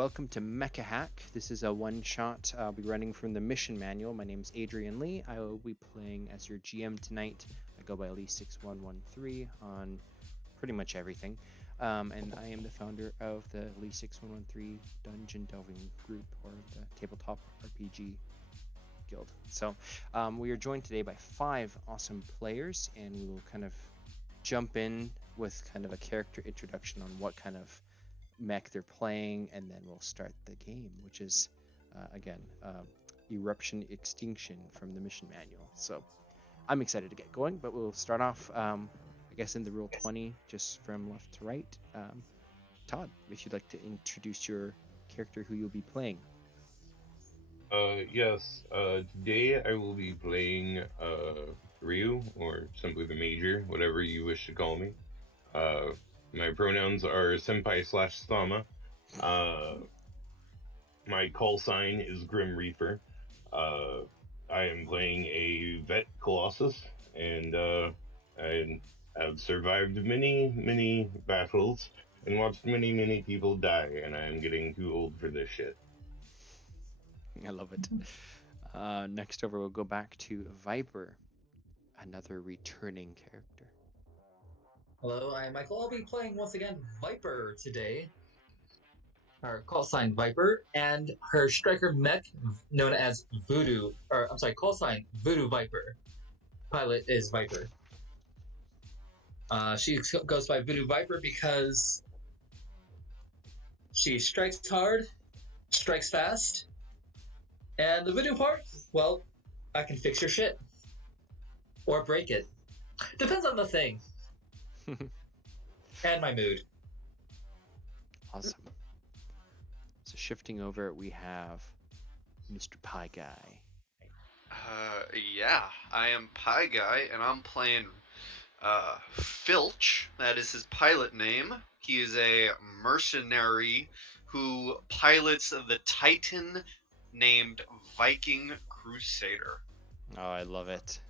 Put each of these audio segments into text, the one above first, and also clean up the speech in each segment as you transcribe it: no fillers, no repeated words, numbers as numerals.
welcome to MechaHack. This is a one-shot. I'll be running from the mission manual. My name is Adrian Lee. I will be playing as your GM tonight. I go by Lee6113 on pretty much everything. And I am the founder of the Lee6113 Dungeon Delving Group, or the Tabletop RPG Guild. So we are joined today by 5 awesome players, and we will kind of jump in with kind of a character introduction on what kind of mech they're playing, and then we'll start the game, which is again Eruption Extinction from the mission manual. So I'm excited to get going, but we'll start off I guess in the rule 20, just from left to right. Todd, if you'd like to introduce your character who you'll be playing. Yes. Today I will be playing Ryu, or simply the Major, whatever you wish to call me. My pronouns are senpai/Sama. My call sign is Grim Reaper. I am playing a vet Colossus, and I have survived many battles and watched many people die, and I am getting too old for this shit. I love it. Next over, we'll go back to Viper, another returning character. Hello, I'm Michael. I'll be playing once again Viper today. Her call sign Viper, and her striker mech known as Voodoo, call sign Voodoo Viper. Pilot is Viper. She goes by Voodoo Viper because she strikes hard, strikes fast, and the Voodoo part, well, I can fix your shit. Or break it. Depends on the thing. And my mood. Awesome. So shifting over, we have Mr. Pie Guy. Yeah, I am Pie Guy, and I'm playing Filch. That is his pilot name. He is a mercenary who pilots the Titan named Viking Crusader. Oh, I love it.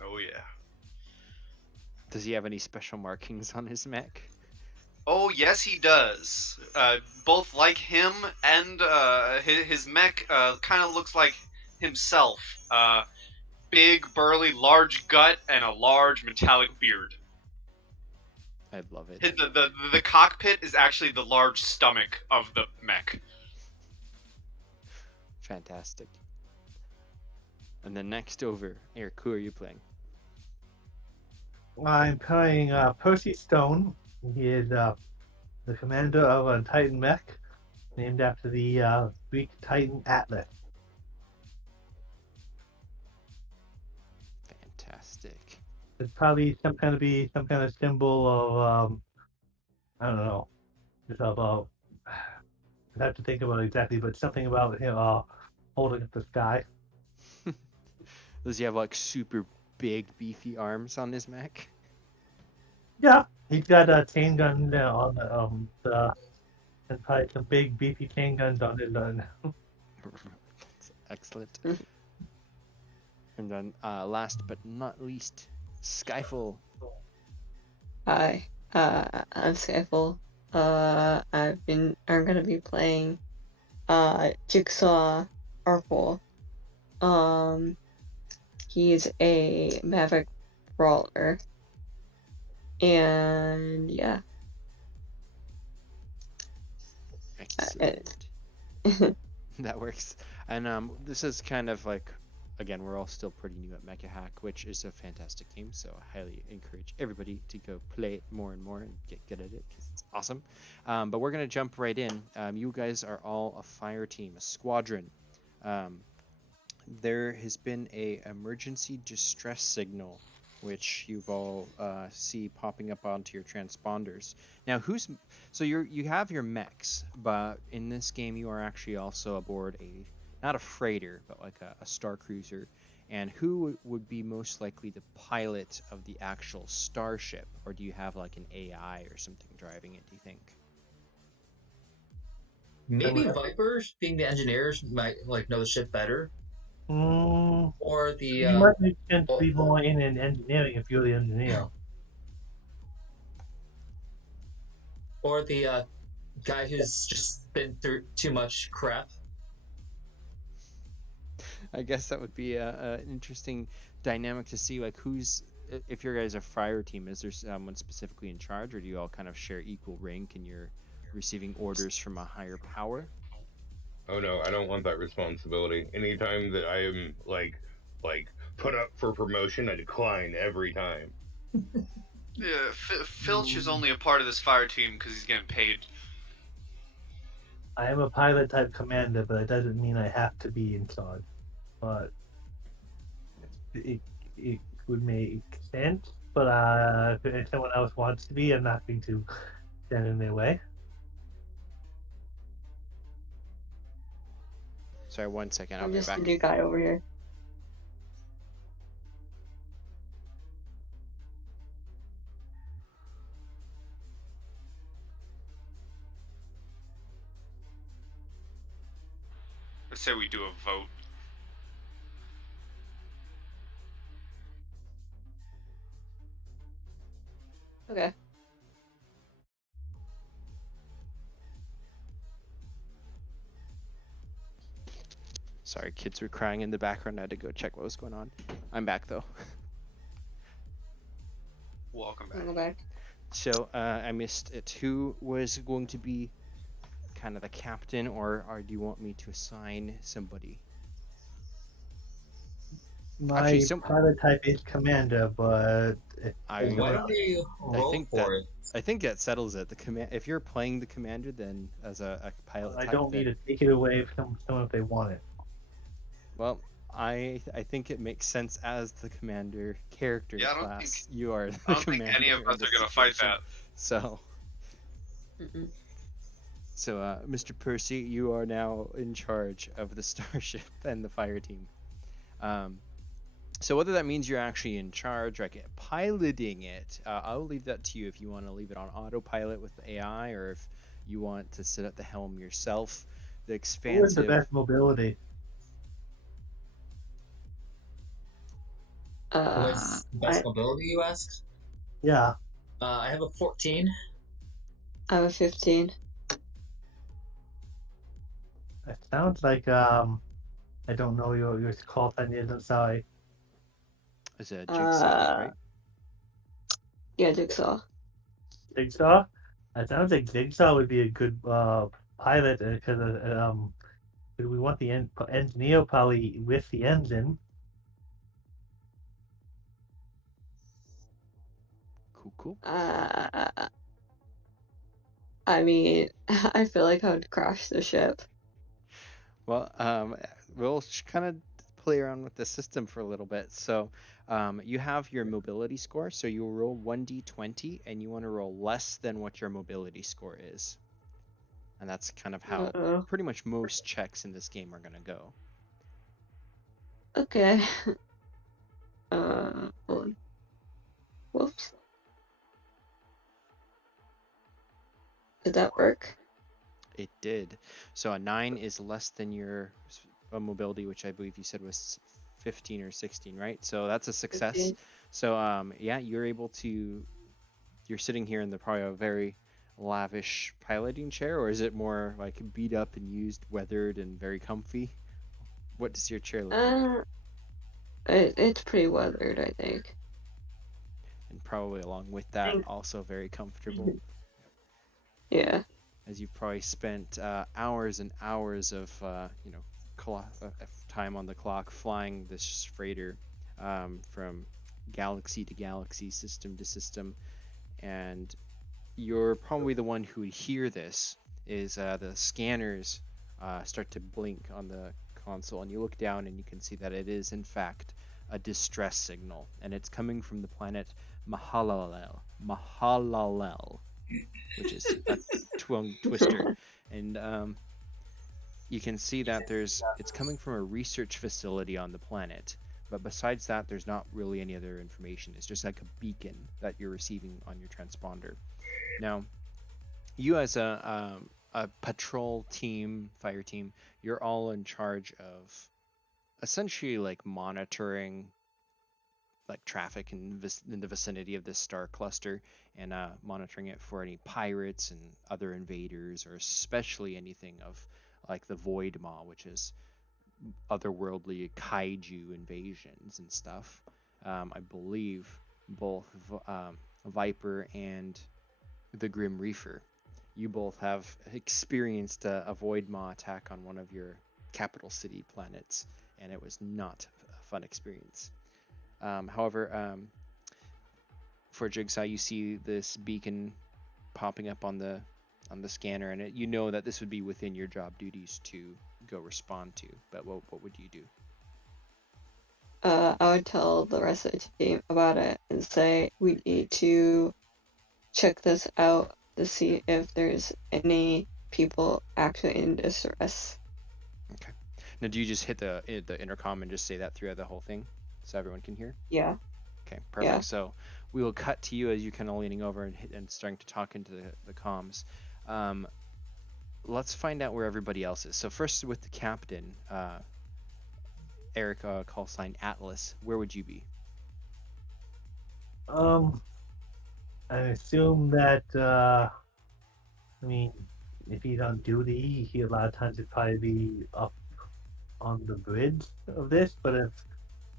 Oh yeah. Does he have any special markings on his mech? Oh yes, he does. Both like him and his mech kind of looks like himself. Big, burly, large gut, and a large metallic beard. I love it. The cockpit is actually the large stomach of the mech. Fantastic. And then next over, Eric, who are you playing? I'm playing Percy Stone. He is the commander of a Titan mech, named after the Greek Titan Atlas. Fantastic. It's probably some kind of symbol of I don't know. It's about I have to think about it exactly, but something about him holding up the sky. Does he have like super big, beefy arms on his mech? Yeah, he's got a chain gun on and probably some big beefy chain guns on his gun. Excellent. And then last but not least, Skyfall. Hi, I'm Skyfall. I'm gonna be playing Jigsaw Arpal. He's a Maverick Brawler. And yeah. Excellent. That works. And this is kind of like, again, we're all still pretty new at MechaHack, which is a fantastic game, so I highly encourage everybody to go play it more and more and get good at it, because it's awesome. But we're going to jump right in. You guys are all a fire team, a squadron. There has been a emergency distress signal, which you've all see popping up onto your transponders. Now, so you have your mechs, but in this game you are actually also aboard not a freighter, but like a star cruiser. And who would be most likely the pilot of the actual starship, or do you have like an AI or something driving it, do you think? Maybe Vipers, being the engineers, might know the ship better. Or the You might make sense to be more in engineering if you're the engineer. Or the guy who's just been through too much crap. I guess that would be an interesting dynamic to see, like if your guys are fire team, is there someone specifically in charge, or do you all kind of share equal rank and you're receiving orders from a higher power? Oh no, I don't want that responsibility. Anytime that I am put up for promotion, I decline every time. Yeah, Filch is only a part of this fire team because he's getting paid. I am a pilot type commander, but it doesn't mean I have to be in charge. But it would make sense. But if someone else wants to be, I'm not going to stand in their way. Sorry, 1 second. I'll I'm be just back. a new guy over here. Let's say we do a vote. Okay. Sorry, kids were crying in the background. I had to go check what was going on. I'm back though. Welcome back. I'll go back. So I missed it. Who was going to be kind of the captain, or do you want me to assign somebody? My Actually, pilot type is commander, but I Why don't we roll think for it? I think that settles it. If you're playing the commander, then as a pilot I type, don't need to take it away from someone if they want it. Well, I think it makes sense as the commander character Yeah, I don't class. You are the I don't think commander any of in us this are gonna fight situation. that. So, Mr. Percy, you are now in charge of the starship and the fire team. So whether that means you're actually in charge, like piloting it, I'll leave that to you if you want to leave it on autopilot with the AI, or if you want to sit at the helm yourself. The Who is the expansive. best mobility? What's best mobility, you ask? Yeah, I have a 14. I'm a 15. it sounds like I don't know your call sign is. I'm sorry. Is a jigsaw, right? Yeah, Jigsaw. Jigsaw. It sounds like Jigsaw would be a good pilot because we want the engineer probably with the engine. Cool. I mean, I feel like I would crash the ship. Well, we'll kind of play around with the system for a little bit. So, you have your mobility score. So you roll 1d20, and you want to roll less than what your mobility score is. And that's kind of how pretty much most checks in this game are going to go. Okay. Hold on. Whoops. Did that work? It did. So a 9 is less than your mobility, which I believe you said was 15 or 16, right? So that's a success. 15. So yeah, you're sitting here in probably a very lavish piloting chair, or is it more like beat up and used, weathered, and very comfy? What does your chair look like? It's pretty weathered, I think. And probably along with that, also very comfortable. Yeah. As you've probably spent hours and hours of time on the clock flying this freighter from galaxy to galaxy, system to system, and you're probably the one who would hear this is the scanners start to blink on the console, and you look down and you can see that it is in fact a distress signal, and it's coming from the planet Mahalalel, which is a tongue twister, and you can see that it's coming from a research facility on the planet, but besides that there's not really any other information. It's just like a beacon that you're receiving on your transponder. Now, you as a patrol team, fire team, you're all in charge of essentially like monitoring like traffic in the vicinity of this star cluster, and monitoring it for any pirates and other invaders, or especially anything of like the Void Maw, which is otherworldly kaiju invasions and stuff. I believe both Viper and the Grim Reaper, you both have experienced a Void Maw attack on one of your capital city planets, and it was not a fun experience. However, for Jigsaw, you see this beacon popping up on the scanner, and you know that this would be within your job duties to go respond to. But what would you do? I would tell the rest of the team about it and say we need to check this out to see if there's any people actually in distress. Okay. Now, do you just hit the intercom and just say that throughout the whole thing, so everyone can hear? Yeah. Okay, perfect. Yeah. So we will cut to you as you kind of leaning over and starting to talk into the comms. Let's find out where everybody else is. So first with the captain, Eric, call sign Atlas. Where would you be? I assume that, I mean, if he's on duty, a lot of times he'd probably be up on the bridge of this, but if,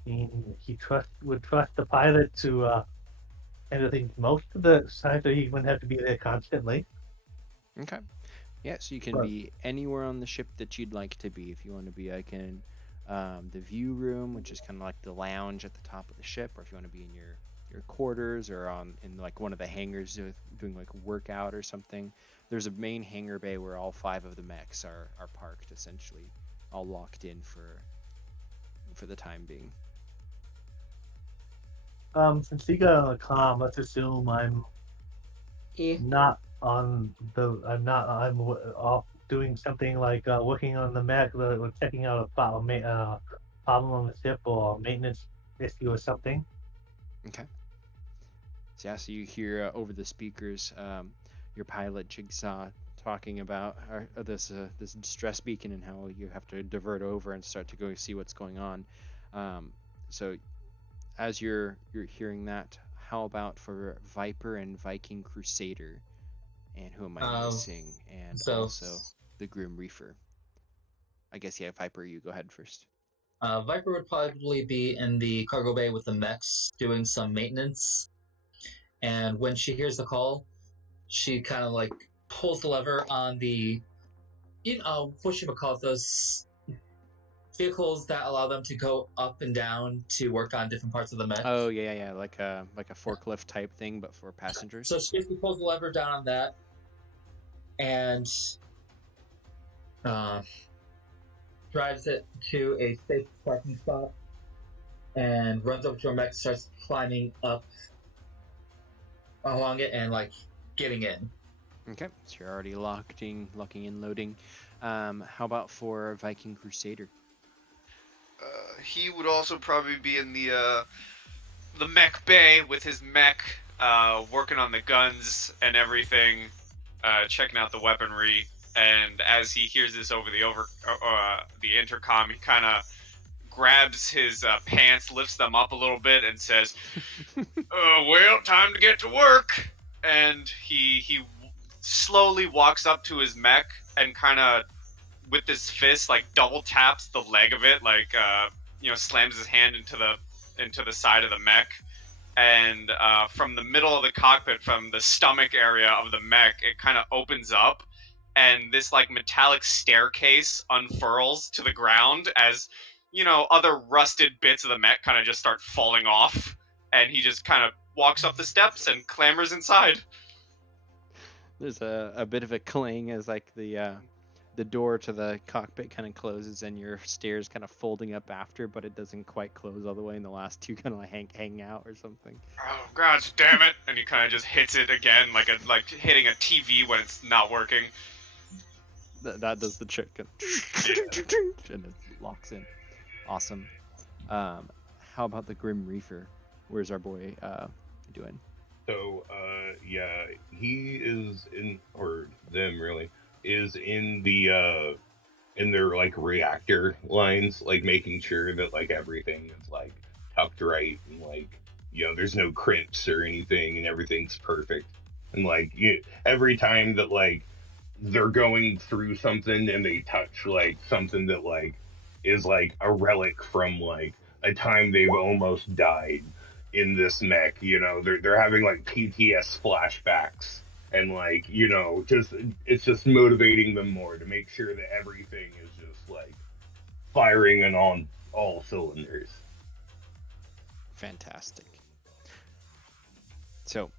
I mean, he would trust the pilot to handle things most of the time, so he wouldn't have to be there constantly. Okay. Yeah, so you can But- be anywhere on the ship that you'd like to be. If you want to be like in the view room, which is kind of like the lounge at the top of the ship, or if you want to be in your quarters or in like one of the hangars doing like a workout or something. There's a main hangar bay where all 5 of the mechs are parked, essentially all locked in for the time being. Since he got on the comm, let's assume I'm Yeah. not on the. I'm off doing something like working on the mech, or checking out a problem on the ship or maintenance issue or something. Okay. So yeah, so you hear over the speakers your pilot Jigsaw talking about this distress beacon and how you have to divert over and start to go see what's going on. So as you're hearing that, how about for Viper and Viking Crusader? And who am I missing? And so- also the Grim Reaper. I guess, yeah, Viper, you go ahead first. Viper would probably be in the cargo bay with the mechs doing some maintenance. And when she hears the call, she kind of like pulls the lever on the, those vehicles that allow them to go up and down to work on different parts of the mech. Oh yeah, like a forklift type thing, but for passengers. So she basically pulls the lever down on that and drives it to a safe parking spot and runs over to a mech, starts climbing up along it and like getting in. Okay, so you're already locking in, loading. How about for Viking Crusader? He would also probably be in the mech bay with his mech, working on the guns and everything, checking out the weaponry. And as he hears this over the intercom, he kind of grabs his pants, lifts them up a little bit, and says, "Well, time to get to work." And he slowly walks up to his mech and kind of, with his fist, like double taps the leg of it, like slams his hand into the side of the mech. And from the middle of the cockpit, from the stomach area of the mech, it kind of opens up, and this like metallic staircase unfurls to the ground as other rusted bits of the mech kind of just start falling off, and he just kind of walks up the steps and clambers inside. There's a bit of a clang as like the door to the cockpit kind of closes and your stairs kind of folding up after, but it doesn't quite close all the way, and the last two kind of hang out or something. Oh god damn it! And he kind of just hits it again, like hitting a TV when it's not working. That does the trick. And it locks in. Awesome. How about the Grim Reaper? Where's our boy doing? So, yeah, he is in, or them really, is in their like reactor lines, like making sure that like everything is like tucked right, and there's no crimps or anything, and everything's perfect. And every time that they're going through something and they touch something that is a relic from a time they've almost died in this mech, they're having PTS flashbacks, and just it's just motivating them more to make sure that everything is just firing and on all cylinders. Fantastic. So,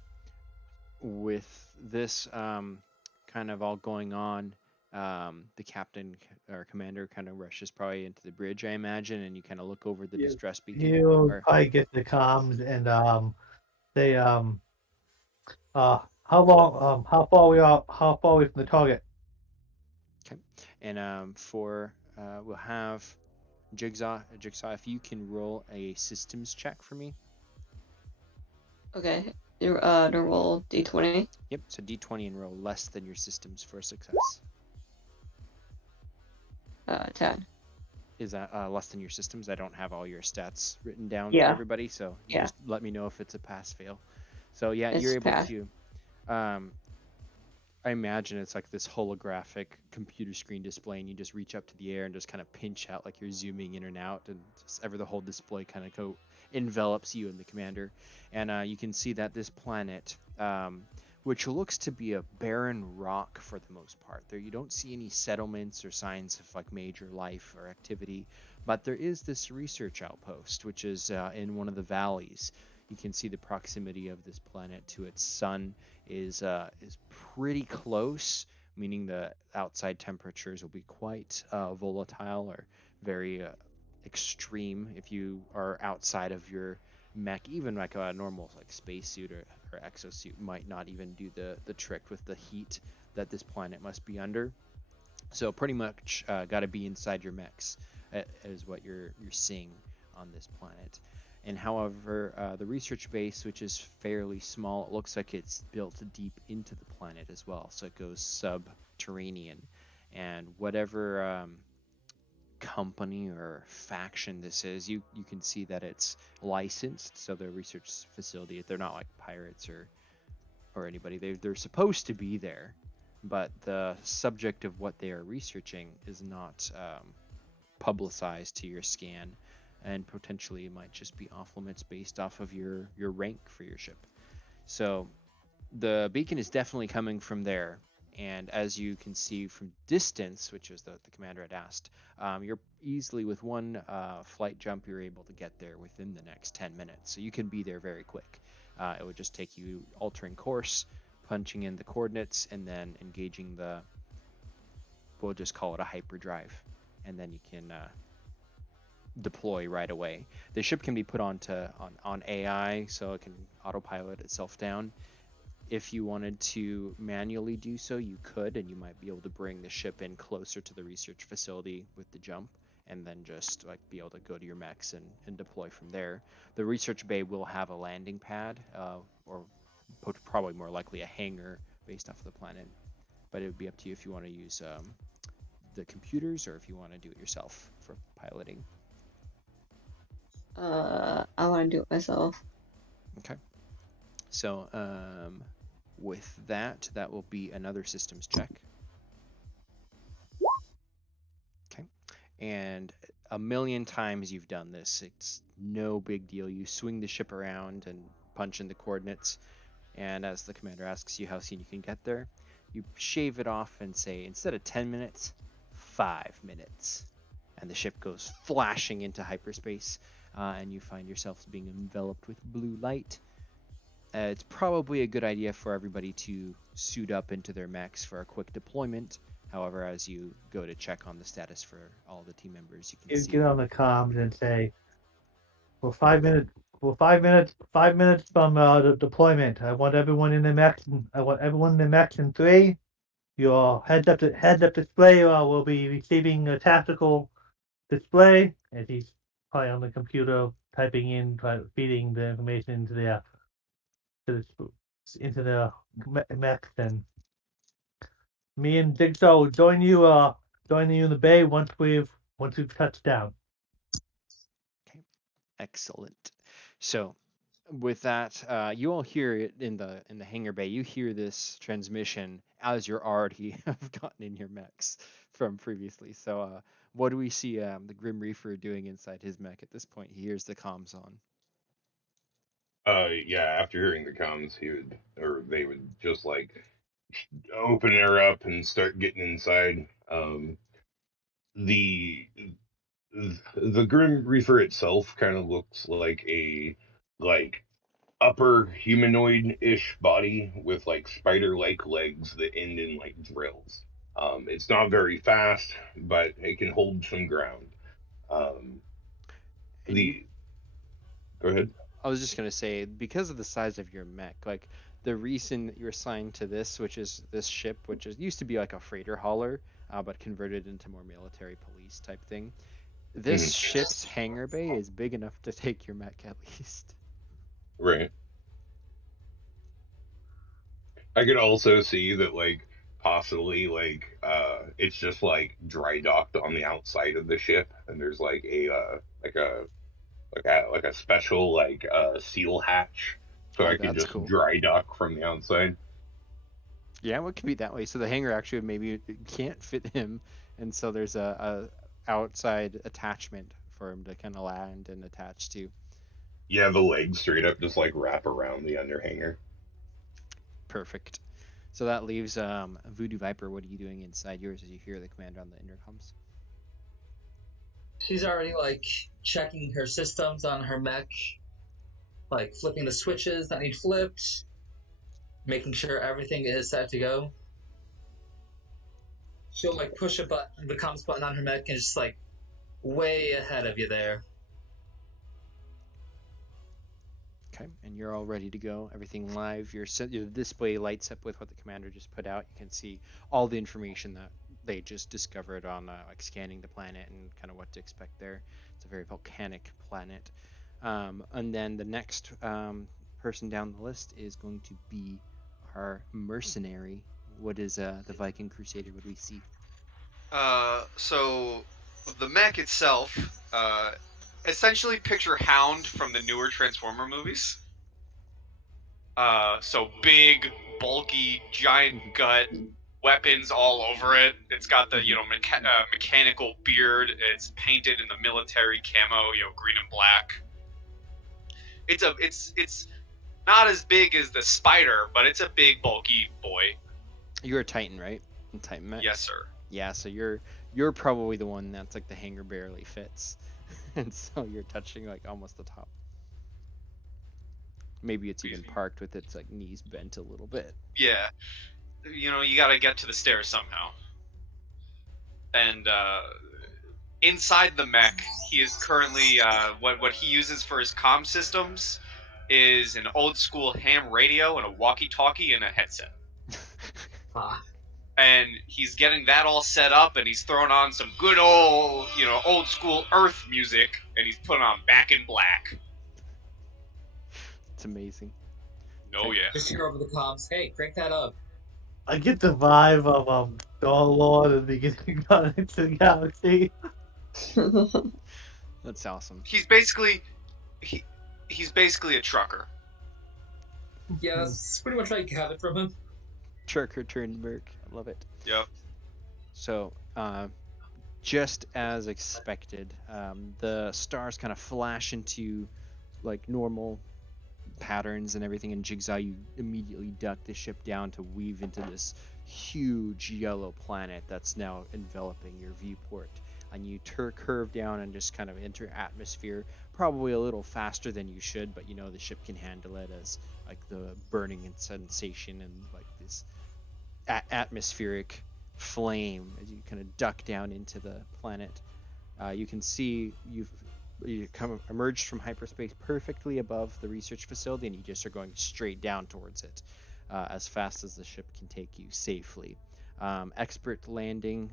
with this kind of all going on, the captain or commander kind of rushes probably into the bridge, I imagine, and you kind of look over the distress beacon. He'll Or, probably get the comms and they how far are we from the target? okay. And we'll have Jigsaw, if you can roll a systems check for me. Okay. To roll d20. Yep, so d20 and roll less than your systems for success. 10. Is that less than your systems? I don't have all your stats written down Yeah. for everybody, so Yeah. just let me know if it's a pass-fail. So yeah, It's you're able pass. to. I imagine it's like this holographic computer screen display, and you just reach up to the air and just kind of pinch out like you're zooming in and out, and just the whole display kind of envelops you and the commander. And you can see that this planet, which looks to be a barren rock for the most part. There you don't see any settlements or signs of major life or activity, but there is this research outpost, which is in one of the valleys. You can see the proximity of this planet to its sun is pretty close, meaning the outside temperatures will be quite volatile or very extreme if you are outside of your mech. Even a normal spacesuit or exosuit might not even do the trick with the heat that this planet must be under. So pretty much got to be inside your mechs is what you're seeing on this planet. And however, the research base, which is fairly small, it looks like it's built deep into the planet as well. So it goes subterranean. And whatever company or faction this is, you can see that it's licensed. So the research facility, they're not like pirates or anybody. They're supposed to be there. But the subject of what they are researching is not publicized to your scan. And potentially it might just be off limits based off of your rank for your ship. So the beacon is definitely coming from there, and as you can see from distance, which is the commander had asked, you're easily with one flight jump, you're able to get there within the next 10 minutes. So you can be there very quick. It would just take you altering course, punching in the coordinates, and then engaging we'll just call it a hyperdrive, and then you can deploy right away. The ship can be put on AI, so it can autopilot itself down. If you wanted to manually do so, you could, and you might be able to bring the ship in closer to the research facility with the jump, and then just be able to go to your mechs and deploy from there. The research bay will have a landing pad, or probably more likely a hangar based off of the planet, but it would be up to you if you want to use the computers or if you want to do it yourself for piloting. I want to do it myself. Okay. So with that will be another systems check. Okay. And a million times you've done this. It's no big deal. You swing the ship around and punch in the coordinates, and as the commander asks you how soon you can get there, you shave it off and say, instead of 10 minutes, 5 minutes. And the ship goes flashing into hyperspace. And you find yourselves being enveloped with blue light. It's probably a good idea for everybody to suit up into their mechs for a quick deployment. However, as you go to check on the status for all the team members, you can see. Get on the comms and say, "We're 5 minutes. We're 5 minutes from the deployment. I want everyone in the mechs. In 3. Your heads-up display will be receiving a tactical display." As he's probably on the computer typing in, feeding the information into the mechs. And me and Jigsaw will join you in the bay once we've touched down. Okay. Excellent. So, with that, you all hear it in the hangar bay. You hear this transmission as you're already have gotten in your mechs from previously. So, what do we see the Grim Reaper doing inside his mech at this point? He hears the comms on. Yeah, after hearing the comms, they would just like open her up and start getting inside. The the Grim Reaper itself kind of looks like a like upper humanoid-ish body with like spider-like legs that end in like drills. It's not very fast, but it can hold some ground. Um, And you, the Go ahead. I was just gonna say, because of the size of your mech, like the reason that you're assigned to this, which is this ship, which is used to be like a freighter hauler, but converted into more military police type thing. This Mhm. ship's hangar bay is big enough to take your mech at least. Right. I could also see that like possibly it's just like dry docked on the outside of the ship, and there's like a special seal hatch, so Oh, I could that's just cool. dry dock from the outside. Yeah, it could be that way. So the hangar actually maybe can't fit him, and so there's a outside attachment for him to kind of land and attach to. Yeah, the legs straight up just like wrap around the underhanger. Perfect. So that leaves Voodoo Viper. What are you doing inside yours as you hear the command on the intercoms? She's already like checking her systems on her mech, like flipping the switches that need flipped, making sure everything is set to go. She'll like push the comms button on her mech, and just like way ahead of you there. Okay, and you're all ready to go. Everything live. Your display lights up with what the commander just put out. You can see all the information that they just discovered on like scanning the planet and kind of what to expect there. It's a very volcanic planet. And then the next person down the list is going to be our mercenary. What is the Viking Crusader? What do we see? So the mech itself, essentially picture Hound from the newer Transformer movies. So big, bulky, giant gut, weapons all over it. It's got the mechanical beard. It's painted in the military camo, green and black. It's not as big as the Spider, but it's a big, bulky boy. You're a Titan, right? A Titan mech. Yes, sir. Yeah, so you're probably the one that's like the hanger barely fits, and so you're touching like almost the top. Maybe it's even parked with its like knees bent a little bit. Yeah, you got to get to the stairs somehow. And inside the mech, he is currently what he uses for his comm systems is an old school ham radio and a walkie-talkie and a headset. And he's getting that all set up, and he's throwing on some good old school Earth music, and he's putting on Back in Black. It's amazing. Oh yeah. Just hear over the comms, hey, crank that up. I get the vibe of Star-Lord and beginning of into the galaxy. That's awesome. He's basically a trucker. Yeah, that's pretty much how you have it from him. Trucker turned merc. I love it. Yep. So, just as expected, the stars kind of flash into like normal patterns and everything in Jigsaw. You immediately duck the ship down to weave into this huge yellow planet that's now enveloping your viewport. And you curve down and just kind of enter atmosphere, probably a little faster than you should, but the ship can handle it as like the burning and sensation and like this atmospheric flame as you kind of duck down into the planet. You can see you emerged from hyperspace perfectly above the research facility, and you just are going straight down towards it as fast as the ship can take you safely. Expert landing,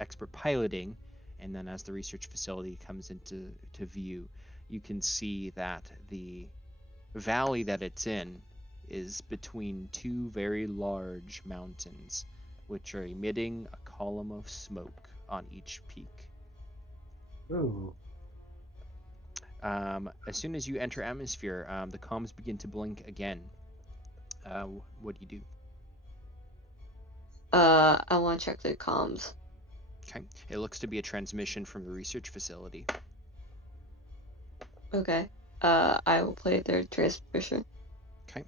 expert piloting, and then as the research facility comes into view, you can see that the valley that it's in is between two very large mountains, which are emitting a column of smoke on each peak. Ooh. As soon as you enter atmosphere, the comms begin to blink again. What do you do? I want to check the comms. Okay. It looks to be a transmission from the research facility. Okay. I will play their transmission. Okay.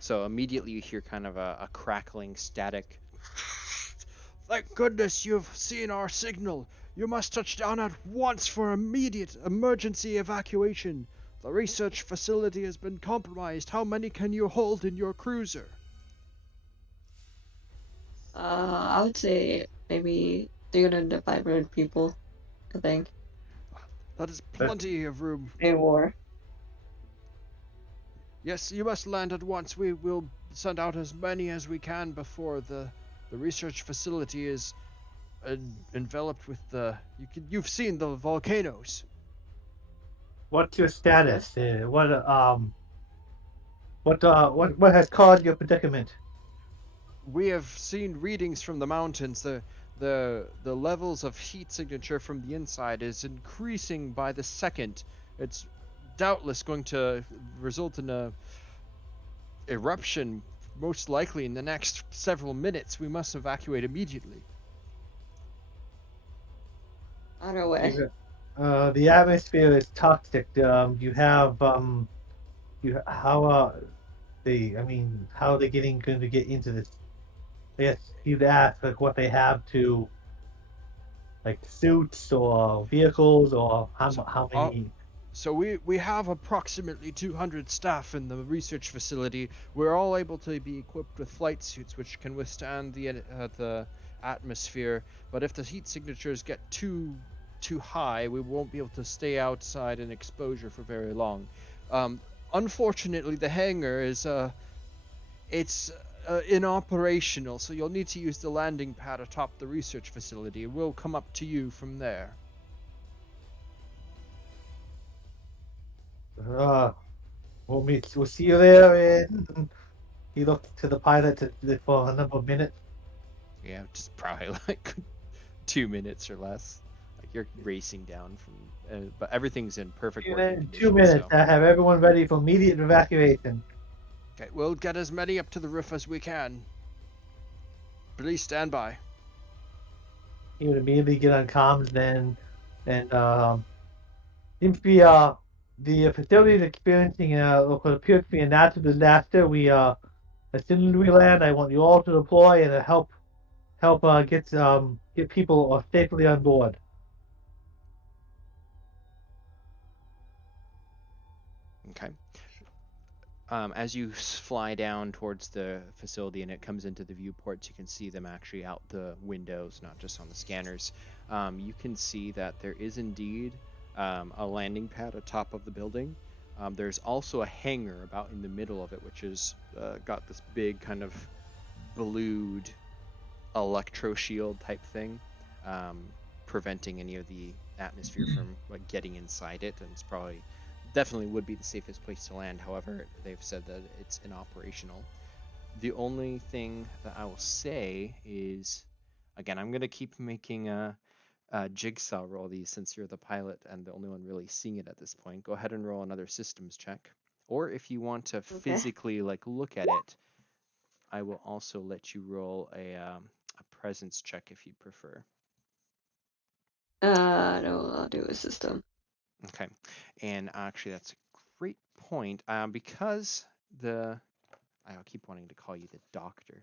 So immediately you hear kind of a crackling static. Thank goodness you've seen our signal. You must touch down at once for immediate emergency evacuation. The research facility has been compromised. How many can you hold in your cruiser? I would say maybe 300 to 500 people, I think. That is plenty of room. Maybe more. Yes, you must land at once. We will send out as many as we can before the research facility is enveloped with the. You've seen the volcanoes. What's your status? What has caused your predicament? We have seen readings from the mountains. The levels of heat signature from the inside is increasing by the second. It's doubtless going to result in a eruption, most likely in the next several minutes. We must evacuate immediately. On our way. The atmosphere is toxic. You have how how are they going to get into this? I guess you'd ask like what they have to, like suits or vehicles or how many. So we have approximately 200 staff in the research facility. We're all able to be equipped with flight suits which can withstand the atmosphere. But if the heat signatures get too high, we won't be able to stay outside in exposure for very long. Unfortunately, the hangar is inoperational, so you'll need to use the landing pad atop the research facility. We'll come up to you from there. We'll see you there. And he looked to the pilot for a number of minutes. Yeah, just probably like 2 minutes or less. Like you're racing down from, but everything's in perfect working condition. 2 minutes. So. I have everyone ready for immediate evacuation. Okay, we'll get as many up to the roof as we can. Please stand by. He would immediately get on comms then, and seems to be the facility is experiencing what appears to be a natural disaster. As soon as we land, I want you all to deploy and help get people safely on board. Okay. As you fly down towards the facility and it comes into the viewports, you can see them actually out the windows, not just on the scanners. You can see that there is indeed a landing pad atop of the building. There's also a hangar about in the middle of it, which has got this big kind of blued electro shield type thing, preventing any of the atmosphere from like getting inside it, and it's probably definitely would be the safest place to land. However, they've said that it's inoperational. The only thing that I will say is, again, I'm gonna keep making a jigsaw roll these since you're the pilot and the only one really seeing it at this point. Go ahead and roll another systems check, or if you want to physically like look at it, I will also let you roll a presence check if you prefer. No, I'll do a system. Okay, and actually that's a great point because I'll keep wanting to call you the doctor.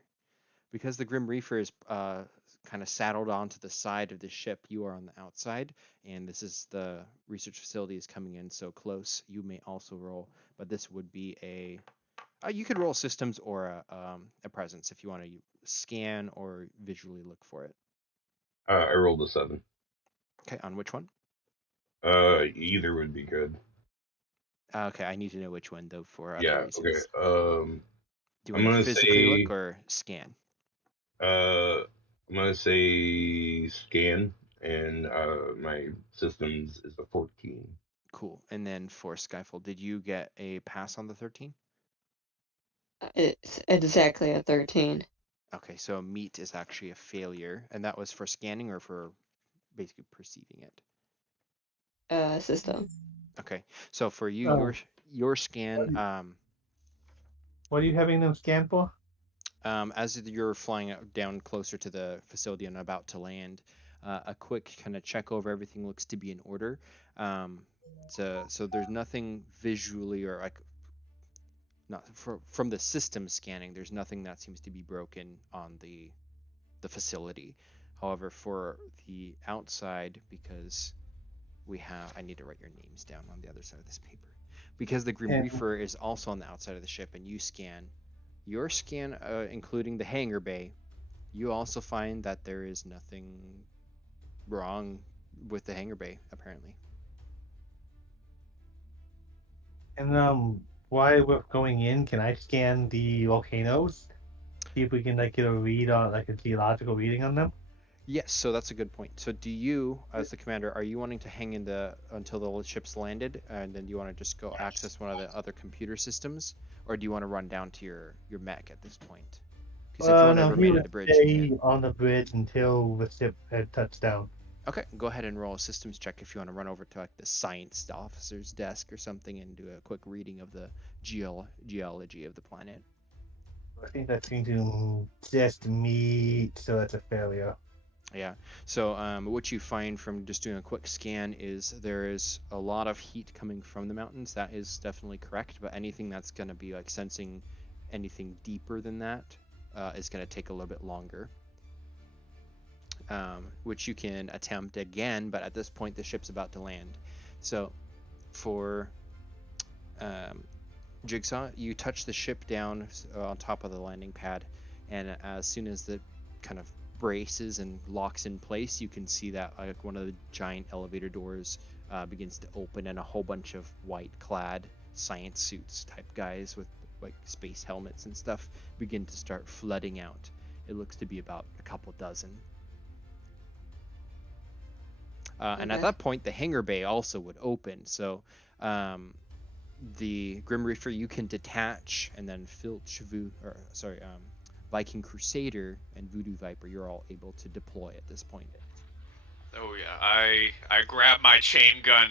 Because the Grim Reaper is kind of saddled onto the side of the ship, you are on the outside, and this is the research facility is coming in so close. You may also roll, but this would be you could roll systems or a presence if you want to scan or visually look for it. I rolled a 7. Okay, on which one? Either would be good. Okay, I need to know which one though for other Yeah. reasons. Okay. Do you I'm want to gonna physically say. look or scan? I'm gonna say scan, and my systems is a 14. Cool. And then for Skyfall, did you get a pass on the 13? It's exactly a 13. Okay, so meet is actually a failure, and that was for scanning or for basically perceiving it? System. Okay. So for you, Oh. your scan, What are you having them scan for? as you're flying down closer to the facility and about to land, a quick kind of check over everything looks to be in order. So there's nothing visually or like not from the system scanning. There's nothing that seems to be broken on the facility. However, for the outside, because I need to write your names down on the other side of this paper. Because the Grim Yeah. Reaper is also on the outside of the ship and your scan, including the hangar bay, you also find that there is nothing wrong with the hangar bay, apparently. And while we're going in, can I scan the volcanoes? See if we can like get a read on like a geological reading on them. Yes, so that's a good point. So do you, as the commander, are you wanting to hang in until the ship's landed, and then do you want to just go access one of the other computer systems, or do you want to run down to your mech at this point? Because if you want to No, he remain at would the bridge, you stay can. on the bridge until the ship had touched down. Okay, go ahead and roll a systems check if you want to run over to like the science officer's desk or something and do a quick reading of the geology of the planet. I think that's going to just meet, so that's a failure. Yeah. So what you find from just doing a quick scan is there is a lot of heat coming from the mountains. That is definitely correct. But anything that's going to be like sensing anything deeper than that is going to take a little bit longer. Which you can attempt again, but at this point the ship's about to land. So for Jigsaw, you touch the ship down on top of the landing pad, and as soon as the kind of braces and locks in place, you can see that like one of the giant elevator doors begins to open, and a whole bunch of white-clad science suits type guys with like space helmets and stuff begin to start flooding out. It looks to be about a couple dozen. And at that point, the hangar bay also would open. So the Grim Reaper you can detach, and then Viking Crusader and Voodoo Viper, you're all able to deploy at this point. Oh yeah, I grab my chain gun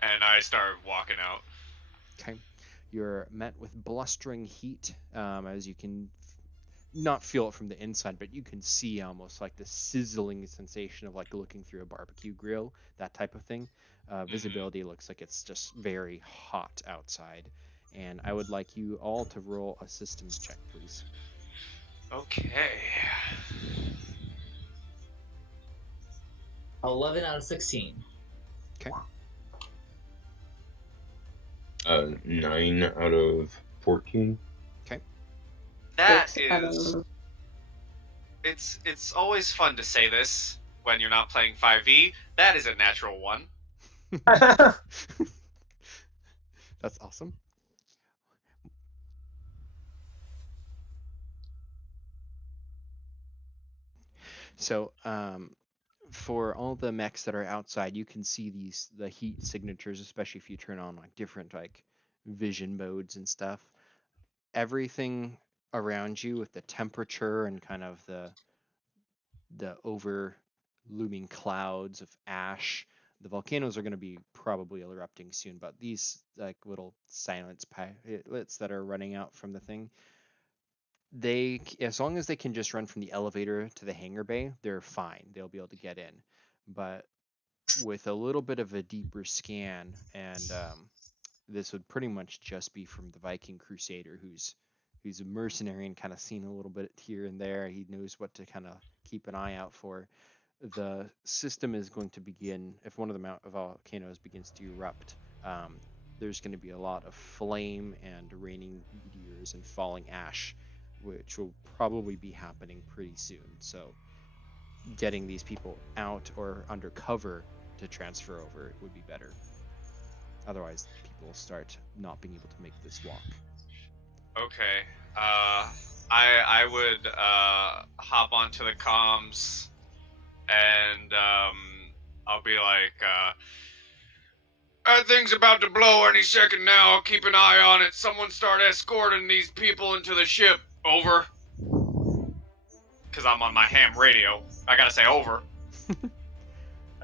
and I start walking out. Okay, you're met with blustering heat, as you can not feel it from the inside, but you can see almost like the sizzling sensation of like looking through a barbecue grill, that type of thing. Visibility looks like it's just very hot outside, and I would like you all to roll a systems check, please. Okay. 11 out of 16. Okay. 9 out of 14. That 6 out is. of It's always fun to say this when you're not playing 5e. That is a natural one. That's awesome. So, for all the mechs that are outside, you can see the heat signatures, especially if you turn on like different like vision modes and stuff. Everything around you with the temperature and kind of the over looming clouds of ash. The volcanoes are going to be probably erupting soon, but these like little silence pilots that are running out from the thing, as long as they can just run from the elevator to the hangar bay, they're fine. They'll be able to get in. But with a little bit of a deeper scan, and this would pretty much just be from the Viking Crusader, who's a mercenary and kind of seen a little bit here and there. He knows what to kind of keep an eye out for. The system is going to begin if one of the volcanoes begins to erupt. There's going to be a lot of flame and raining meteors and falling ash, which will probably be happening pretty soon. So getting these people out or under cover to transfer over would be better. Otherwise, people will start not being able to make this walk. Okay. I would hop onto the comms and I'll be like, that thing's about to blow any second now. I'll keep an eye on it. Someone start escorting these people into the ship. Over. Because I'm on my ham radio. I gotta say over.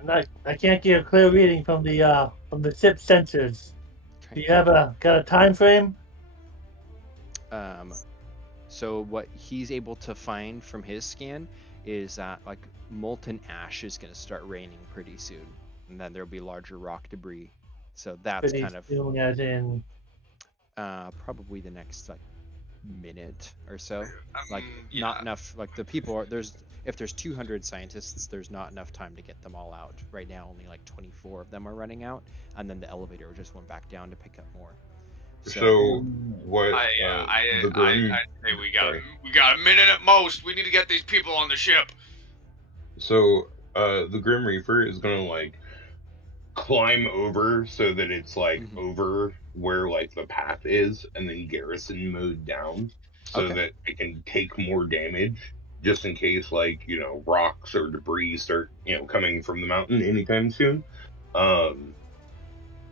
I can't get a clear reading from the ship sensors. Do Okay. you have got a time frame? So what he's able to find from his scan is that like molten ash is going to start raining pretty soon, and then there'll be larger rock debris. So that's Pretty kind of soon, as in. probably the next like minute or so. Like Yeah. not enough. Like the people are if there's 200 scientists, there's not enough time to get them all out. Right now, only like 24 of them are running out, and then the elevator just went back down to pick up more. So what? I The Grim. say Sorry. we got a minute at most. We need to get these people on the ship. So the Grim Reaper is gonna like climb over so that it's like Mhm. over where like the path is, and then garrison mode down so Okay. that it can take more damage, just in case like rocks or debris start coming from the mountain anytime soon.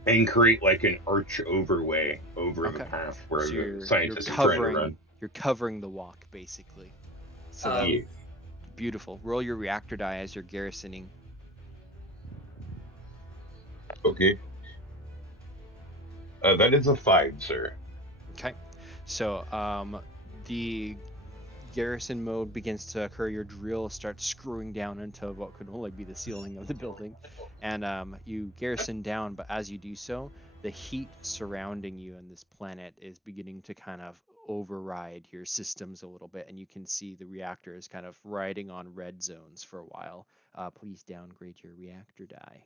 And create like an arch overlay over the Okay. path where So the you're scientists are trying to run. covering the walk basically. So Um, Yeah. beautiful. Roll your reactor die as you're garrisoning. Okay. That is a 5, sir. Okay. So the garrison mode begins to occur. Your drill starts screwing down into what could only be the ceiling of the building, and you garrison down. But as you do so, the heat surrounding you and this planet is beginning to kind of override your systems a little bit, and you can see the reactor is kind of riding on red zones for a while. Please downgrade your reactor die.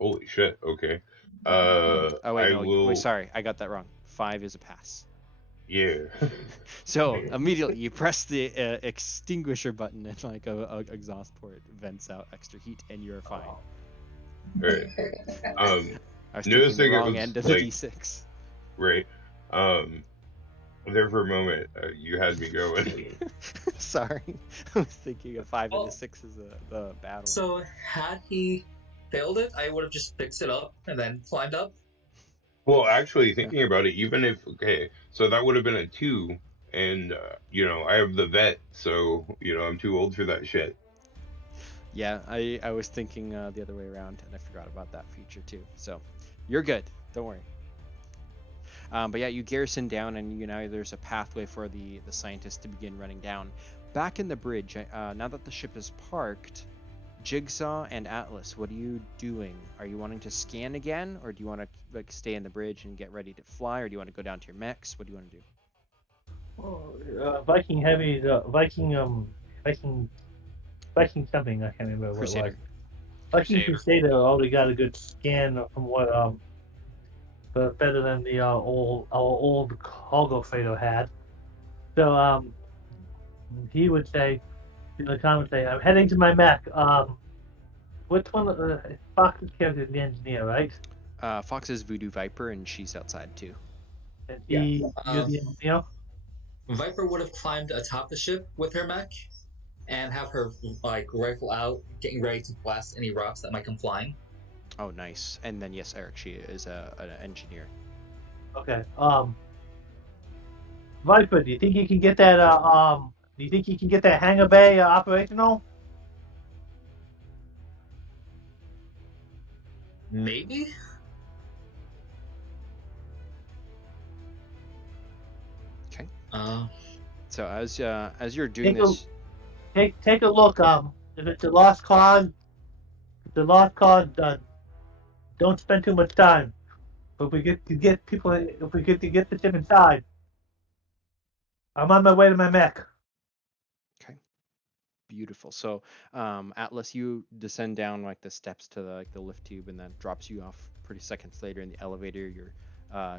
Holy shit. Okay. Oh wait, I no, wait, will. sorry, I got that wrong. 5 is a pass. Yeah. So Man. immediately you press the extinguisher button, and like a exhaust port vents out extra heat, and you're fine. Alright. I was thinking the Noticing it wrong was end of the like D6. right. There for a moment, you had me going. Sorry, I was thinking a 5 and Oh. a 6 is the bad one. So had he failed it, I would have just fixed it up and then climbed up. Well, actually, thinking about it, even if so that would have been a 2, and I have the vet, so I'm too old for that shit. Yeah, I was thinking the other way around, and I forgot about that feature too. So you're good. Don't worry. But yeah, you garrison down, and there's a pathway for the scientists to begin running down. Back in the bridge, now that the ship is parked, Jigsaw and Atlas, what are you doing? Are you wanting to scan again, or do you want to like stay in the bridge and get ready to fly, or do you want to go down to your mechs? What do you want to do? Viking heavy, Viking something. I can't remember what it was. Crusader. Viking Crusader already got a good scan from what but better than the old cargo freighter had. So he would say in the comments, say, "I'm heading to my mech." Which one? Fox's character is the engineer, right? Fox is Voodoo Viper, and she's outside too. And Yeah, you're the engineer. Viper would have climbed atop the ship with her mech and have her like rifle out, getting ready to blast any rocks that might come flying. Oh, nice. And then yes, Eric, she is an engineer. Okay. Viper, do you think you can get that? Do you think you can get that hangar bay operational? Maybe. Okay. So as you're doing this, take a look. If it's a lost cause, don't spend too much time. But if we get to get people, if we get to get the ship inside, I'm on my way to my mech. okay, beautiful. So, Atlas, you descend down like the steps to the lift tube, and then drops you off pretty seconds later in the elevator.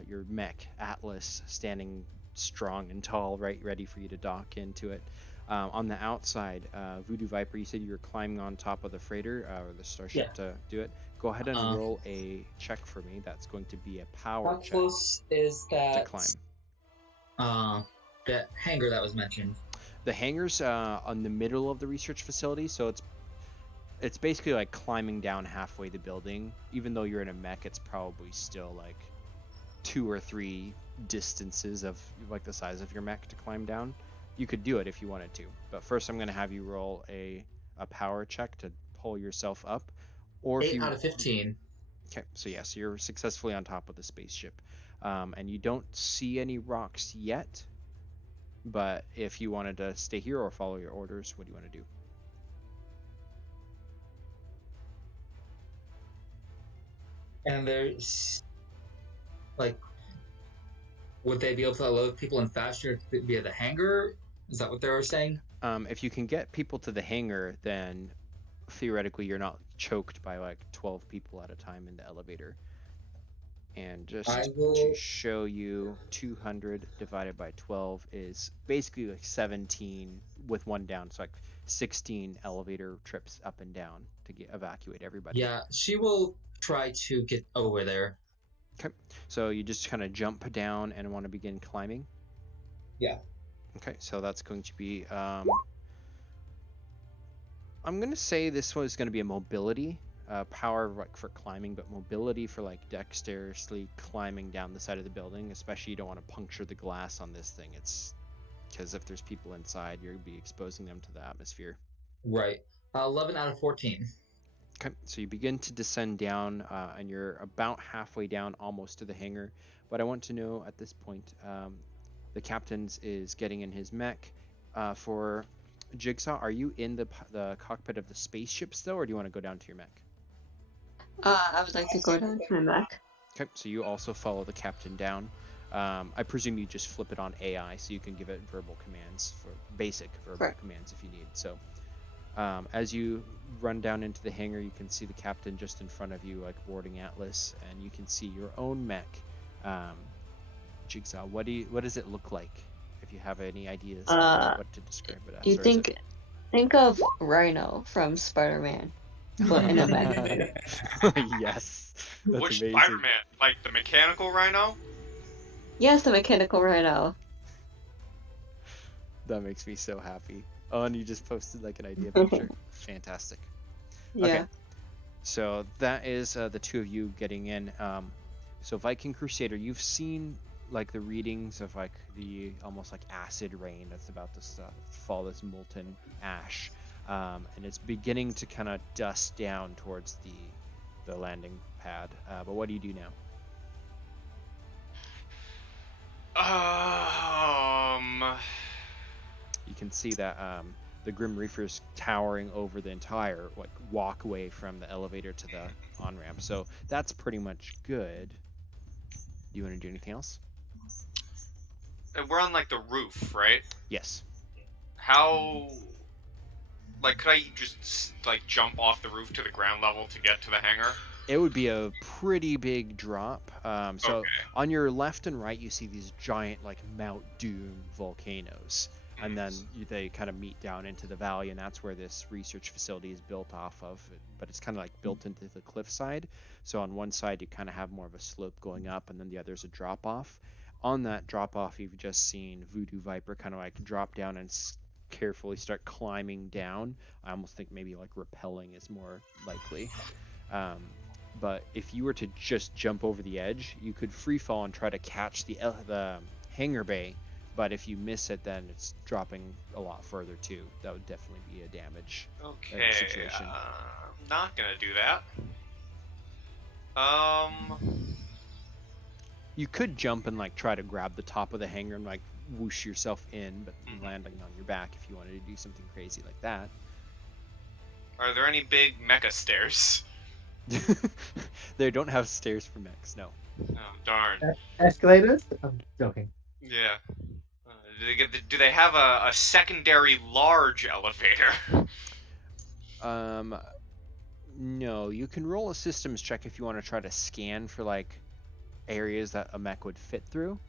Your mech, Atlas, standing strong and tall, right, ready for you to dock into it. On the outside, Voodoo Viper, you said you were climbing on top of the freighter or the starship to do it. Go ahead and roll a check for me. That's going to be a power how check close is that to climb. That hangar that was mentioned? The hangar's on the middle of the research facility, so it's basically like climbing down halfway the building. Even though you're in a mech, it's probably still like 2 or 3 distances of like the size of your mech to climb down. You could do it if you wanted to, but first I'm going to have you roll a power check to pull yourself up. Or if 8 you out of 15. Okay, so yes, you're successfully on top of the spaceship, and you don't see any rocks yet. But if you wanted to stay here or follow your orders, what do you want to do? And there's like, would they be able to load people in faster via the hangar? Is that what they were saying? If you can get people to the hangar, then theoretically you're not choked by like 12 people at a time in the elevator. And just I to will. show you, 200 divided by 12 is basically like 17 with one down. So like 16 elevator trips up and down to evacuate everybody. Yeah, she will try to get over there. Okay, so you just kind of jump down and want to begin climbing. Yeah. Okay, so that's going to be, I'm going to say this one is going to be a mobility. Power like for climbing, but mobility for like dexterously climbing down the side of the building. Especially you don't want to puncture the glass on this thing. It's because if there's people inside, you'll be exposing them to the atmosphere. Right. 11 out of 14. Okay, so you begin to descend down, and you're about halfway down, almost to the hangar. But I want to know at this point, the captain's is getting in his mech. For Jigsaw, are you in the cockpit of the spaceship still, or do you want to go down to your mech? I would like to go down to my mech. Okay, so you also follow the captain down. I presume you just flip it on AI, so you can give it verbal commands for basic verbal commands if you need. So, as you run down into the hangar, you can see the captain just in front of you, like boarding Atlas, and you can see your own mech. Jigsaw, what does it look like? If you have any ideas what to describe it as. You think of Rhino from Spider-Man, but in a mech. Yes, that's Which amazing. Spider-Man? Like the mechanical Rhino? Yes, the mechanical Rhino. That makes me so happy. Oh, and you just posted like an idea picture. Fantastic. Yeah. Okay. So that is the two of you getting in. So Viking Crusader, you've seen like the readings of like the almost like acid rain that's about to fall, this molten ash, and it's beginning to kind of dust down towards the landing pad. But what do you do now? You can see that the Grim Reaper's towering over the entire like walkway from the elevator to the on-ramp. So that's pretty much good. Do you want to do anything else? We're on like the roof, right? Yes. How? Like, could I just like jump off the roof to the ground level to get to the hangar? It would be a pretty big drop. So Okay. on your left and right, you see these giant like Mount Doom volcanoes. And then they kind of meet down into the valley, and that's where this research facility is built off of. But it's kind of like built into the cliffside. So on one side, you kind of have more of a slope going up, and then the other is a drop off. On that drop off, you've just seen Voodoo Viper kind of like drop down and carefully start climbing down. I almost think maybe like rappelling is more likely. But if you were to just jump over the edge, you could free fall and try to catch the hangar bay. But if you miss it, then it's dropping a lot further too. That would definitely be a damage situation. I'm not gonna do that. You could jump and like try to grab the top of the hangar and like whoosh yourself in, but landing on your back if you wanted to do something crazy like that. Are there any big mecha stairs? They don't have stairs for mechs, no. Oh darn. Escalators? I'm joking. Yeah. Do they have a secondary large elevator? No. You can roll a systems check if you want to try to scan for like areas that a mech would fit through.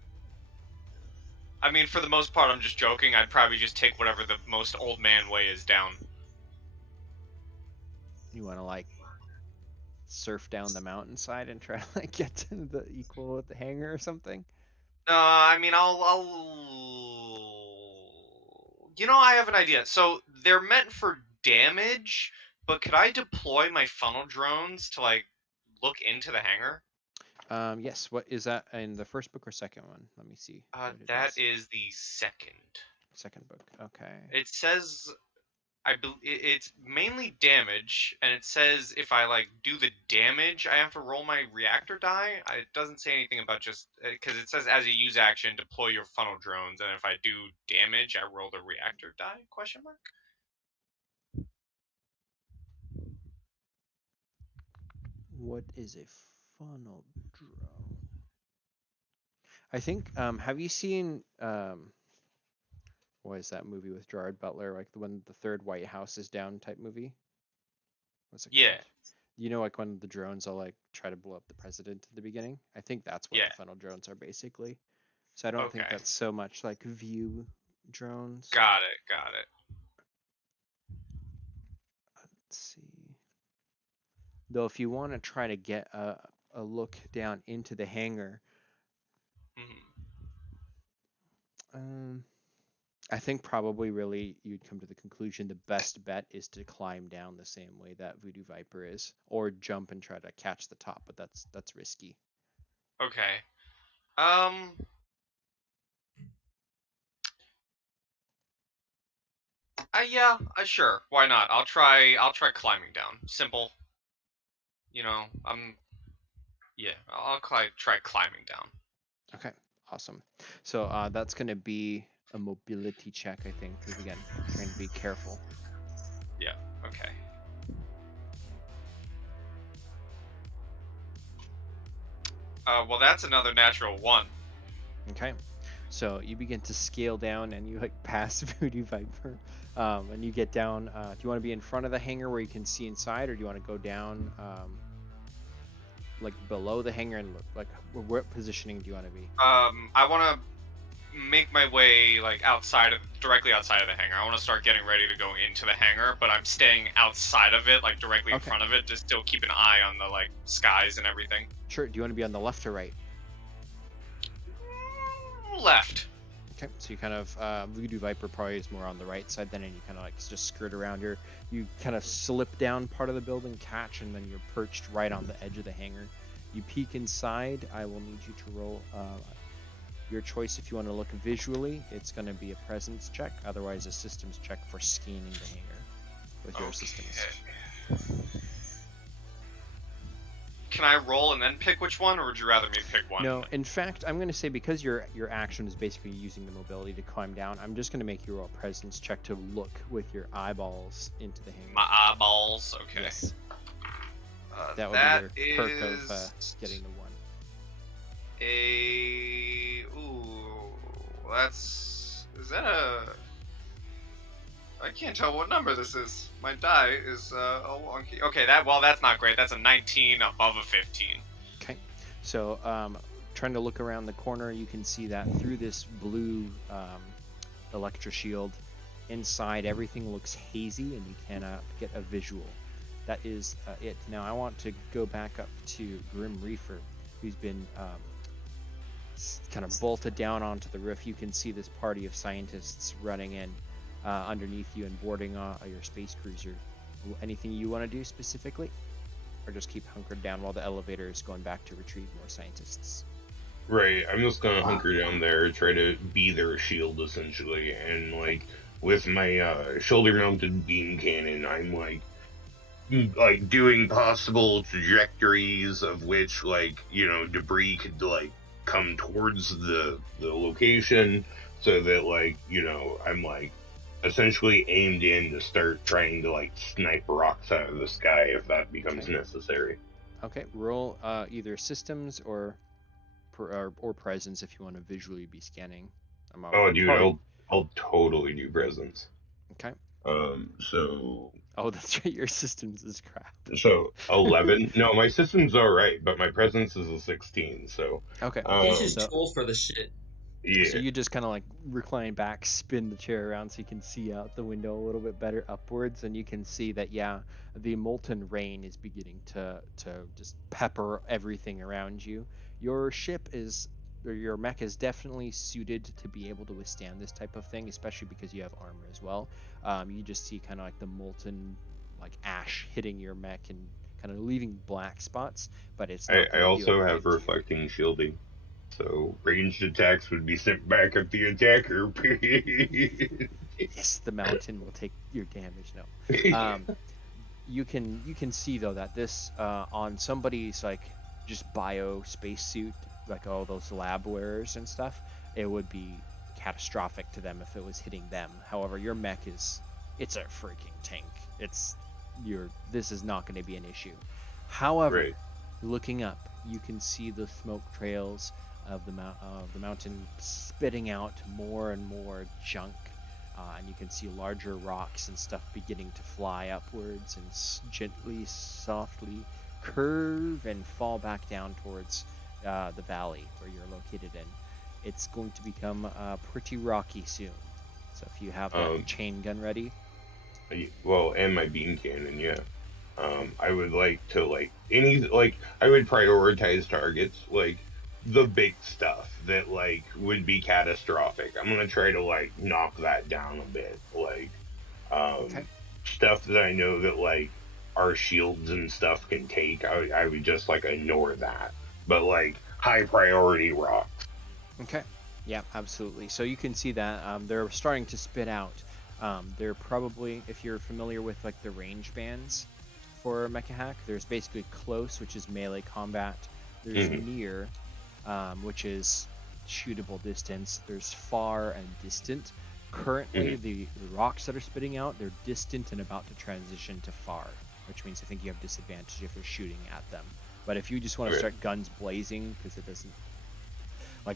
I mean, for the most part, I'm just joking. I'd probably just take whatever the most old man way is down. You want to like surf down the mountainside and try to like get to the equal with the hangar or something? I mean, You know, I have an idea. So they're meant for damage, but could I deploy my funnel drones to like look into the hangar? Yes. What is that in the first book or second one? Let me see. That is the second. Second book. Okay. It says it's mainly damage, and it says if I like do the damage, I have to roll my reactor die. It doesn't say anything about just because it says as a use action, deploy your funnel drones, and if I do damage, I roll the reactor die? Question mark. What is a funnel drone? I think. Have you seen what is that movie with Gerard Butler? Like the one, the third White House is down type movie. What's it Yeah, called? You know, like when the drones will like try to blow up the president at the beginning. I think that's what yeah. the funnel drones are basically. So I don't think Okay, that's so much like view drones. got it. Let's see. Though if you want to try to get a look down into the hangar, Hmm. I think probably really you'd come to the conclusion the best bet is to climb down the same way that Voodoo Viper is, or jump and try to catch the top, but that's risky. Okay. Yeah. Sure. Why not? I'll try. I'll try climbing down. Simple. You know. Yeah. I'll try climbing down. Okay, awesome. So that's going to be a mobility check, I think, because again, trying to be careful. Yeah. Okay. Well, that's another natural one. Okay, so you begin to scale down and you like pass Voodoo Viper, and you get down. Do you want to be in front of the hangar where you can see inside, or do you want to go down, like below the hangar and look? Like, what positioning do you want to be? I want to make my way like directly outside of the hangar. I want to start getting ready to go into the hangar, but I'm staying outside of it, like directly in front of it, to still keep an eye on the like skies and everything. Sure. Do you want to be on the left or right? Left. Okay, so you kind of Voodoo Viper probably is more on the right side then, and you kind of like just skirt around here. You kind of slip down part of the building, catch, and then you're perched right on the edge of the hangar. You peek inside. I will need you to roll your choice if you want to look visually. It's going to be a presence check, otherwise a systems check for scanning the hangar with your systems. Can I roll and then pick which one, or would you rather me pick one? No, in fact, I'm going to say because your action is basically using the mobility to climb down, I'm just going to make you roll a presence check to look with your eyeballs into the hangar. My eyeballs, okay. Yes. That would that be your perk of getting the one. Is that a... I can't tell what number this is. My die is wonky. Okay, that's not great. That's a 19 above a 15. Okay, so trying to look around the corner, you can see that through this blue electro shield, inside everything looks hazy and you cannot get a visual. That is it. Now I want to go back up to Grim Reaper, who's been kind of bolted down onto the roof. You can see this party of scientists running in underneath you and boarding your space cruiser. Anything you want to do specifically, or just keep hunkered down while the elevator is going back to retrieve more scientists? Right, I'm just gonna hunker down there, try to be their shield essentially, and like with my shoulder-mounted beam cannon, I'm like doing possible trajectories of which debris could like come towards the location, so that I'm like essentially aimed in to start trying to like snipe rocks out of the sky if that becomes necessary. Okay, roll either systems or presence if you want to visually be scanning. I'll totally do presence. Okay. So. Oh, that's right. Your systems is crap. So 11. No, my system's all right, but my presence is a 16. So. Okay. He's just tools for the shit. Yeah. So you just kind of like recline back, spin the chair around so you can see out the window a little bit better upwards, and you can see that the molten rain is beginning to just pepper everything around you. Your ship your mech is definitely suited to be able to withstand this type of thing, especially because you have armor as well. You just see kind of like the molten like ash hitting your mech and kind of leaving black spots, but it's not I also have reflecting shielding. So ranged attacks would be sent back at the attacker. Yes, the mountain will take your damage. No. You can see though that this on somebody's like just bio spacesuit, like all those lab wearers and stuff, it would be catastrophic to them if it was hitting them. However, your mech it's a freaking tank. This is not going to be an issue. However, Right. looking up, you can see the smoke trails of the mountain spitting out more and more junk. And you can see larger rocks and stuff beginning to fly upwards and gently, softly curve and fall back down towards the valley where you're located in. It's going to become pretty rocky soon. So if you have that chain gun ready. Well, and my beam cannon, yeah. I would like to I would prioritize targets like the big stuff that would be catastrophic. I'm gonna try to knock that down a bit, Okay. stuff that I know that our shields and stuff can take. I would just ignore that, but high priority rocks. Okay. Yeah, absolutely. So you can see that they're starting to spit out. They're probably, if you're familiar with the range bands for MechaHack, there's basically close, which is melee combat. There's near, which is shootable distance. There's far and distant. Currently, the rocks that are spitting out, they're distant and about to transition to far, which means I think you have disadvantage if you're shooting at them. But if you just want to start guns blazing, because it doesn't,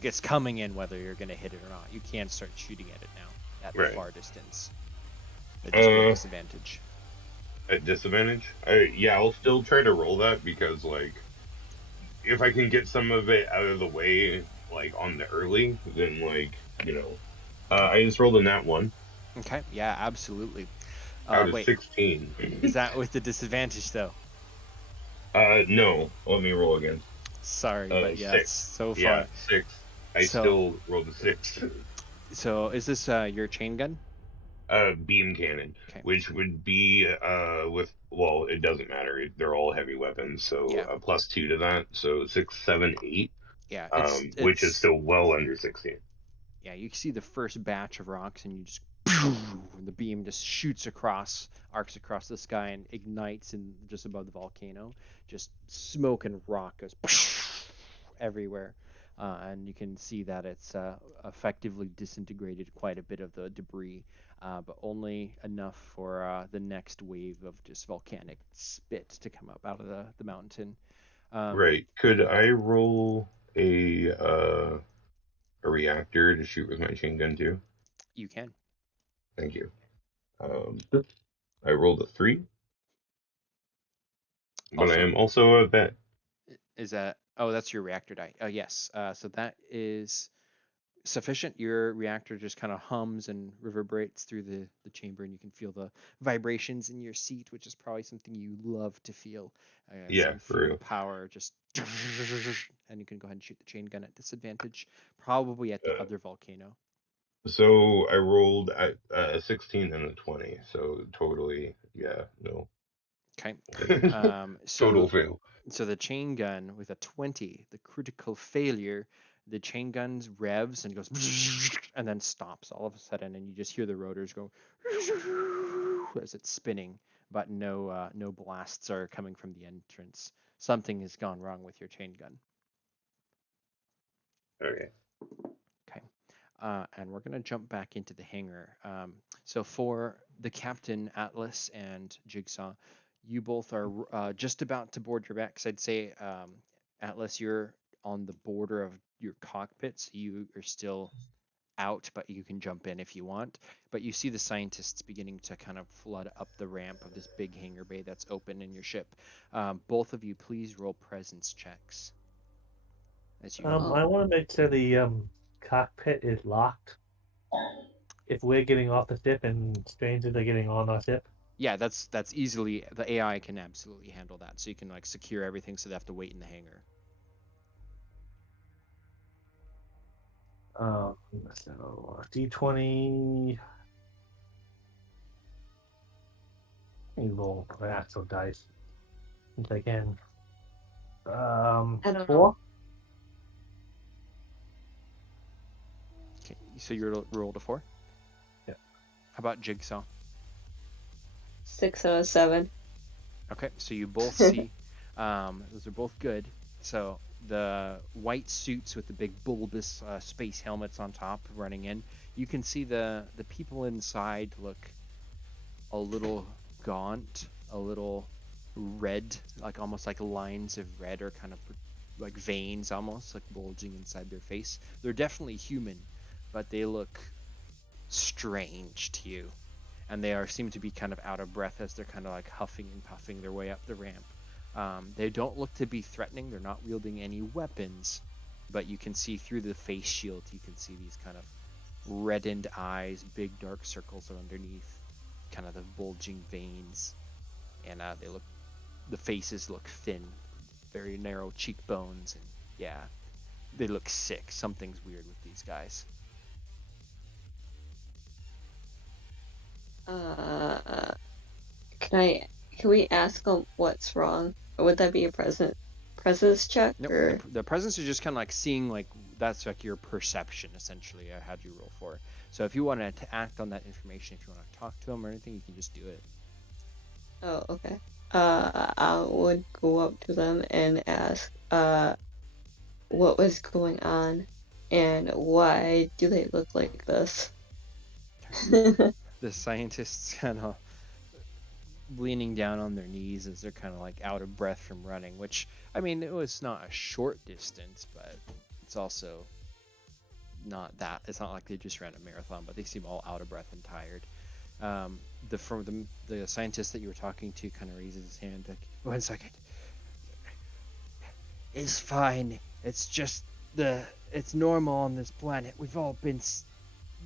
it's coming in whether you're going to hit it or not, you can start shooting at it now at the far distance. But just be a disadvantage. At disadvantage? I'll still try to roll that because if I can get some of it out of the way on the early, then I just rolled a nat 1. Okay, yeah, absolutely. Out of wait, 16. Is that with the disadvantage though? No. Let me roll again. Sorry, but yeah, 6. so far. Yeah, 6. I still rolled a 6. So is this your chain gun? Beam cannon, Okay. which would be it doesn't matter. They're all heavy weapons, so +2 to that, so 6, 7, 8. Yeah, which is still well under 16. Yeah, you see the first batch of rocks, and you just and the beam just shoots across, arcs across the sky, and ignites in just above the volcano. Just smoke and rock goes everywhere, and you can see that it's effectively disintegrated quite a bit of the debris, but only enough for the next wave of just volcanic spit to come up out of the mountain. Right. Could I roll a reactor to shoot with my chain gun too? You can. Thank you. I rolled a 3, but I am also a vet. Is that? Oh, that's your reactor die. Oh, yes. So that is sufficient. Your reactor just kind of hums and reverberates through the chamber, and you can feel the vibrations in your seat, which is probably something you love to feel. Yeah, some for real. power, just, and you can go ahead and shoot the chain gun at disadvantage, probably at the other volcano. So I rolled at a 16 and a 20, so totally, no. Okay. Total fail. So the chain gun with a 20, the critical failure, the chain gun revs and goes and then stops all of a sudden, and you just hear the rotors go as it's spinning, but no blasts are coming from the entrance. Something has gone wrong with your chain gun. Okay. Okay. And we're going to jump back into the hangar. So for the captain, Atlas and Jigsaw, you both are just about to board your backs. I'd say, Atlas, you're on the border of your cockpit, so you are still out, but you can jump in if you want. But you see the scientists beginning to kind of flood up the ramp of this big hangar bay that's open in your ship. Both of you, please roll presence checks. As you I want to make sure the cockpit is locked. If we're getting off the ship and strangers are getting on our ship. Yeah, that's easily, the AI can absolutely handle that. So you can secure everything, so they have to wait in the hangar. So D20. Roll the actual dice if I can. I don't 4. know. Okay, so you rolled a 4? Yeah. How about Jigsaw? 6 out of 7. Okay, so you both see, those are both good. So the white suits with the big bulbous space helmets on top running in, you can see the people inside look a little gaunt, a little red, like almost like lines of red or kind of like veins almost like bulging inside their face. They're definitely human, but they look strange to you. And they seem to be kind of out of breath as they're kind of like huffing and puffing their way up the ramp. They don't look to be threatening. They're not wielding any weapons, but you can see through the face shield, you can see these kind of reddened eyes, big dark circles are underneath, kind of the bulging veins, and the faces look thin, very narrow cheekbones, and yeah, they look sick. Something's weird with these guys. Can we ask them what's wrong? Or would that be a presence check? Nope. Or The presence is just kind of like seeing, like, that's like your perception essentially. I had you roll for. So if you wanted to act on that information, if you want to talk to them or anything, you can just do it. oh, okay. I would go up to them and ask what was going on and why do they look like this? The scientists kind of leaning down on their knees as they're kind of like out of breath from running, which, I mean, it was not a short distance, but it's also not that. It's not like they just ran a marathon, but they seem all out of breath and tired. The scientist that you were talking to kind of raises his hand, like, 1 second. It's fine. It's just it's normal on this planet. We've all been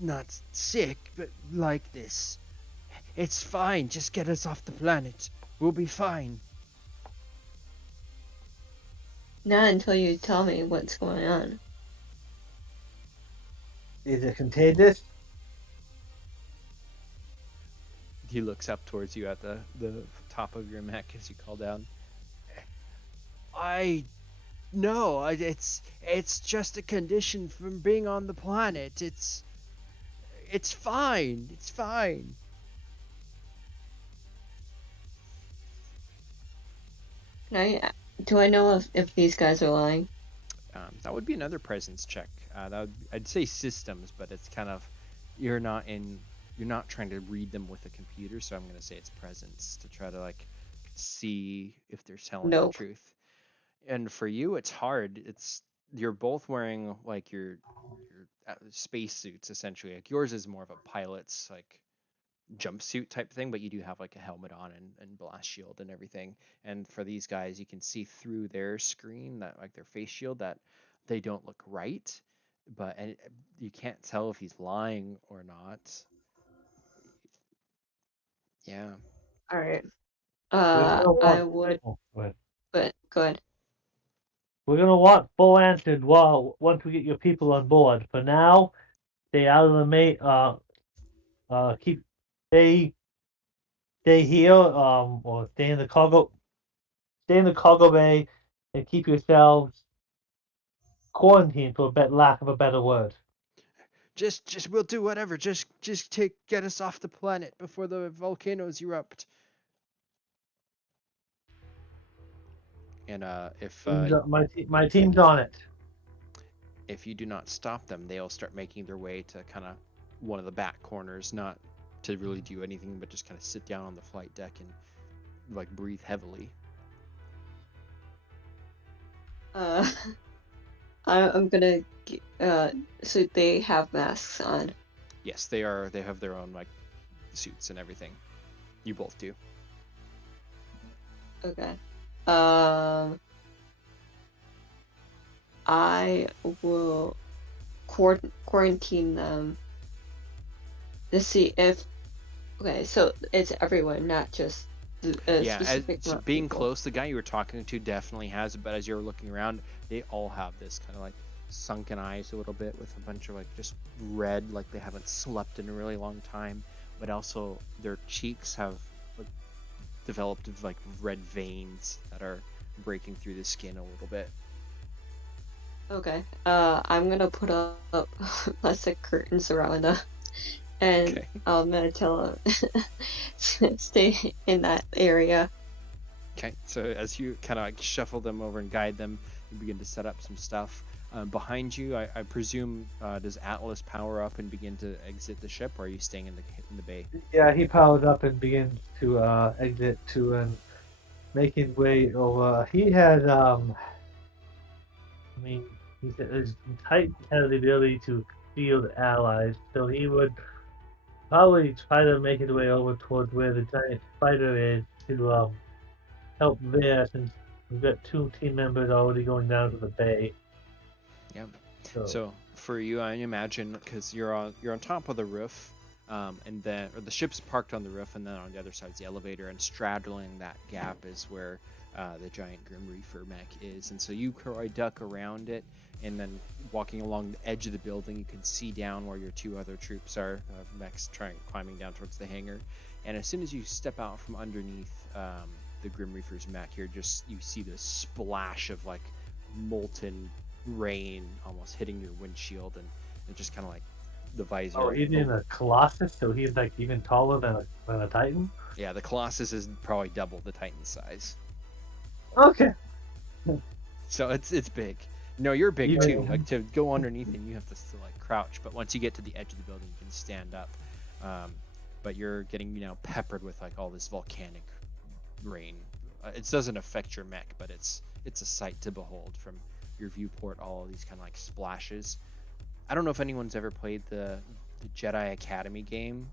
not sick, but like this. It's fine. Just get us off the planet. We'll be fine. Not until you tell me what's going on. Is it contagious? He looks up towards you at the top of your mech as you call down. No, it's just a condition from being on the planet. It's fine. It's fine. Do I know if these guys are lying? That would be another presence check. I'd say systems, but it's kind of you're not trying to read them with a computer, so I'm gonna say it's presence to try to like see if they're telling the truth. And for you, it's hard. You're both wearing like your space suits essentially. Like yours is more of a pilot's like jumpsuit type thing, but you do have like a helmet on and blast shield and everything. And for these guys, you can see through their screen, that like their face shield, that they don't look right, and you can't tell if he's lying or not. Yeah. All right. I would. Oh, go ahead. But go ahead. We're gonna want full answers once we get your people on board. For now, stay out of the stay here, or stay in the cargo bay, and keep yourselves quarantined, for lack of a better word. Just we'll do whatever. Just get us off the planet before the volcanoes erupt. And if My team's on it. if you do not stop them, they'll start making their way to kind of one of the back corners, not to really do anything, but just kind of sit down on the flight deck and like breathe heavily. I'm gonna. So they have masks on. Yes, they are. They have their own like suits and everything. You both do. Okay. I will quarantine them to see if. Okay, so it's everyone, not just yeah. specific As being people. close, the guy you were talking to definitely has it, but as you're looking around, they all have this kind of like sunken eyes a little bit with a bunch of like just red, like they haven't slept in a really long time, but also their cheeks have like developed like red veins that are breaking through the skin a little bit. Okay. I'm gonna put up plastic curtains around them And Okay. I'm gonna tell him to stay in that area. Okay, so as you kind of like shuffle them over and guide them, you begin to set up some stuff. Behind you, I presume, does Atlas power up and begin to exit the ship, or are you staying in the bay? Yeah, he powers up and begins to exit to and make his way over. He has I mean, his Titan has the ability to shield allies, so he would probably try to make his way over towards where the giant spider is to help there, since we've got 2 team members already going down to the bay. Yeah. So, So for you, I imagine, because you're on top of the roof, and then or the ship's parked on the roof, and then on the other side is the elevator, and straddling that gap is where the giant Grim Reaper mech is, and so you probably duck around it, and then walking along the edge of the building, you can see down where your 2 other troops are, mechs climbing down towards the hangar, and as soon as you step out from underneath the Grim Reaper's mech, you see this splash of like molten rain almost hitting your windshield, and it just kind of like the visor. oh, he's in a Colossus, so he's like even taller than a Titan. Yeah, the Colossus is probably double the Titan size, Okay. so it's big. No, you're big Yeah. too. Like to go underneath and you have to still like crouch, but once you get to the edge of the building, you can stand up. But you're getting peppered with like all this volcanic rain. It doesn't affect your mech, but it's a sight to behold from your viewport. All of these kind of like splashes. I don't know if anyone's ever played the Jedi Academy game,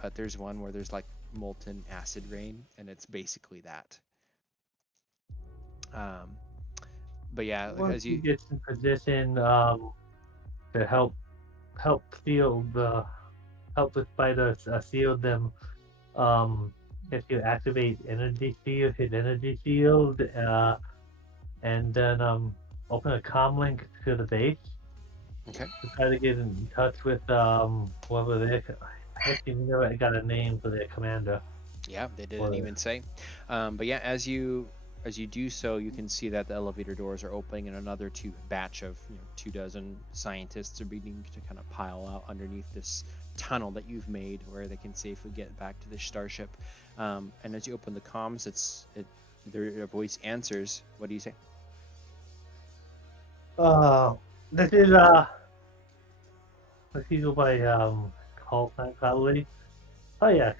but there's one where there's like molten acid rain, and it's basically that. But yeah, like, Once as he you gets in position to help shield help the spiders shield them, if you activate his energy shield, and then open a comm link to the base. Okay. To try to get in touch with whoever they. I guess you never got a name for their commander. Yeah, they didn't Or- even say. But yeah, as you do so, you can see that the elevator doors are opening, and another batch of 24 scientists are beginning to kind of pile out underneath this tunnel that you've made, where they can safely get back to the starship. And as you open the comms, their voice answers. What do you say? This is let's go by call sign probably. Oh yeah,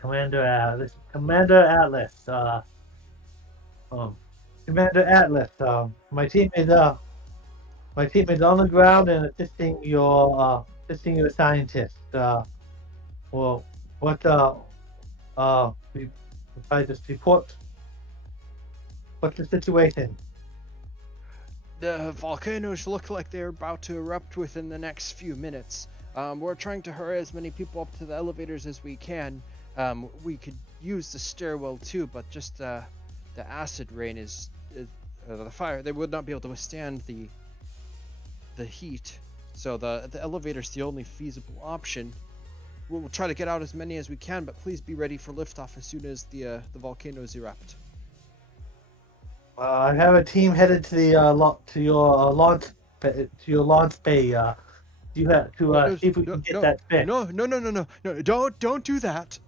this is Commander Atlas. Commander Atlas. My team is on the ground and assisting your scientists. Well, what if I just report? What's the situation? The volcanoes look like they're about to erupt within the next few minutes. We're trying to hurry as many people up to the elevators as we can. We could use the stairwell too, but just the acid rain is the fire. They would not be able to withstand the heat. So the elevator's the only feasible option. We'll try to get out as many as we can, but please be ready for liftoff as soon as the volcanoes erupt. I have a team headed to the launch bay. You have to see if we can get that fixed. No, don't do that.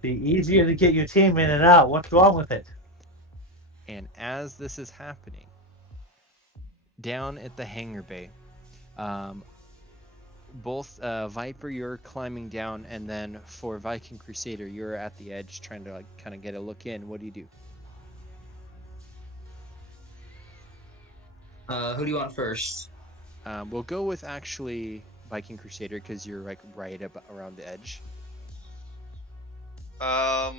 Be easier to get your team in and out. What's wrong with it? And as this is happening, down at the hangar bay, both Viper, you're climbing down, and then for Viking Crusader, you're at the edge trying to like kind of get a look in. What do you do? Who do you want first? We'll go with actually Viking Crusader because you're like right around the edge. I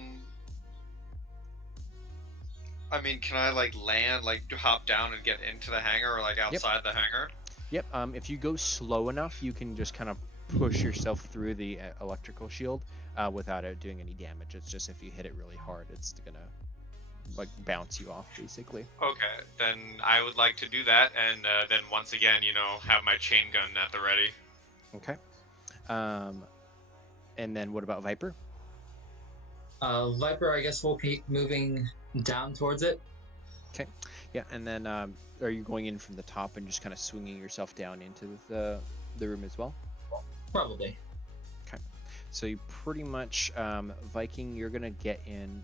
mean, can I like land, like hop down and get into the hangar, or like outside the hangar? Yep. If you go slow enough, you can just kind of push yourself through the electrical shield without it doing any damage. It's just if you hit it really hard, it's gonna like bounce you off, basically. Okay, then I would like to do that, and then once again, have my chain gun at the ready. Okay. And then what about Viper? Viper, I guess we'll be moving down towards it. Okay. Yeah, and then are you going in from the top and just kind of swinging yourself down into the room as well? Probably. So you pretty much, Viking, you're gonna get in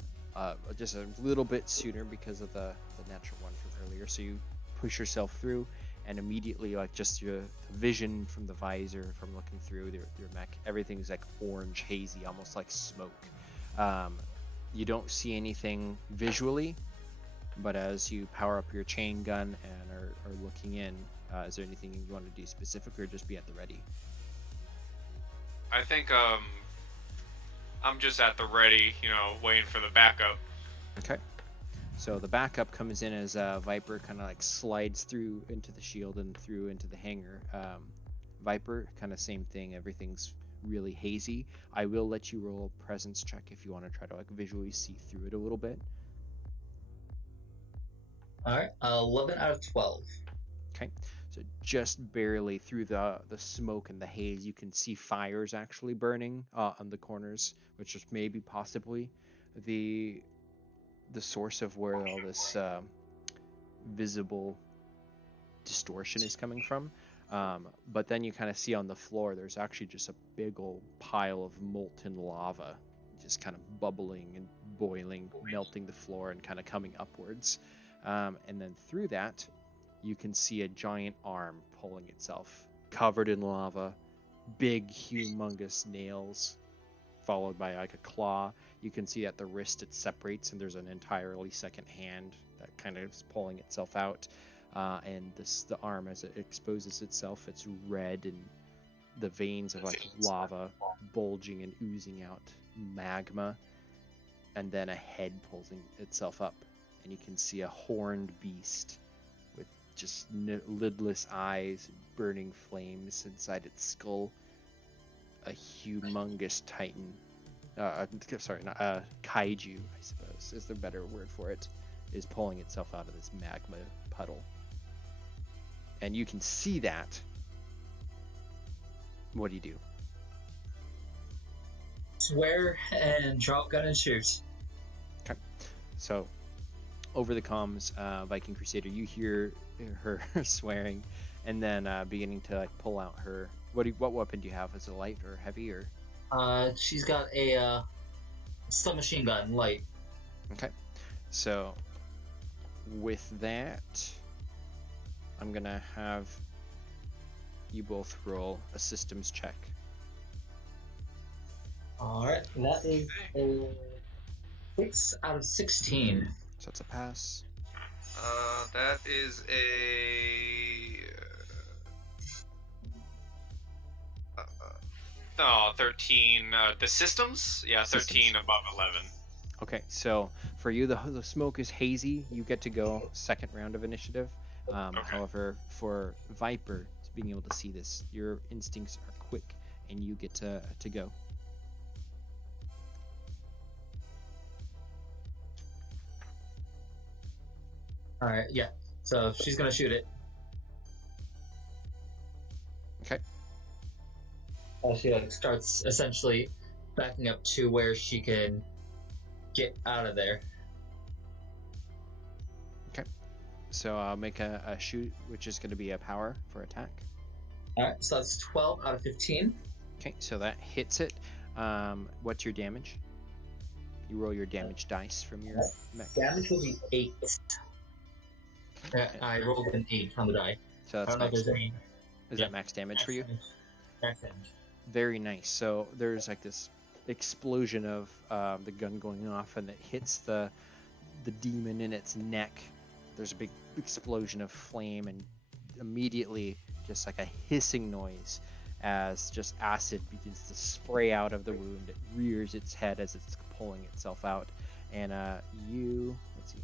just a little bit sooner because of the natural one from earlier. So you push yourself through, and immediately, like, just your vision from the visor, from looking through your mech, everything's like orange, hazy, almost like smoke. You don't see anything visually, but as you power up your chain gun and are looking in, is there anything you want to do specific, or just be at the ready? I think I'm just at the ready, waiting for the backup. Okay. So the backup comes in as Viper kind of like slides through into the shield and through into the hangar. Viper, kind of same thing. Everything's really hazy. I will let you roll a presence check if you want to try to like visually see through it a little bit. All right, 11 out of 12. Okay, so just barely through the smoke and the haze, you can see fires actually burning on the corners, which is maybe possibly the source of where all this visible distortion is coming from. But then you kind of see on the floor, there's actually just a big old pile of molten lava, just kind of bubbling and boiling, melting the floor and kind of coming upwards. And then through that, you can see a giant arm pulling itself, covered in lava, big, humongous nails, followed by like a claw. You can see at the wrist it separates, and there's an entirely second hand that kind of is pulling itself out. And the arm, as it exposes itself, it's red, and the veins of like lava bulging and oozing out magma. And then a head pulls itself up, and you can see a horned beast with just lidless eyes and burning flames inside its skull. A humongous titan, kaiju, I suppose is the better word for it, is pulling itself out of this magma puddle. And you can see that. What do you do? Swear and drop gun and shoot. Okay. So, over the comms, Viking Crusader, you hear her swearing, and then beginning to like pull out her. What weapon do you have? Is it light or heavy or? She's got a submachine gun, light. Okay. So, with that, I'm gonna have you both roll a systems check. All right, that is a 6 out of 16. So that's a pass. That is a 13. The systems, yeah, 13 Systems. above 11. Okay, so for you, the smoke is hazy. You get to go second round of initiative. However, for Viper, being able to see this, your instincts are quick, and you get to go. All right, yeah. So she's gonna shoot it. Okay. She like starts essentially backing up to where she can get out of there. So I'll make a shoot, which is going to be a power for attack. All right, so that's 12 out of 15. Okay, so that hits it. What's your damage? You roll your damage dice from your mech. Damage will be 8. I rolled an 8 on the die. So I that's don't know if max. there's any. Is that max damage for you? Max damage. Very nice. So there's like this explosion of the gun going off, and it hits the demon in its neck. There's a big explosion of flame, and immediately just like a hissing noise as just acid begins to spray out of the wound. It rears its head as it's pulling itself out. And let's see,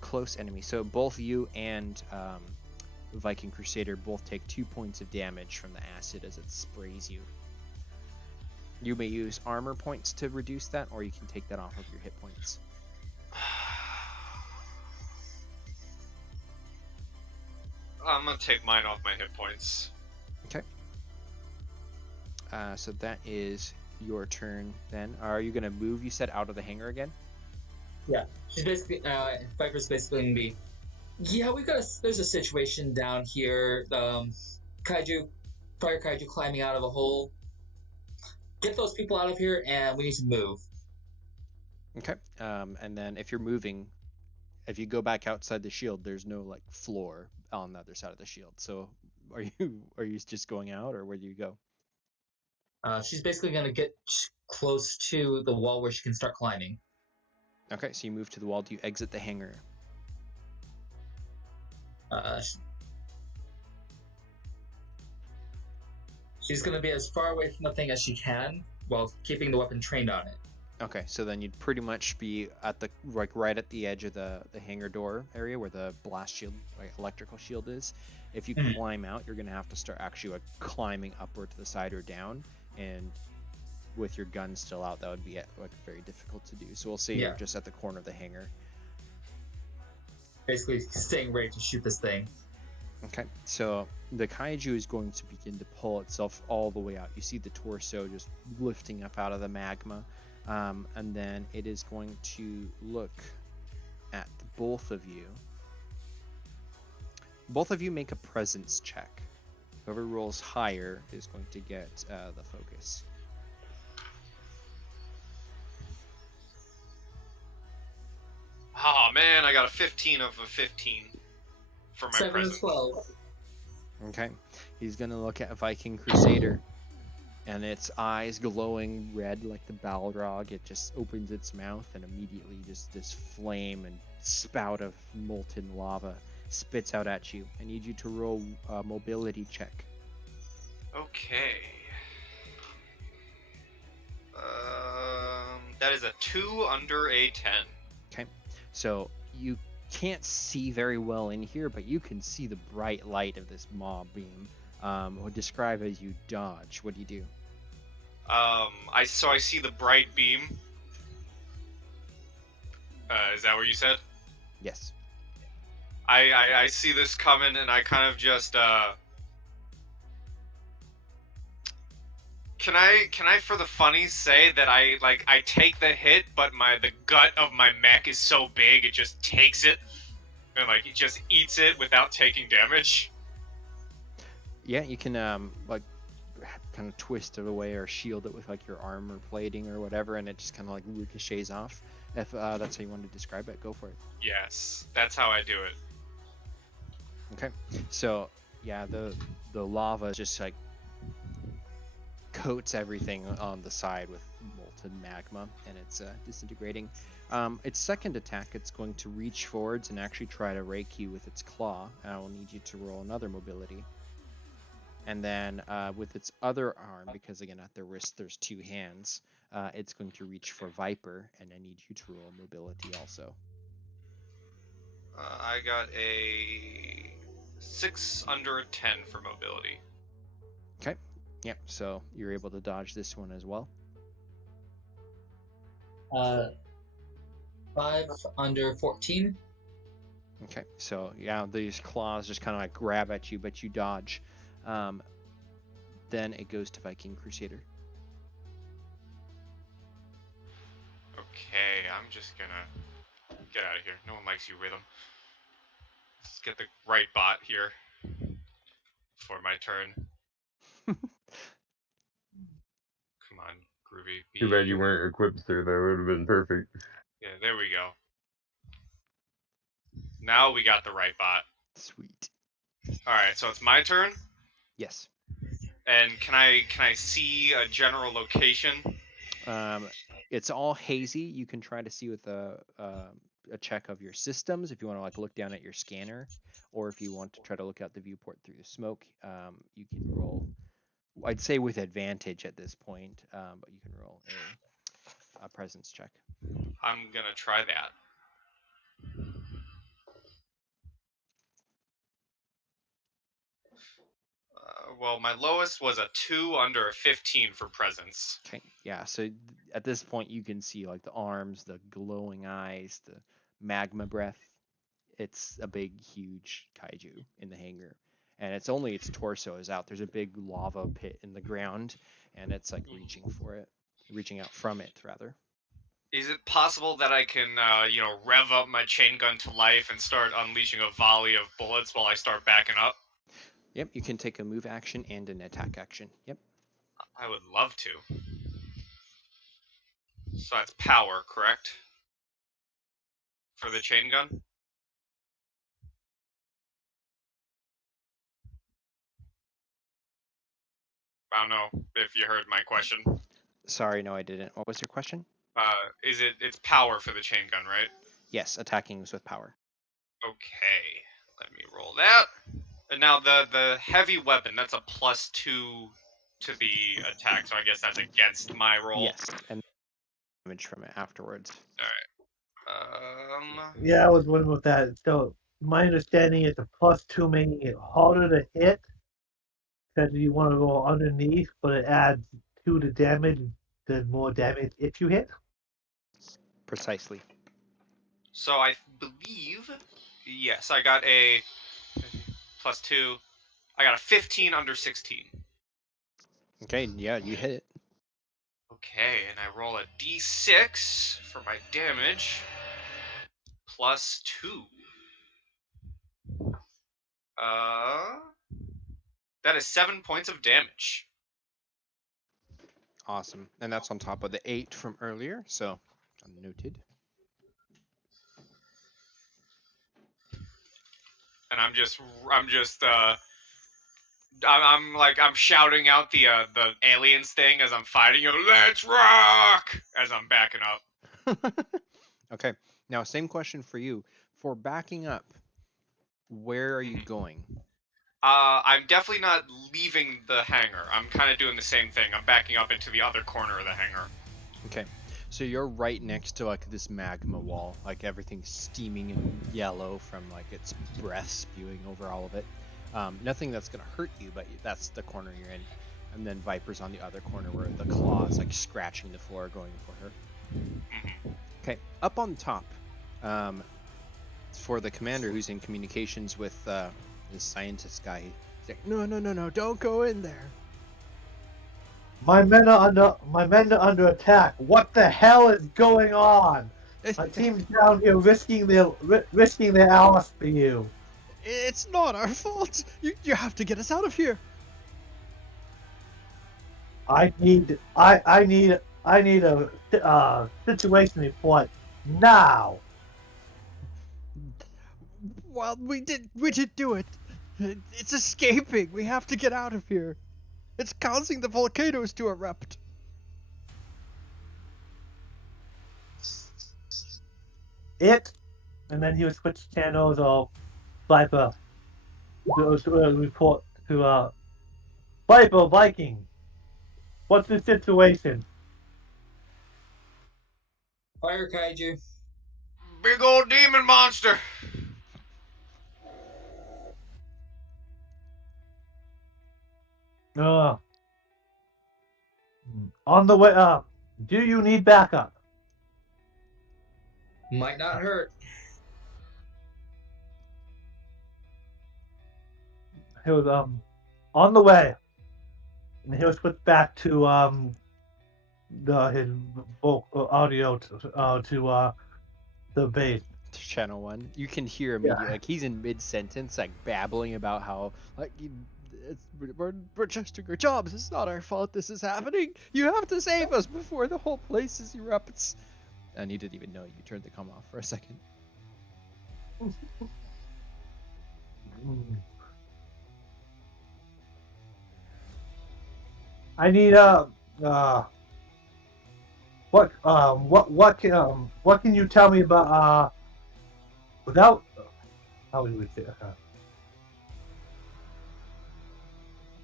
close enemy. So both you and Viking Crusader both take 2 points of damage from the acid as it sprays you. You may use armor points to reduce that, or you can take that off of your hit points. I'm gonna take mine off my hit points. Okay. So that is your turn then. Are you gonna move, you said, out of the hangar again? Yeah, she's basically Viper's basically gonna be. Yeah, there's a situation down here. Fire kaiju climbing out of a hole. get those people out of here, and we need to move. Okay. And then if you're moving, if you go back outside the shield, there's no like floor on the other side of the shield. So are you just going out, or where do you go? She's basically going to get close to the wall where she can start climbing. Okay, so you move to the wall. Do you exit the hangar? She's going to be as far away from the thing as she can while keeping the weapon trained on it. Okay, so then you'd pretty much be at the like right at the edge of the hangar door area where the blast shield, like electrical shield is. If you climb out, you're gonna have to start actually like climbing upward to the side or down, and with your gun still out, that would be like very difficult to do. So we'll say you're just at the corner of the hangar. Basically, staying ready to shoot this thing. Okay, so the kaiju is going to begin to pull itself all the way out. You see the torso just lifting up out of the magma. And then it is going to look at both of you. Both of you make a presence check. Whoever rolls higher is going to get the focus. Oh man, I got a 15 of a 15 for my 7 presence. and 12. Okay, he's gonna look at Viking Crusader, and its eyes glowing red like the Balrog. It just opens its mouth, and immediately just this flame and spout of molten lava spits out at you. I need you to roll a mobility check. Okay. That is a 2 under a 10. Okay, so you can't see very well in here, but you can see the bright light of this mob beam. Would describe as you dodge. What do you do? I see the bright beam. Is that what you said? Yes. I see this coming, and I kind of just Can I for the funny say that I take the hit, but the gut of my mech is so big it just takes it, and like it just eats it without taking damage. Yeah, you can like kind of twist it away or shield it with like your armor plating or whatever, and it just kind of like ricochets off. If that's how you want to describe it, go for it. Yes, that's how I do it. Okay, so yeah, the lava just like coats everything on the side with molten magma, and it's disintegrating. Its second attack, it's going to reach forwards and actually try to rake you with its claw. I will need you to roll another mobility. And then with its other arm, because again at the wrist there's two hands, it's going to reach for Viper, and I need you to roll mobility also. I got a 6 under a 10 for mobility. Okay. Yep. So you're able to dodge this one as well. 5 under 14. Okay. So yeah, these claws just kind of like grab at you, but you dodge. Then it goes to Viking Crusader. Okay, I'm just gonna get out of here. No one likes you, Rhythm. Let's get the right bot here for my turn. Come on, Groovy. Too bad you weren't equipped, sir. That would have been perfect. Yeah, there we go. Now we got the right bot. Sweet. Alright, so it's my turn? Yes. And can I see a general location? It's all hazy. You can try to see with a check of your systems if you want to like look down at your scanner, or if you want to try to look out the viewport through the smoke. You can roll, I'd say with advantage at this point, but you can roll a presence check. I'm gonna try that. Well, my lowest was a 2 under a 15 for presence. Okay, yeah, so at this point you can see like the arms, the glowing eyes, the magma breath. It's a big, huge kaiju in the hangar. And it's only its torso is out. There's a big lava pit in the ground, and it's like reaching out from it, rather. Is it possible that I can, rev up my chain gun to life and start unleashing a volley of bullets while I start backing up? Yep, you can take a move action and an attack action. Yep. I would love to. So that's power, correct? For the chain gun? I don't know if you heard my question. Sorry, no, I didn't. What was your question? It's power for the chain gun, right? Yes, attacking is with power. Okay. Let me roll that. And now the heavy weapon, that's a +2 to the attack, so I guess that's against my roll. Yes, and damage from it afterwards. Yeah, I was wondering about that. So my understanding is a +2 making it harder to hit because you want to go underneath, but it adds 2 to damage, does more damage if you hit. Precisely. So I believe, yes, I got a +2. I got a 15 under 16. Okay, yeah, you hit it. Okay, and I roll a d6 for my damage. +2. That is 7 points of damage. Awesome. And that's on top of the 8 from earlier, so noted. And I'm shouting out the aliens thing as I'm fighting. Let's rock! As I'm backing up. Okay, now same question for you. For backing up, where are you going? I'm definitely not leaving the hangar. I'm kind of doing the same thing. I'm backing up into the other corner of the hangar. Okay, so you're right next to like this magma wall, like everything's steaming and yellow from like its breath spewing over all of it. Nothing that's gonna hurt you, but that's the corner you're in. And then Viper's on the other corner where the claws like scratching the floor going for her. Okay, up on top, for the commander who's in communications with this scientist guy. He's like, no, don't go in there. My men are under attack. What the hell is going on? My team's down here risking their ass for you. It's not our fault. You have to get us out of here. I need a situation report now. Well, we did do it. It's escaping. We have to get out of here. It's causing the volcanoes to erupt. And then he would switch channels or Viper report to Viper Viking. What's the situation? Fire kaiju. Big old demon monster. On the way up. Do you need backup? Might not hurt. He was on the way. And he was put back to his audio to the base. Channel 1. You can hear immediately, like he's in mid-sentence, like babbling about how like we're just doing our jobs. It's not our fault this is happening. You have to save us before the whole place erupts. And he didn't even know you turned the comm off for a second. I need what can you tell me about without how would we say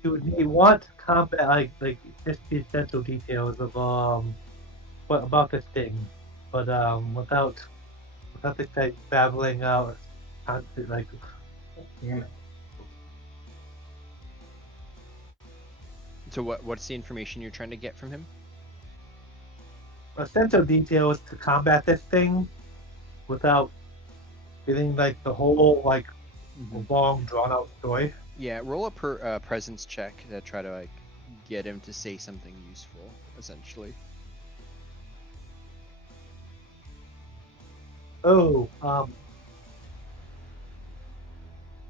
you want combat like just the essential details of what about this thing, but without the guy babbling out constant like. So what's the information you're trying to get from him? Essential details to combat this thing without getting like the whole like long drawn out story. Yeah, roll a presence check to try to like get him to say something useful, essentially. Oh,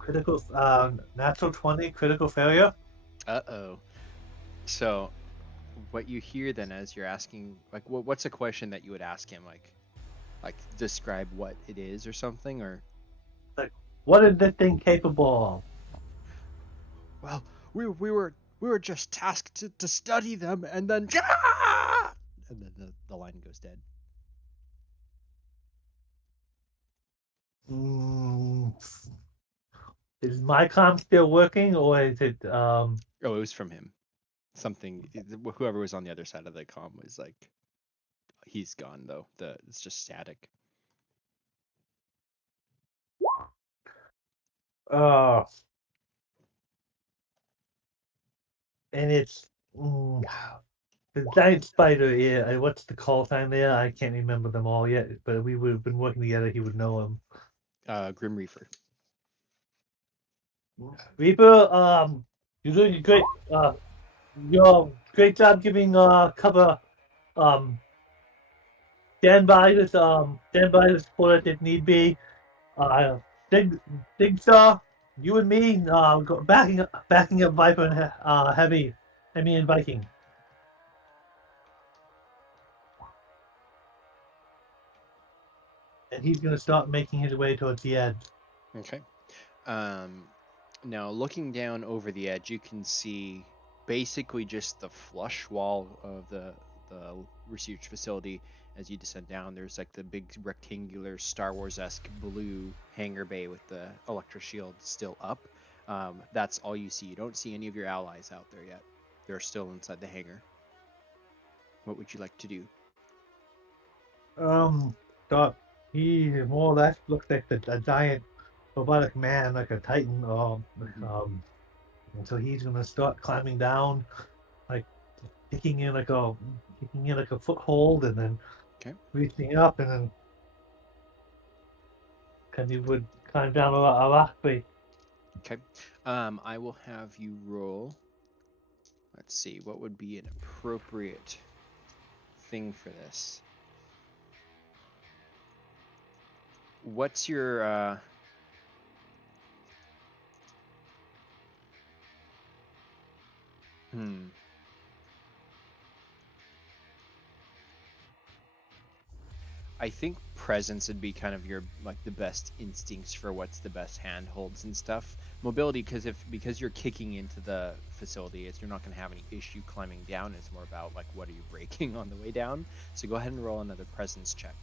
critical natural 20 critical failure. Uh-oh. So what you hear then as you're asking, like, what's a question that you would ask him, like describe what it is or something, or What is this thing capable well, we were just tasked to study them, and then and then the line goes dead. of? Is my comm still working, or is it? Oh, it was from him. Something. Whoever was on the other side of the comm was like, he's gone though. It's just static. Uh, and it's the giant spider. Yeah, what's the call sign there? I can't remember them all yet, but we would have been working together. He would know him. Grim Reaper. Reaper, you're doing great. Your great job giving cover. Um, stand by this. Stand by this support if need be. Big Star, you and me, backing up Viper and Heavy and Viking. And he's gonna start making his way towards the edge. Okay. Now looking down over the edge, you can see basically just the flush wall of the research facility. As you descend down, there's like the big rectangular Star Wars-esque blue hangar bay with the electro shield still up. That's all you see. You don't see any of your allies out there yet. They're still inside the hangar. What would you like to do? Thought he more or less looks like a giant robotic man, like a Titan. And so he's gonna start climbing down, like kicking in like a foothold, and then reaching up, and then because he would climb down a rock face. Okay. I will have you roll. Let's see, what would be an appropriate thing for this? What's your I think presence would be kind of your like the best instincts for what's the best handholds and stuff. Mobility, because you're kicking into the facility, you're not going to have any issue climbing down. It's more about like what are you breaking on the way down. So go ahead and roll another presence check.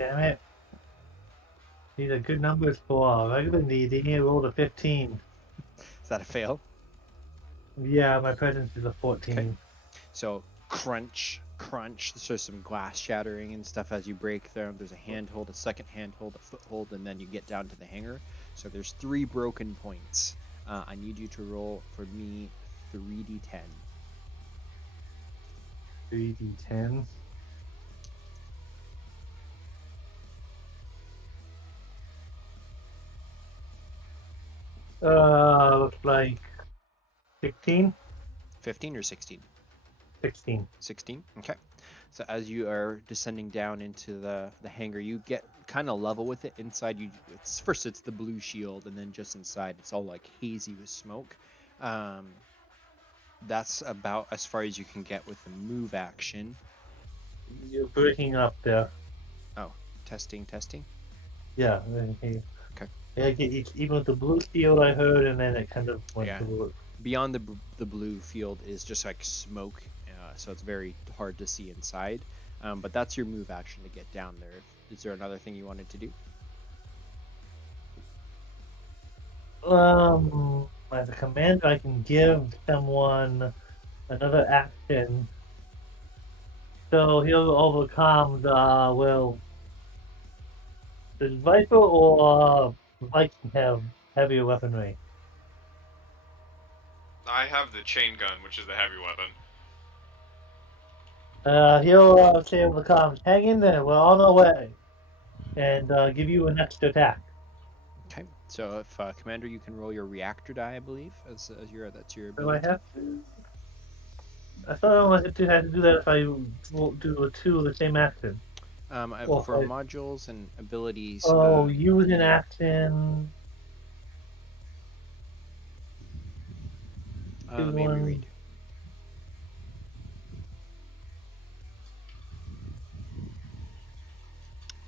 Damn it! These are good numbers for regular need. He rolled a 15. Is that a fail? Yeah, my presence is a 14. Okay. So crunch. There's some glass shattering and stuff as you break there. There's a handhold, a second handhold, a foothold, and then you get down to the hangar. So there's 3 broken points. I need you to roll for me 3d10. 3d10. Looks like 16. 15 or 16? 16. 16. Okay. So as you are descending down into the hangar, you get kind of level with it. Inside, it's the blue shield, and then just inside, it's all like hazy with smoke. That's about as far as you can get with the move action. You're breaking up there. Oh, testing. Yeah. Okay. Yeah, even with the blue shield I heard, and then it kind of went to Beyond the blue field is just like smoke, so it's very hard to see inside. But that's your move action to get down there. Is there another thing you wanted to do? As a commander, I can give someone another action, so he'll overcome does Viper or Viking have heavier weaponry? I have the chain gun, which is the heavy weapon. He'll say over the comms, hang in there, we're on our way, and give you an extra attack. Okay, so if commander, you can roll your reactor die, I believe, that's your ability. Do I have to? I thought I wanted to have to do that if I do 2 of the same action. For modules and abilities. Use an action. second Maybe one. read.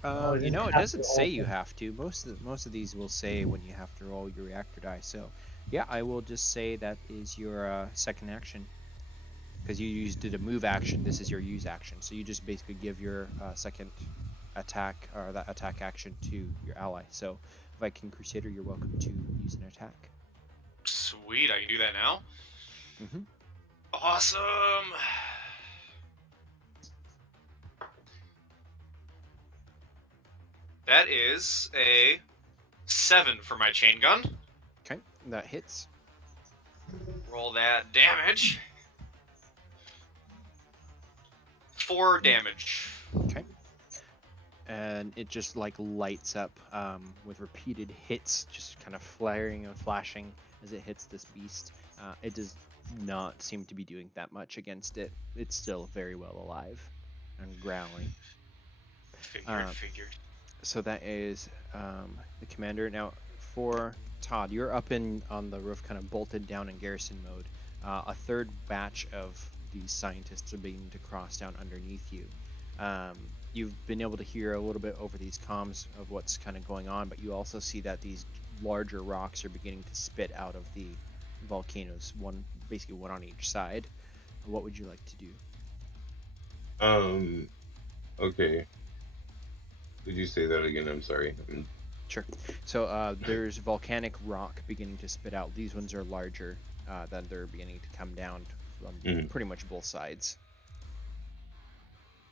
Oh, You know, it have doesn't to say you open. have to. Most of these will say when you have to roll your reactor die. So, yeah, I will just say that is your second action. Because you did a move action, this is your use action. So you just basically give your second attack or that attack action to your ally. So, Viking Crusader, you're welcome to use an attack. Sweet, I can do that now. Mm-hmm. Awesome. That is a 7 for my chain gun. Okay, that hits. Roll that damage. 4 damage. Okay. And it just like lights up with repeated hits, just kind of flaring and flashing as it hits this beast. It does not seem to be doing that much against it. It's still very well alive and growling. Figured. So that is the commander. Now for Todd, you're up on the roof, kind of bolted down in garrison mode. A third batch of these scientists are beginning to cross down underneath you. You've been able to hear a little bit over these comms of what's kind of going on, but you also see that these larger rocks are beginning to spit out of the volcanoes, basically one on each side. What would you like to do? Okay. Could you say that again? I'm sorry. Sure. So there's volcanic rock beginning to spit out. These ones are larger than they're beginning to come down from pretty much both sides.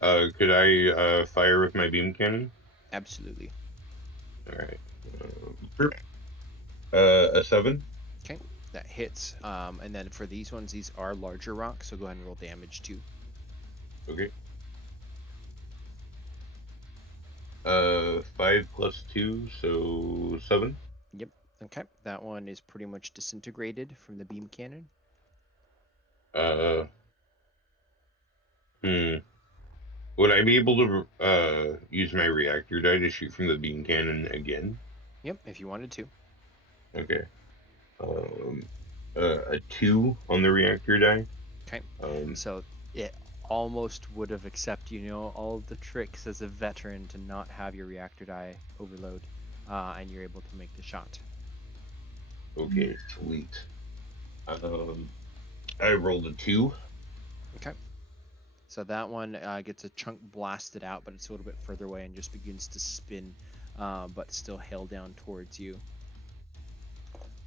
Could I fire with my beam cannon? Absolutely. All right. A 7. Okay, that hits. And then for these ones, these are larger rocks, so go ahead and roll damage too. Okay. 5 plus 2, so 7. Yep. Okay, that one is pretty much disintegrated from the beam cannon. Would I be able to use my reactor die to shoot from the beam cannon again? Yep, if you wanted to. Okay. A 2 on the reactor die. Okay. So it almost would have accepted, all of the tricks as a veteran to not have your reactor die overload, and you're able to make the shot. Okay, sweet. I rolled a 2. Okay. So that one gets a chunk blasted out, but it's a little bit further away and just begins to spin, but still hail down towards you.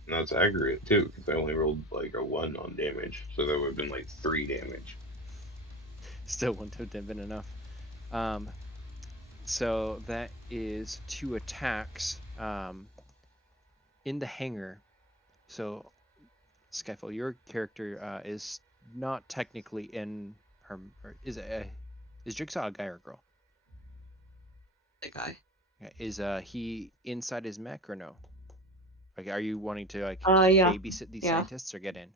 And that's accurate too, because I only rolled like a 1 on damage, so that would have been like 3 damage. Still wouldn't have been enough. So that is 2 attacks in the hangar. So Skyfall, your character is not technically in her. Or is Jigsaw a guy or a girl? The guy. Is he inside his mech or no? Like, are you wanting to Yeah. babysit these Yeah. scientists or get in?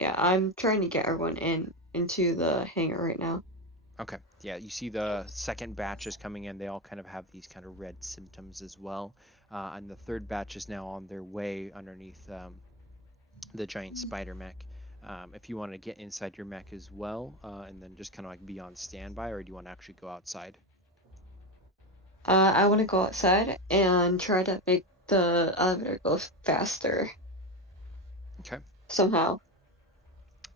Yeah, I'm trying to get everyone into the hangar right now. Okay. Yeah, you see the second batch is coming in. They all kind of have these kind of red symptoms as well. And the third batch is now on their way underneath the giant spider mech. If you want to get inside your mech as well, and then just kind of like be on standby, or do you want to actually go outside? I want to go outside and try to make the elevator go faster. Okay. Somehow.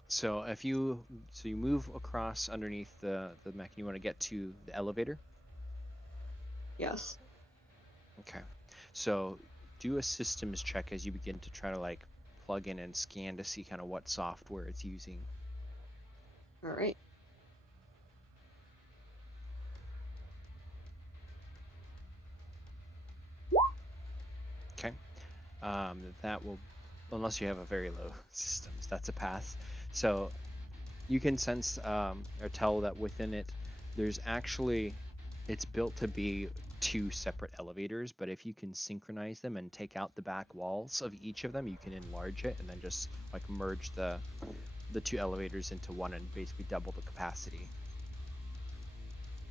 So you move across underneath the mech, and you want to get to the elevator? Yes. Okay. So do a systems check as you begin to try to plug in and scan to see kind of what software it's using. All right. Okay. That will, unless you have a very low systems, that's a pass. So you can sense or tell that within it, there's actually, it's built to be 2 separate elevators, but if you can synchronize them and take out the back walls of each of them, you can enlarge it and then just merge the 2 elevators into one and basically double the capacity.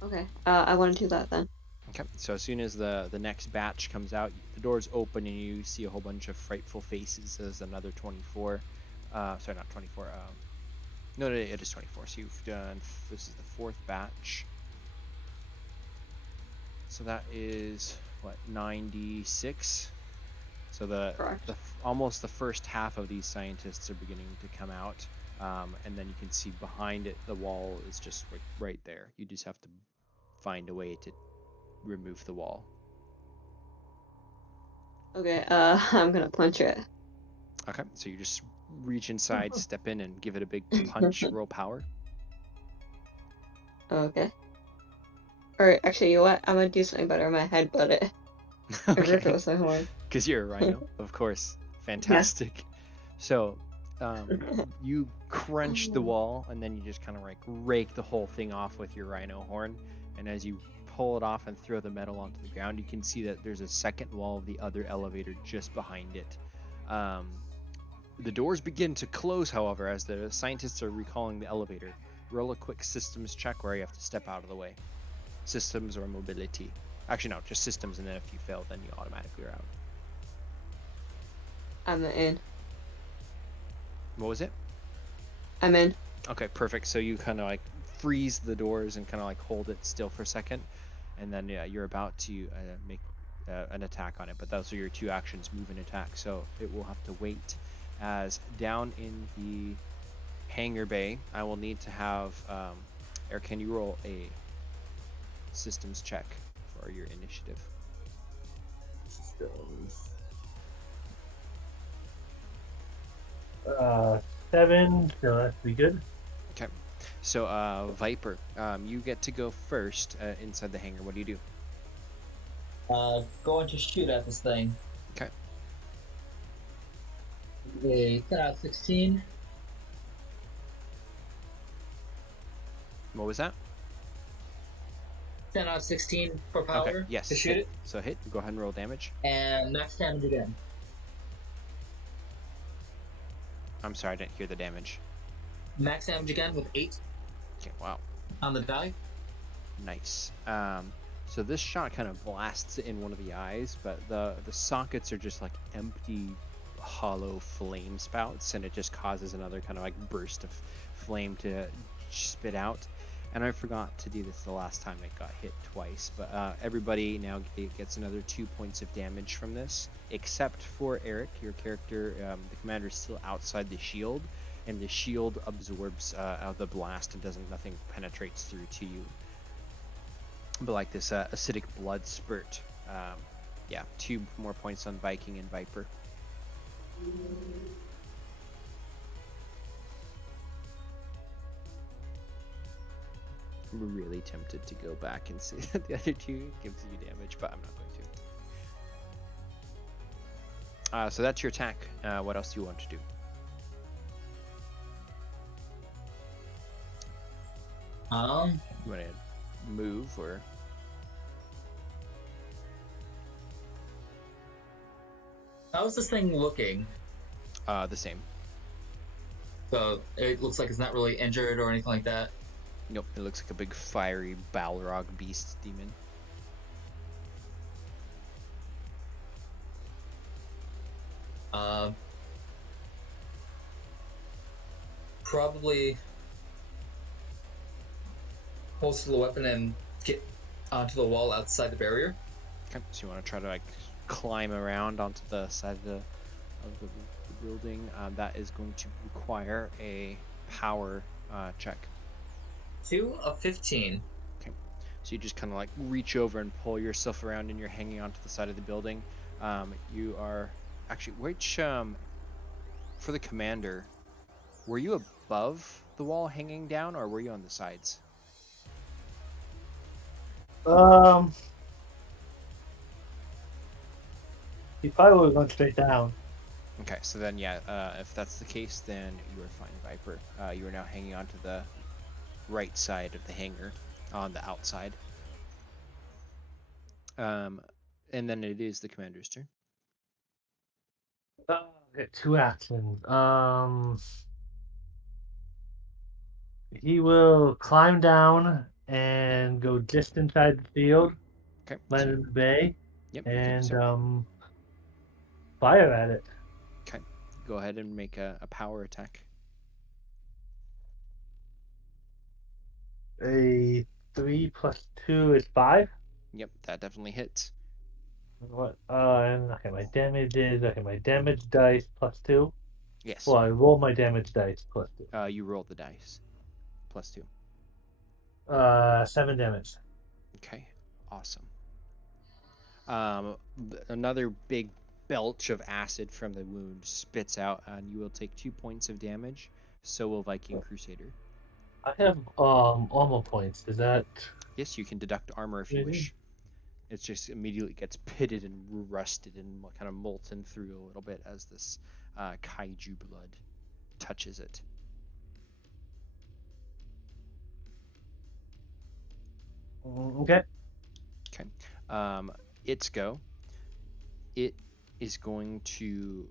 Okay. I want to do that then. Okay, so as soon as the next batch comes out, the doors open and you see a whole bunch of frightful faces as another 24 Sorry, not 24. No, it is 24. So you've done. This is the fourth batch. So that is what 96. So almost the first half of these scientists are beginning to come out, and then you can see behind it the wall is just right there. You just have to find a way to remove the wall. Okay, I'm gonna punch it. Okay, so you just reach inside, step in, and give it a big punch. Roll power. Okay. Or actually, you know what? I'm gonna do something better. I'm gonna headbutt it. Or rip it with my horn. Because you're a rhino, of course. Fantastic. So, you crunch the wall, and then you just kind of like rake the whole thing off with your rhino horn. And as you pull it off and throw the metal onto the ground, you can see that there's a second wall of the other elevator just behind it. The doors begin to close, however, as the scientists are recalling the elevator. Roll a quick systems check where you have to step out of the way. Systems or mobility. Actually, no, just systems, and then if you fail, then you automatically are out. I'm in. What was it? I'm in. Okay, perfect. So you kind of like freeze the doors and kind of like hold it still for a second, and then you're about to make an attack on it. But those are your two actions: move and attack. So it will have to wait. As down in the hangar bay, I will need to have Eric. Can you roll a systems check for your initiative? Systems. 7, so that's pretty good. Okay. So, Viper, you get to go first inside the hangar. What do you do? Going to shoot at this thing. Okay. A 10 out of 16. What was that? 10 out of 16 for power Okay. Yes. to shoot hit. it. So hit. Go ahead and roll damage. And max damage again. I'm sorry, I didn't hear the damage. Max damage again with 8 Okay. Wow. on the die. Nice. So this shot kind of blasts in one of the eyes, but the sockets are just like empty, hollow flame spouts, and it just causes another kind of like burst of flame to spit out. And I forgot to do this the last time it got hit twice, but everybody now gets another 2 points of damage from this, except for Eric, your character. The commander is still outside the shield, and the shield absorbs the blast and nothing penetrates through to you. But like this acidic blood spurt. Yeah, 2 more points on Viking and Viper. I'm really tempted to go back and see that the other two gives you damage, but I'm not going to. So that's your attack. What else do you want to do? You want to move or? How's this thing looking? The same. So it looks like it's not really injured or anything like that. Nope, it looks like a big fiery Balrog beast demon. Probably holster the weapon and get onto the wall outside the barrier. Okay, so you want to try to like climb around onto the side of the building. That is going to require a power check. 2 of 15. Okay, so you just kind of like reach over and pull yourself around, and you're hanging onto the side of the building. You are actually for the commander. Were you above the wall hanging down, or were you on the sides? He probably would have gone straight down. Okay, so then yeah, if that's the case, then you are fine, Viper. You are now hanging onto the right side of the hangar, on the outside. And then it is the commander's turn. Okay, 2 actions. He will climb down and go just inside the field, Okay. land in the bay, Yep. and fire at it. Okay. go ahead and make a power attack. A 3 plus 2 is 5. Yep, that definitely hits. What? And okay, my damage is my damage dice plus 2. Yes. Well, I roll my damage dice plus 2. You roll the dice. +2. 7 damage. Okay, awesome. Another big belch of acid from the wound spits out, and you will take 2 points of damage. So will Viking Crusader. I have armor points. Does that? Yes, you can deduct armor if you wish. It just immediately gets pitted and rusted and kind of molten through a little bit as this kaiju blood touches it. Okay. Okay. Its go. It is going to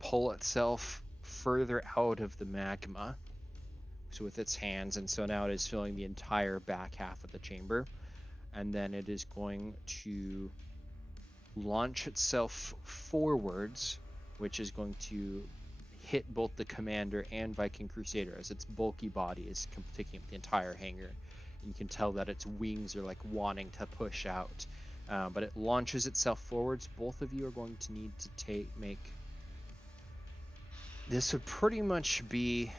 pull itself further out of the magma, so with its hands, and so now it is filling the entire back half of the chamber, and then it is going to launch itself forwards, which is going to hit both the commander and Viking Crusader, as its bulky body is taking up the entire hangar. And you can tell that its wings are like wanting to push out, but it launches itself forwards. Both of you are going to need to make. This would pretty much be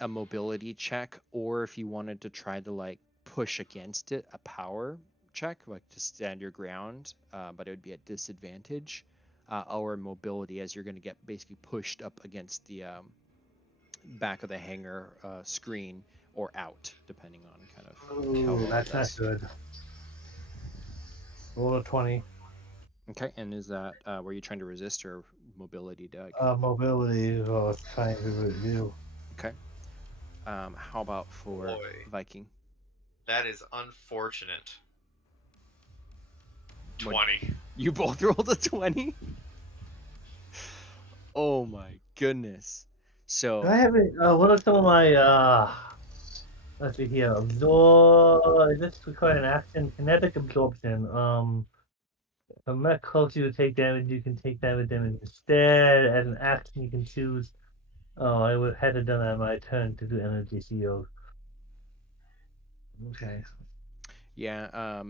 a mobility check, or if you wanted to try to like push against it, a power check, like to stand your ground, but it would be at disadvantage, or mobility, as you're going to get basically pushed up against the back of the hangar screen or out, depending on kind of how Ooh, well that's it not does. good. Roll a 20. Okay, and is that were you trying to resist or mobility, Doug? Mobility is what I was trying to review. Okay. How about for Boy. Viking? That is unfortunate. What- 20. You both rolled a 20? Oh my goodness. So Do I have it? What are some of my let's see here. Absorb. This require an action. Kinetic absorption. If a mech close you to take damage, you can take damage instead. As an action, you can choose. Oh, I would had to done that on my turn to do energy shield. Okay. yeah,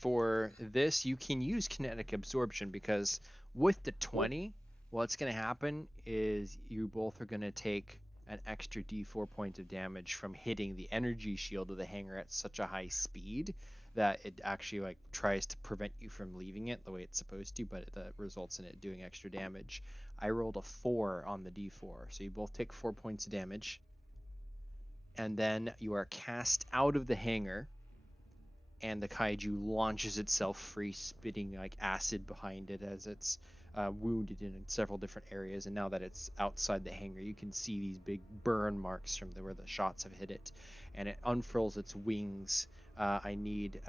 for this you can use kinetic absorption, because with the 20, what's going to happen is you both are going to take an extra d4 points of damage from hitting the energy shield of the hangar at such a high speed that it actually like tries to prevent you from leaving it the way it's supposed to, but that results in it doing extra damage. I rolled a 4 on the d4, so you both take 4 points of damage, and then you are cast out of the hangar, and the kaiju launches itself free, spitting like acid behind it as it's wounded in several different areas. And now that it's outside the hangar, you can see these big burn marks from where the shots have hit it, and it unfurls its wings. I need,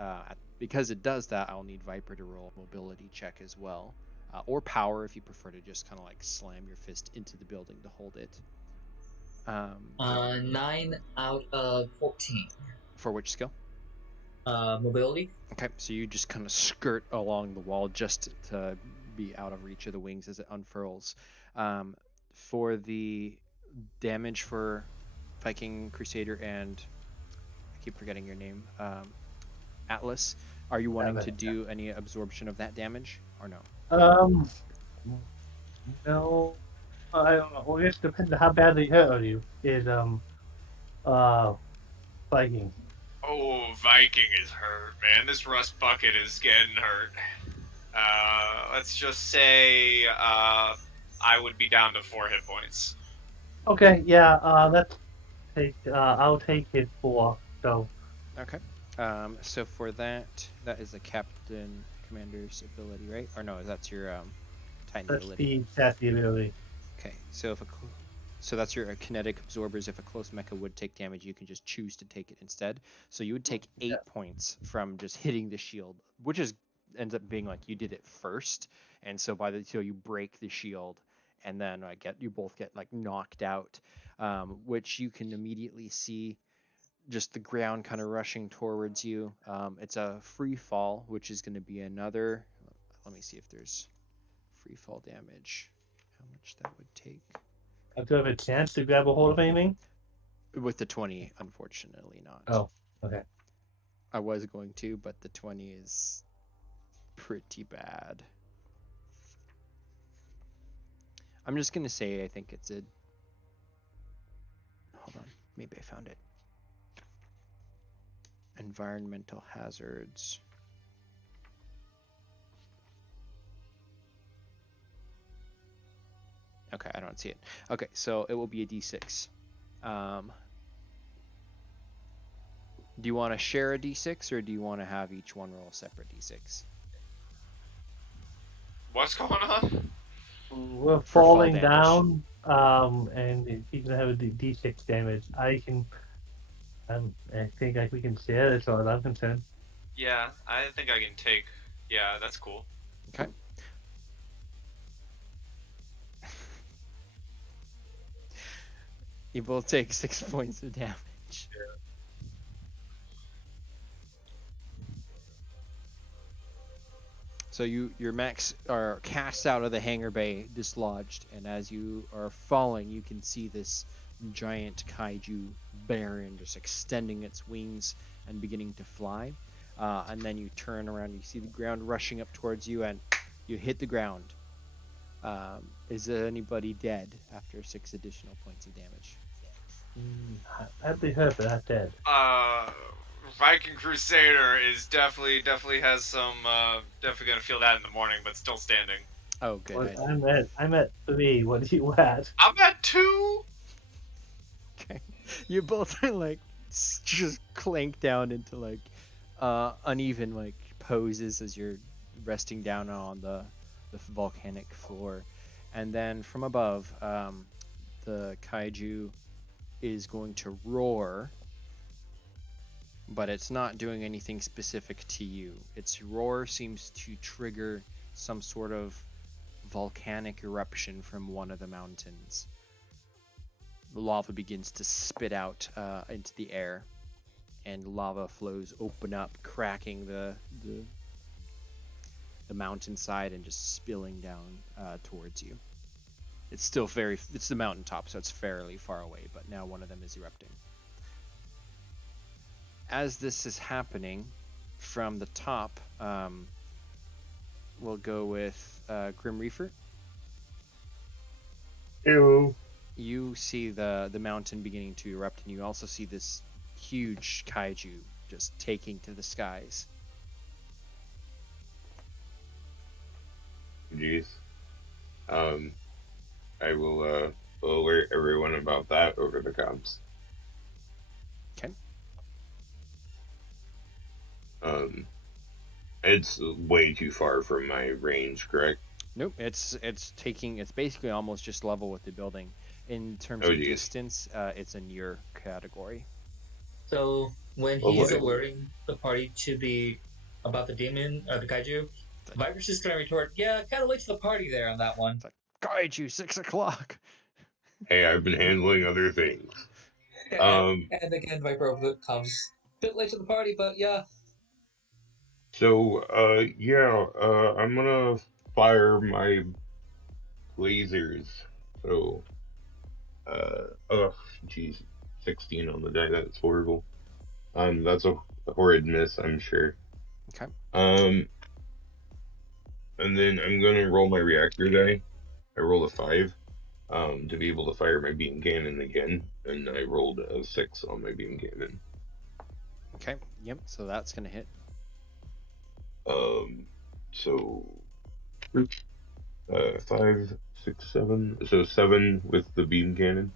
because it does that, I'll need Viper to roll a mobility check as well, or power if you prefer to just kind of like slam your fist into the building to hold it. 9 out of 14. For which skill? Mobility. Okay, so you just kind of skirt along the wall just to be out of reach of the wings as it unfurls. For the damage for Viking Crusader and I keep forgetting your name, Atlas, are you wanting to do any absorption of that damage or no? No. I don't know. Well, it depends on how badly hurt are you. Is Viking. Oh, Viking is hurt, man. This rust bucket is getting hurt. Let's just say I would be down to 4 hit points. Okay, yeah. Let's take. I'll take it 4. So. Okay. So for that is the captain commander's ability, right? Or no, that's your Titan That's ability. the sassy ability. Okay, so so that's your kinetic absorbers. If a close mecha would take damage, you can just choose to take it instead. So you would take 8 points from just hitting the shield, which ends up being like you did it first, and so so you break the shield, and then you both get like knocked out, which you can immediately see just the ground kind of rushing towards you. It's a free fall, which is going to be another. Let me see if there's free fall damage. how much that would take. Do I have a chance to grab a hold of anything? With the 20, unfortunately not. Oh, okay. I was going to, but the 20 is pretty bad. I'm just going to say I think it's a... Hold on. Maybe I found it. Environmental hazards. Okay, I don't see it. Okay, so it will be a d6. Do you want to share a d6 or do you want to have each one roll a separate d6? What's going on? We're For fall falling damage. down, and he's gonna have a D6 damage. I think we can share as far as I'm concerned. Yeah, I think I can take. Yeah, that's cool. Okay. You both take 6 points of damage. So your mechs are cast out of the hangar bay, dislodged, and as you are falling, you can see this giant kaiju baron just extending its wings and beginning to fly. And then you turn around, you see the ground rushing up towards you, and you hit the ground. Is anybody dead after 6 additional points of damage? I'd be hurt, but not dead. Viking Crusader is definitely has some definitely gonna feel that in the morning, but still standing. Oh, good. Well, I'm at 3. What are you at? I'm at 2. Okay. You both are like just clank down into like uneven like poses as you're resting down on the volcanic floor, and then from above, the kaiju is going to roar, but it's not doing anything specific to you. Its roar seems to trigger some sort of volcanic eruption from one of the mountains. The lava begins to spit out into the air, and lava flows open up, cracking the mountainside and just spilling down towards you. It's still it's the mountaintop, so it's fairly far away, but now one of them is erupting. As this is happening, from the top, we'll go with Grim Reaper. Ew. You see the mountain beginning to erupt, and you also see this huge kaiju just taking to the skies. Jeez. I will alert everyone about that over the comms. Okay. It's way too far from my range, correct? Nope, it's basically almost just level with the building. In terms of distance, it's in your category. So when Oh, he's boy. alerting the party to about the demon, the kaiju, Viper's just gonna retort, "Yeah, kind of late to the party there on that one." It's like, kaiju, 6 o'clock. Hey, I've been handling other things. And again, Viper comes a bit late to the party, but yeah. So, I'm gonna fire my lasers. So, geez, 16 on the die. That's horrible. That's a horrid miss, I'm sure. Okay. And then I'm gonna roll my reactor die. I rolled a 5, to be able to fire my beam cannon again, and I rolled a 6 on my beam cannon. Okay. Yep. So that's gonna hit. So 5, 6, 7. So 7 with the beam cannon.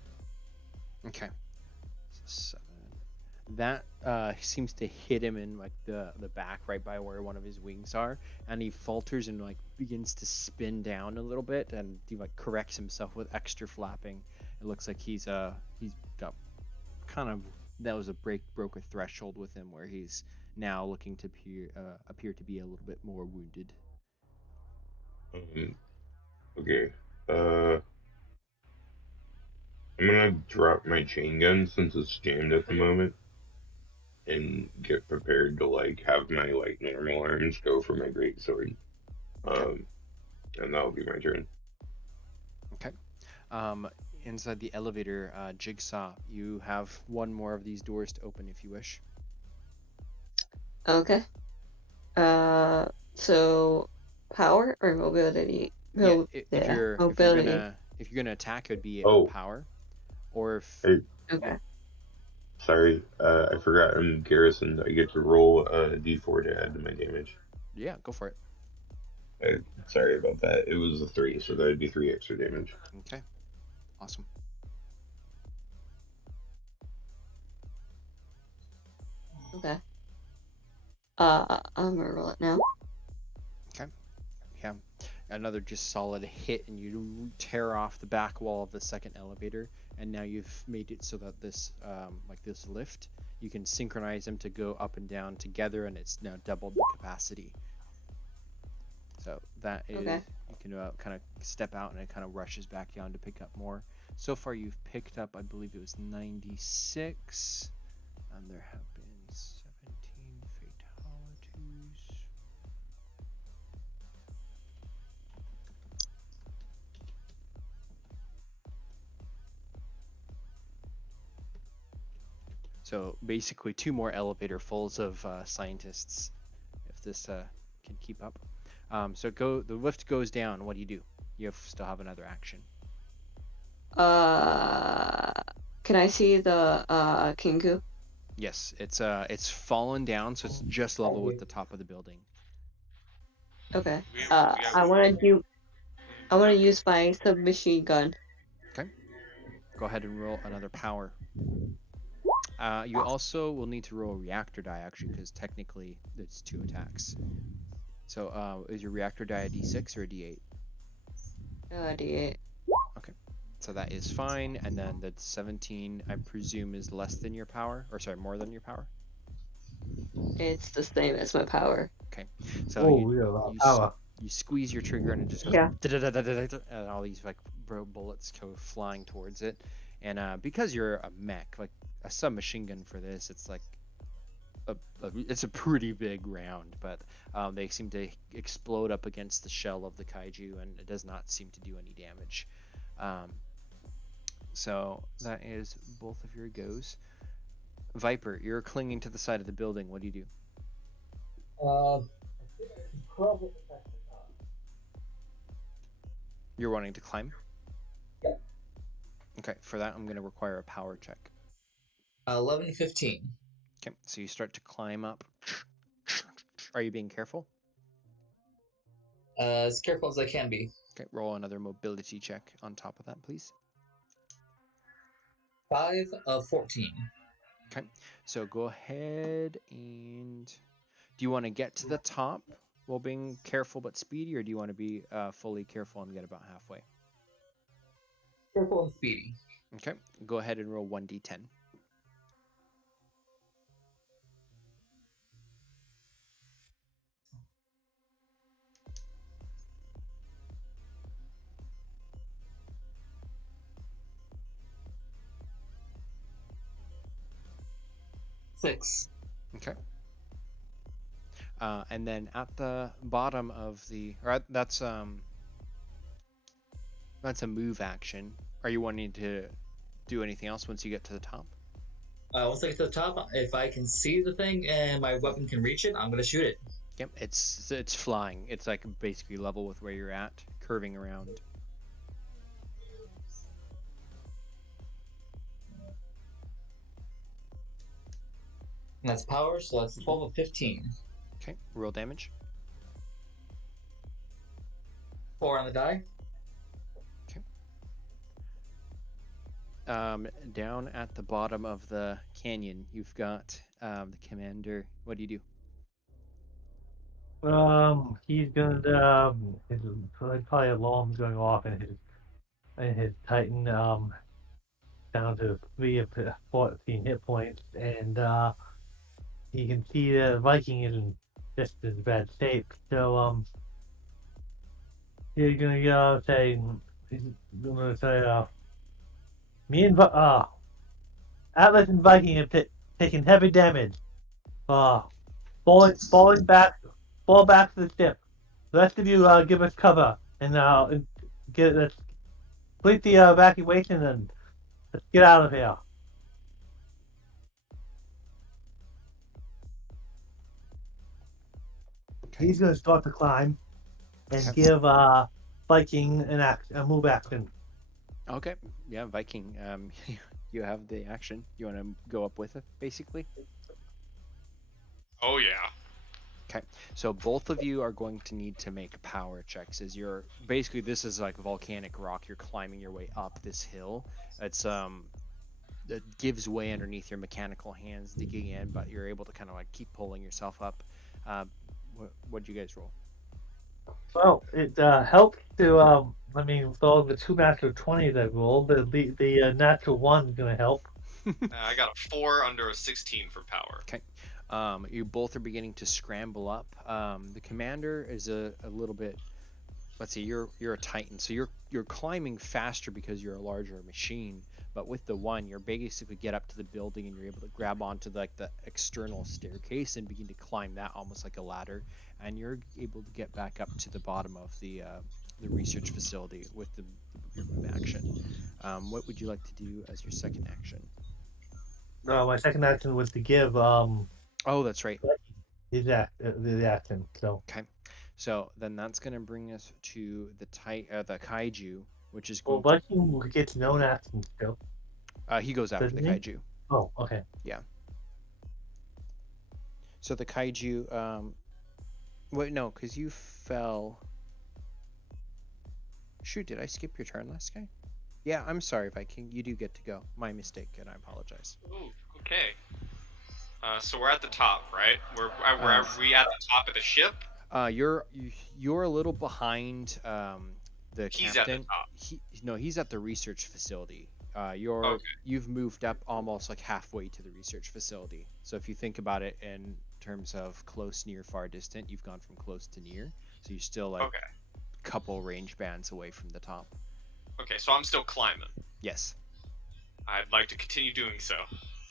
Okay. So 7. That seems to hit him in like the back, right by where one of his wings are, and he falters and like begins to spin down a little bit, and he like corrects himself with extra flapping. It looks like he's got kind of, that was broke a threshold with him where he's now looking to appear to be a little bit more wounded. Okay. I'm gonna drop my chain gun since it's jammed at the moment, and get prepared to like have my like normal arms go for my great sword. Okay. And that'll be my turn. Inside the elevator, Jigsaw, you have one more of these doors to open if you wish. Okay. So power or mobility? Yeah, Yeah, mobility. if you're gonna attack, it would be Oh. power, or if Hey, Okay. sorry, I forgot I'm Garrison. I get to roll a d4 to add to my damage. yeah, go for it. Sorry about that. It was a 3, so that'd be 3 extra damage. Okay, awesome. Okay. I'm gonna roll it now. Yeah, another just solid hit, and you tear off the back wall of the second elevator, and now you've made it so that this like this lift, you can synchronize them to go up and down together, and it's now doubled the capacity. So that is, Okay. you can kind of step out, and it kind of rushes back down to pick up more. So far you've picked up, I believe it was 96, and there have been 17 fatalities. So basically 2 more elevator fulls of scientists, if this can keep up. So the lift goes down. What do? You still have another action. Can I see the Kingu? Yes, it's fallen down, so it's just level with the top of the building. Okay. Yeah, I want to use my submachine gun. Okay. Go ahead and roll another power. You also will need to roll a reactor die, actually, because technically it's 2 attacks. So is your reactor die a d6 or a d8? D8. Okay. So that is fine, and then the 17, I presume, is less than your power, or sorry, more than your power. It's the same as my power. Okay. So we have a lot of power. you squeeze your trigger, and it just goes, Yeah. and all these like bullets go flying towards it. And because you're a mech, like a submachine gun for this, it's like it's a pretty big round, but they seem to explode up against the shell of the kaiju, and it does not seem to do any damage. So that is both of your goes. Viper, you're clinging to the side of the building. What do you do? You're wanting to climb? Yeah. Okay, for that I'm going to require a power check. 11, 15. Okay, so you start to climb up. Are you being careful? As careful as I can be. Okay, roll another mobility check on top of that, please. 5 of 14. Okay, so go ahead and... Do you want to get to the top while being careful but speedy, or do you want to be fully careful and get about halfway? Careful and speedy. Okay, go ahead and roll 1d10. Six. Okay. And then at the bottom of the, that's a move action. Are you wanting to do anything else once you get to the top? Once I get to the top, if I can see the thing and my weapon can reach it, I'm gonna shoot it. Yep, it's flying. It's like basically level with where you're at, curving around. And that's power, so that's 12 of 15. Okay, roll damage. 4 on the die. Down at the bottom of the canyon, you've got the commander. What do you do? He's gonna his probably alarm's going off, and his Titan down to 3 of 14 hit points, and he can see the Viking is in just as bad shape. So he's gonna say me and Atlas and Viking have taken heavy damage. Fall back to the ship. The rest of you give us cover, and get us complete the evacuation and let's get out of here. He's gonna start to climb and Okay. give Viking a move action. Okay. Yeah, Viking. You have the action. You want to go up with it, basically. Oh yeah. Okay, so both of you are going to need to make power checks as you're basically this is like volcanic rock. You're climbing your way up this hill. It's it gives way underneath your mechanical hands digging in, but you're able to kind of like keep pulling yourself up. What'd you guys roll? Well, it helps to I mean, with all the 2 natural 20s I rolled, the natural 1 is gonna help. I got a 4 under a 16 for power. Okay. You both are beginning to scramble up. The commander is a little bit. Let's see. You're a titan, so you're climbing faster because you're a larger machine. But with the 1, you're basically get up to the building and you're able to grab onto the external staircase and begin to climb that almost like a ladder. And you're able to get back up to the bottom of the research facility with your move action. What would you like to do as your second action? My second action was to give Oh, that's right. the action. So Okay, so then that's gonna bring us to the kaiju, which is going Viking gets known action still. he goes after the Doesn't he? kaiju. Oh, okay. Yeah. So the kaiju, wait, no, because you fell. Shoot, did I skip your turn last guy? Yeah, I'm sorry, Viking. You do get to go. My mistake, and I apologize. Ooh, okay. So we're at the top, right? Are we at the top of the ship? You're a little behind the He's captain. at the top. He's at the research facility. Okay. You've moved up almost like halfway to the research facility. So if you think about it in terms of close, near, far, distant, you've gone from close to near. So you're still like Okay. a couple range bands away from the top. Okay, so I'm still climbing. Yes. I'd like to continue doing so.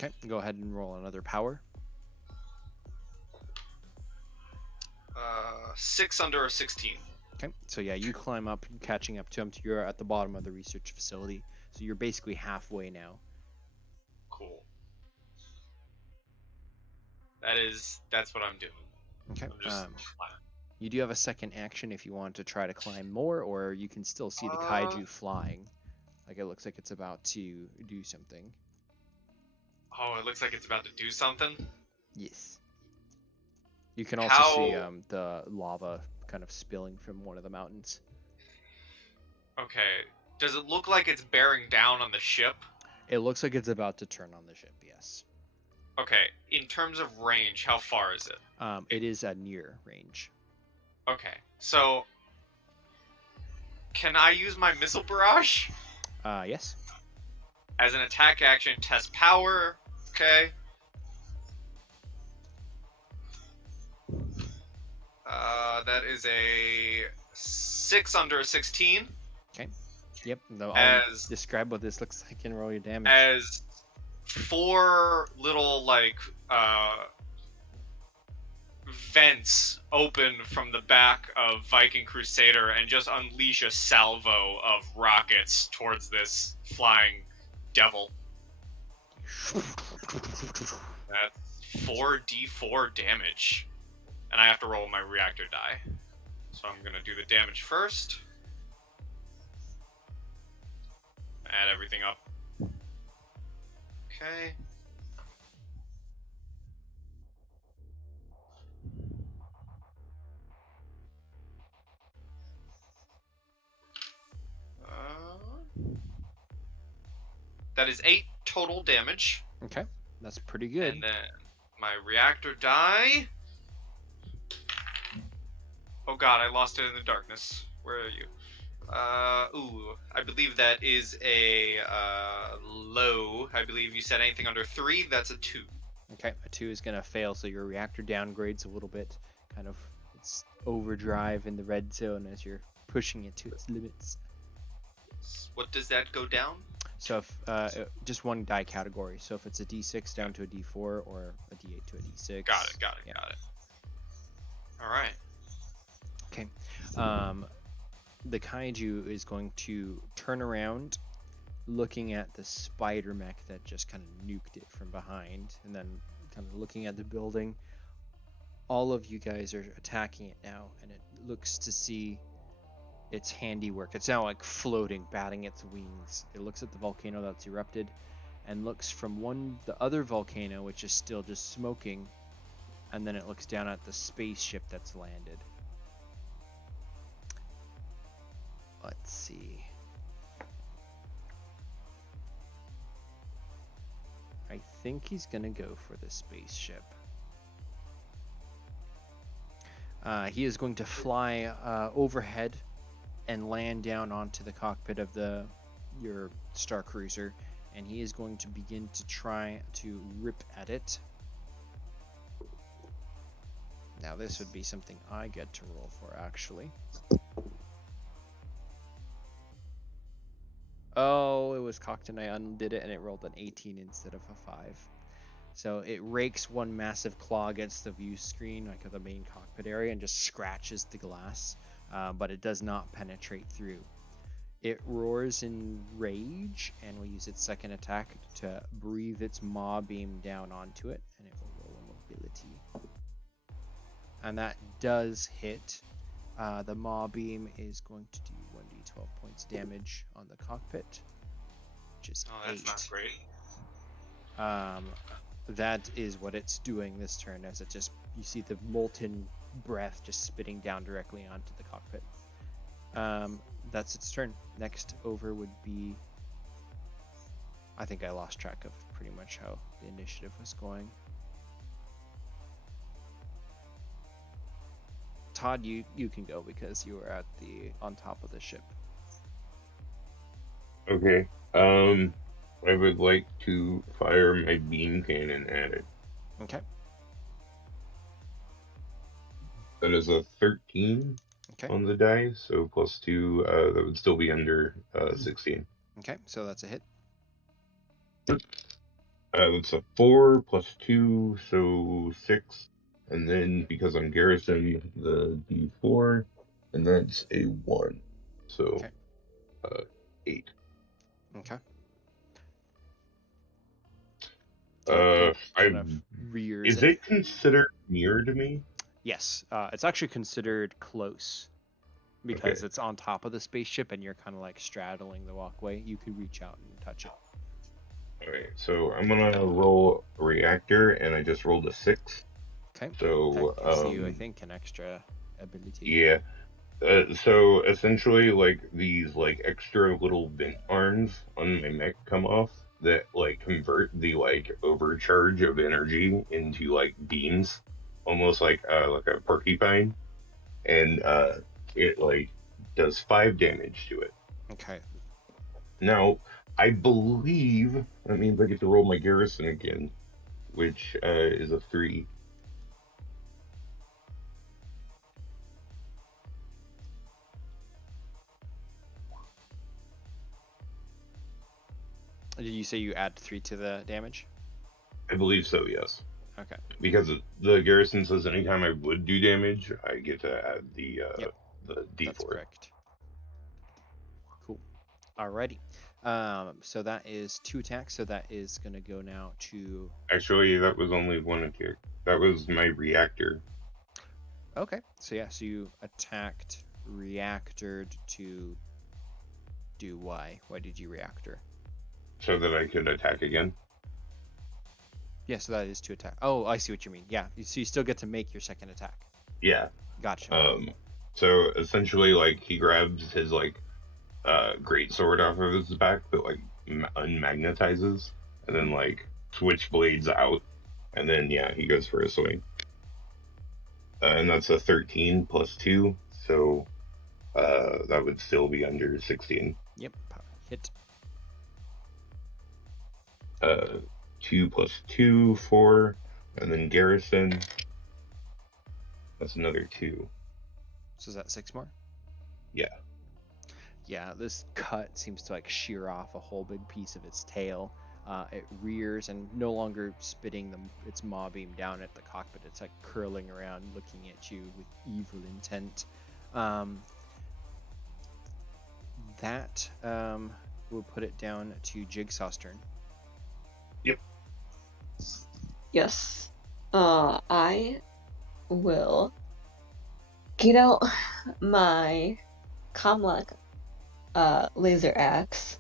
Okay, go ahead and roll another power. 6 under a 16. Okay, so yeah, you climb up, catching up to him. You're at the bottom of the research facility. So you're basically halfway now. Cool. That's what I'm doing. Okay. I'm just climbing. You do have a second action if you want to try to climb more, or you can still see the kaiju flying. Like it looks like it's about to do something. Oh, it looks like it's about to do something. Yes. You can also see the lava kind of spilling from one of the mountains. Okay. Does it look like it's bearing down on the ship? It looks like it's about to turn on the ship, yes. Okay. In terms of range, how far is it? It is a near range. Okay. So, can I use my missile barrage? Yes. As an attack action, test power. Okay. That is a 6 under a 16. Okay. Yep. I'll describe what this looks like and roll your damage. As 4 little vents open from the back of Viking Crusader and just unleash a salvo of rockets towards this flying devil. That's 4d4 damage. And I have to roll my reactor die. So I'm going to do the damage first. Add everything up. Okay. That is 8 total damage. Okay. That's pretty good. And then my reactor die. Oh god, I lost it in the darkness. Where are you? I believe that is a low. I believe you said anything under 3, that's a 2. Okay, a 2 is going to fail, so your reactor downgrades a little bit. Kind of, it's overdrive in the red zone as you're pushing it to its limits. What does that go down? So if, just one die category. So if it's a D6 down to a D4 or a D8 to a D6. Got it. All right. Okay. the kaiju is going to turn around, looking at the spider mech that just kind of nuked it from behind, and then kind of looking at the building. All of you guys are attacking it now, and it looks to see its handiwork. It's now like floating, batting its wings. It looks at the volcano that's erupted, and looks from the other volcano, which is still just smoking, and then it looks down at the spaceship that's landed. Let's see. I think he's gonna go for the spaceship. He is going to fly overhead and land down onto the cockpit of your Star Cruiser, and he is going to begin to try to rip at it. Now this would be something I get to roll for, actually. Oh, it was cocked and I undid it, and it rolled an 18 instead of a 5. So it rakes one massive claw against the view screen, like of the main cockpit area, and just scratches the glass, but it does not penetrate through. It roars in rage and will use its second attack to breathe its maw beam down onto it, and it will roll a mobility. And that does hit. The maw beam is going to do 1d12 points damage on the cockpit, which is 8. That's not great. That is what it's doing this turn, as you see the molten breath just spitting down directly onto the cockpit. That's its turn. Next over would be, I think I lost track of pretty much how the initiative was going. Todd, you can go because you were on top of the ship. Okay. I would like to fire my beam cannon at it. Okay. That is a 13 on the die, so +2, that would still be under 16. Okay, so that's a hit. That's a 4 +2, so 6. And then, because I'm garrison, the D4, and that's a 1. So, 8. Okay. Is it considered near to me? Yes, it's actually considered close because it's on top of the spaceship and you're kind of like straddling the walkway. You could reach out and touch it. Alright, so I'm gonna roll a reactor, and I just rolled a 6. Okay. So, that gives you, I think, an extra ability. Yeah. So essentially, like, these like extra little vent arms on my mech come off that like convert the like overcharge of energy into like beams, almost like a porcupine, and it like does 5 damage to it. Okay. Now I believe that means I get to roll my garrison again, which is a 3. Did you say you add 3 to the damage? I believe so, yes. Okay. Because the garrison says anytime I would do damage, I get to add the D4. That's correct. Cool. Alrighty. So that is 2 attacks. So that is gonna go now to. Actually, that was only 1 attack. That was my reactor. Okay. So yeah. So you attacked, reactored to do why? Why did you reactor? So that I could attack again. Yeah, so that is 2 attack. Oh, I see what you mean. Yeah, so you still get to make your second attack. Yeah. Gotcha. So essentially, like, he grabs his like great sword off of his back that like unmagnetizes, and then like switch blades out, and then he goes for a swing. And that's a 13 +2, so that would still be under 16. Yep, hit. 2 +2, 4, and then garrison. That's another 2. So is that 6 more? Yeah. Yeah, this cut seems to like shear off a whole big piece of its tail. It rears and no longer spitting its maw beam down at the cockpit. It's like curling around, looking at you with evil intent. that, we'll put it down to Jigsaw's turn. Yes. I will get out my Comlock laser axe,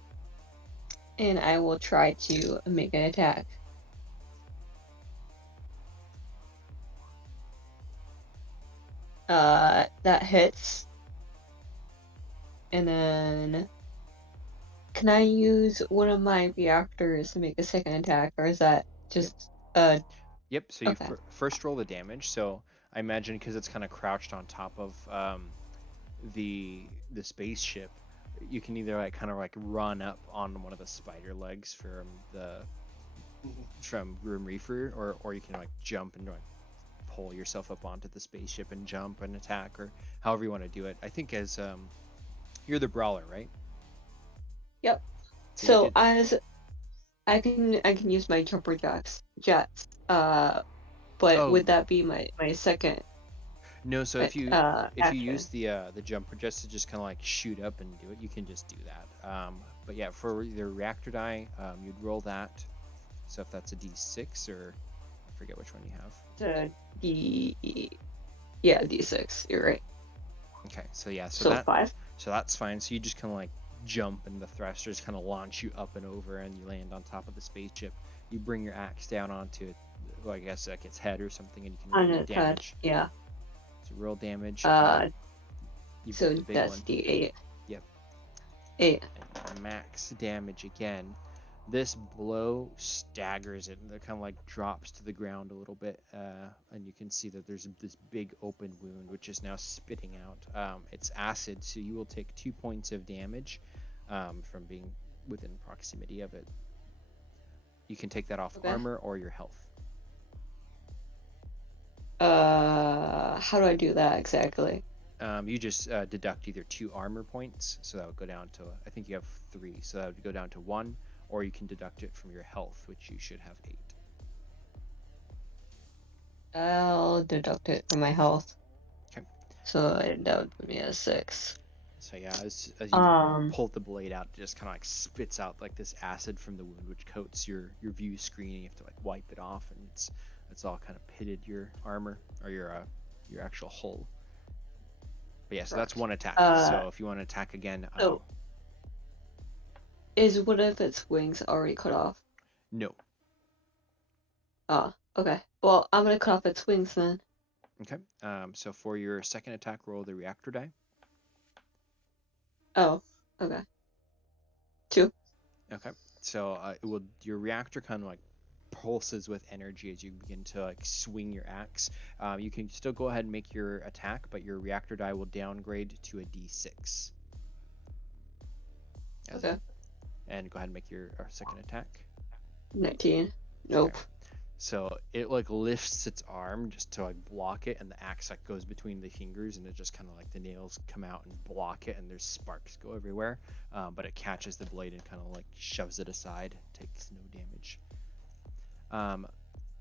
and I will try to make an attack. That hits. And then, can I use one of my reactors to make a second attack, or is that just Yep. So you Okay. first roll the damage. So I imagine because it's kind of crouched on top of the spaceship, you can either like kind of like run up on one of the spider legs from Grim Reaper, or you can like jump and like pull yourself up onto the spaceship and jump and attack, or however you want to do it. I think as you're the brawler, right? Yep. So you So could- as I can use my jumper jets. But Oh. would that be my second? No, so if you action? use the jumper just to just kind of like shoot up and do it, you can just do that. But yeah, for your reactor die, you'd roll that. So if that's a D6 or I forget which one you have. D6. You're right. Okay, so yeah, So 5. So that's fine. So you just kind of like jump and the thrusters kind of launch you up and over and you land on top of the spaceship. You bring your axe down onto it, well, I guess like its head or something, and you can On roll its head. damage. Yeah. So roll damage. You So pick the big that's one. D8. Yep. 8. And max damage again. This blow staggers it, and it kind of like drops to the ground a little bit, and you can see that there's this big open wound which is now spitting out. It's acid, so you will take 2 points of damage from being within proximity of it. You can take that off armor or your health. How do I do that exactly? You just deduct either 2 armor points, so that would go down to, I think you have 3, so that would go down to 1, or you can deduct it from your health, which you should have 8. I'll deduct it from my health. Okay. So that would put me at 6. So yeah, as you pull the blade out, it just kind of like spits out like this acid from the wound, which coats your view screen, and you have to like wipe it off, and it's all kind of pitted your armor or your actual hull. But yeah, so that's one attack. So if you want to attack again, is one of its wings already cut off? No. Okay. Well, I'm gonna cut off its wings then. Okay. So for your second attack, roll the reactor die. Oh, okay. 2. Okay. So your reactor kind of like pulses with energy as you begin to like swing your axe. You can still go ahead and make your attack, but your reactor die will downgrade to a D6. Okay. And go ahead and make your second attack. 19. Nope. Okay. So it like lifts its arm just to like block it, and the axe like goes between the fingers, and it just kind of like the nails come out and block it, and there's sparks go everywhere. But it catches the blade and kind of like shoves it aside, takes no damage.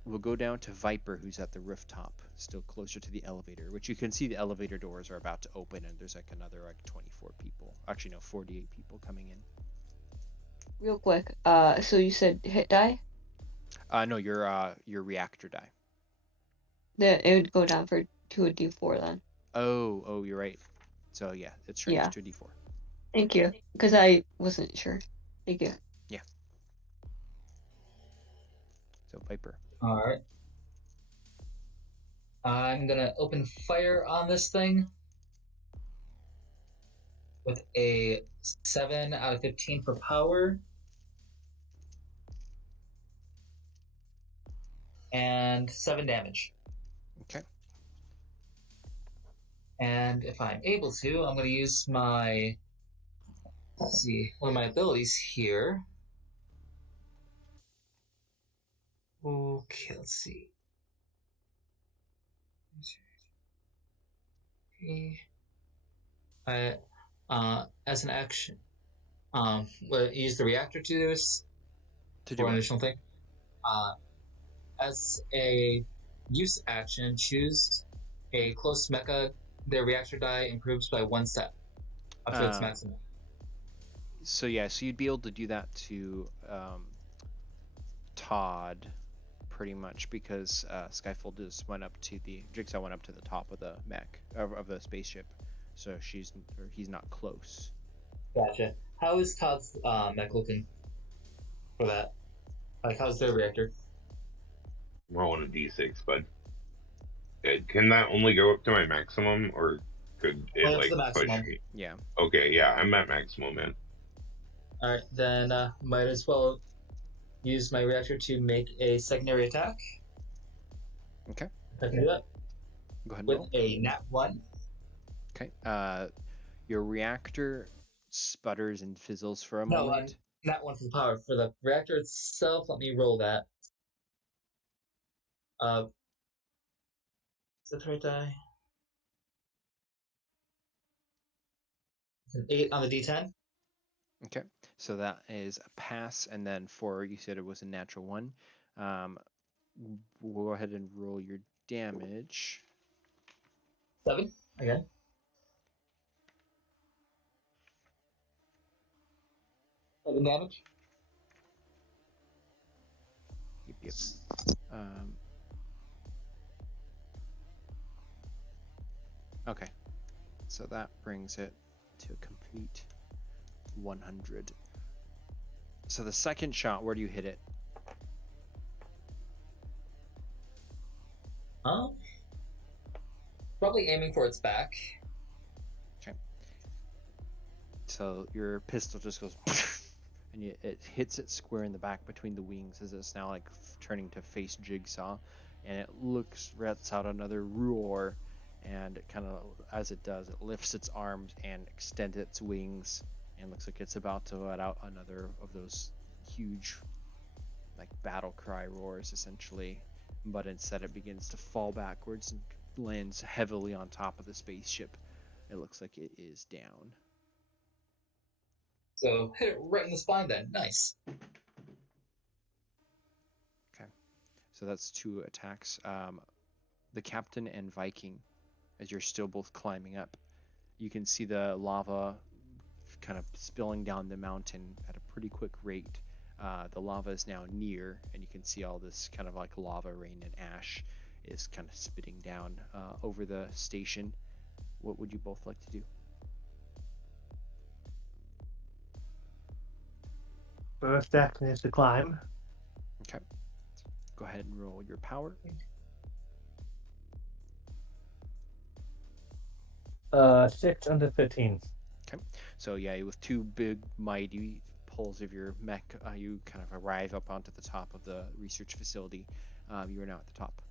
We'll go down to Viper, who's at the rooftop, still closer to the elevator, which you can see the elevator doors are about to open, and there's like another like 24 people, actually no, 48 people coming in. Real quick. So you said hit die? No, your reactor die. Then it would go down to a D4 then. Oh, you're right. So yeah, it's shrinks to a D4. Thank you, because I wasn't sure. Thank you. Yeah. So Viper. All right. I'm gonna open fire on this thing with a 7 out of 15 for power. And 7 damage. Okay. And if I'm able to, I'm going to use my, let's see, one of my abilities here. Okay, let's see. As an action, we'll use the reactor to do this To for do an what? additional thing. As a use action, choose a close mecha. Their reactor die improves by 1 step up to its maximum. So yeah, so you'd be able to do that to Todd, pretty much, because Skyfall just went up to the Jigsaw went up to the top of the mech of the spaceship, so he's not close. Gotcha. How is Todd's mech looking for that? Like, how's their reactor? I'm rolling a d6, but can that only go up to my maximum, or could it Only up to like the push maximum. me? Yeah. Okay, yeah, I'm at maximum, man. All right, then might as well use my reactor to make a secondary attack. Okay. If I can do that Go ahead and with roll. a nat 1. Okay. Your reactor sputters and fizzles for a No, moment. nat 1 for the power. For the reactor itself, let me roll that. Is that the right die? It's an 8 on the d10. Okay. So that is a pass, and then for you said it was a natural 1. We'll go ahead and roll your damage. 7 again. Seven damage. Yep. Okay. So that brings it to a complete 100. So the second shot, where do you hit it? Probably aiming for its back. Okay. So your pistol just goes, and it hits it square in the back between the wings as it's now like turning to face Jigsaw, and it lets out another roar, and it kind of, as it does, it lifts its arms and extends its wings, and looks like it's about to let out another of those huge, like battle cry roars, essentially. But instead, it begins to fall backwards and lands heavily on top of the spaceship. It looks like it is down. So hit it right in the spine then. Nice. Okay. So that's 2 attacks. The captain and Viking, as you're still both climbing up, you can see the lava kind of spilling down the mountain at a pretty quick rate. The lava is now near, and you can see all this kind of like lava rain and ash is kind of spitting down over the station. What would you both like to do? First action is to climb. Okay. Go ahead and roll your power. 6 under 15. Okay. So yeah, with 2 big mighty pulls of your mech, you kind of arrive up onto the top of the research facility. You are now at the top.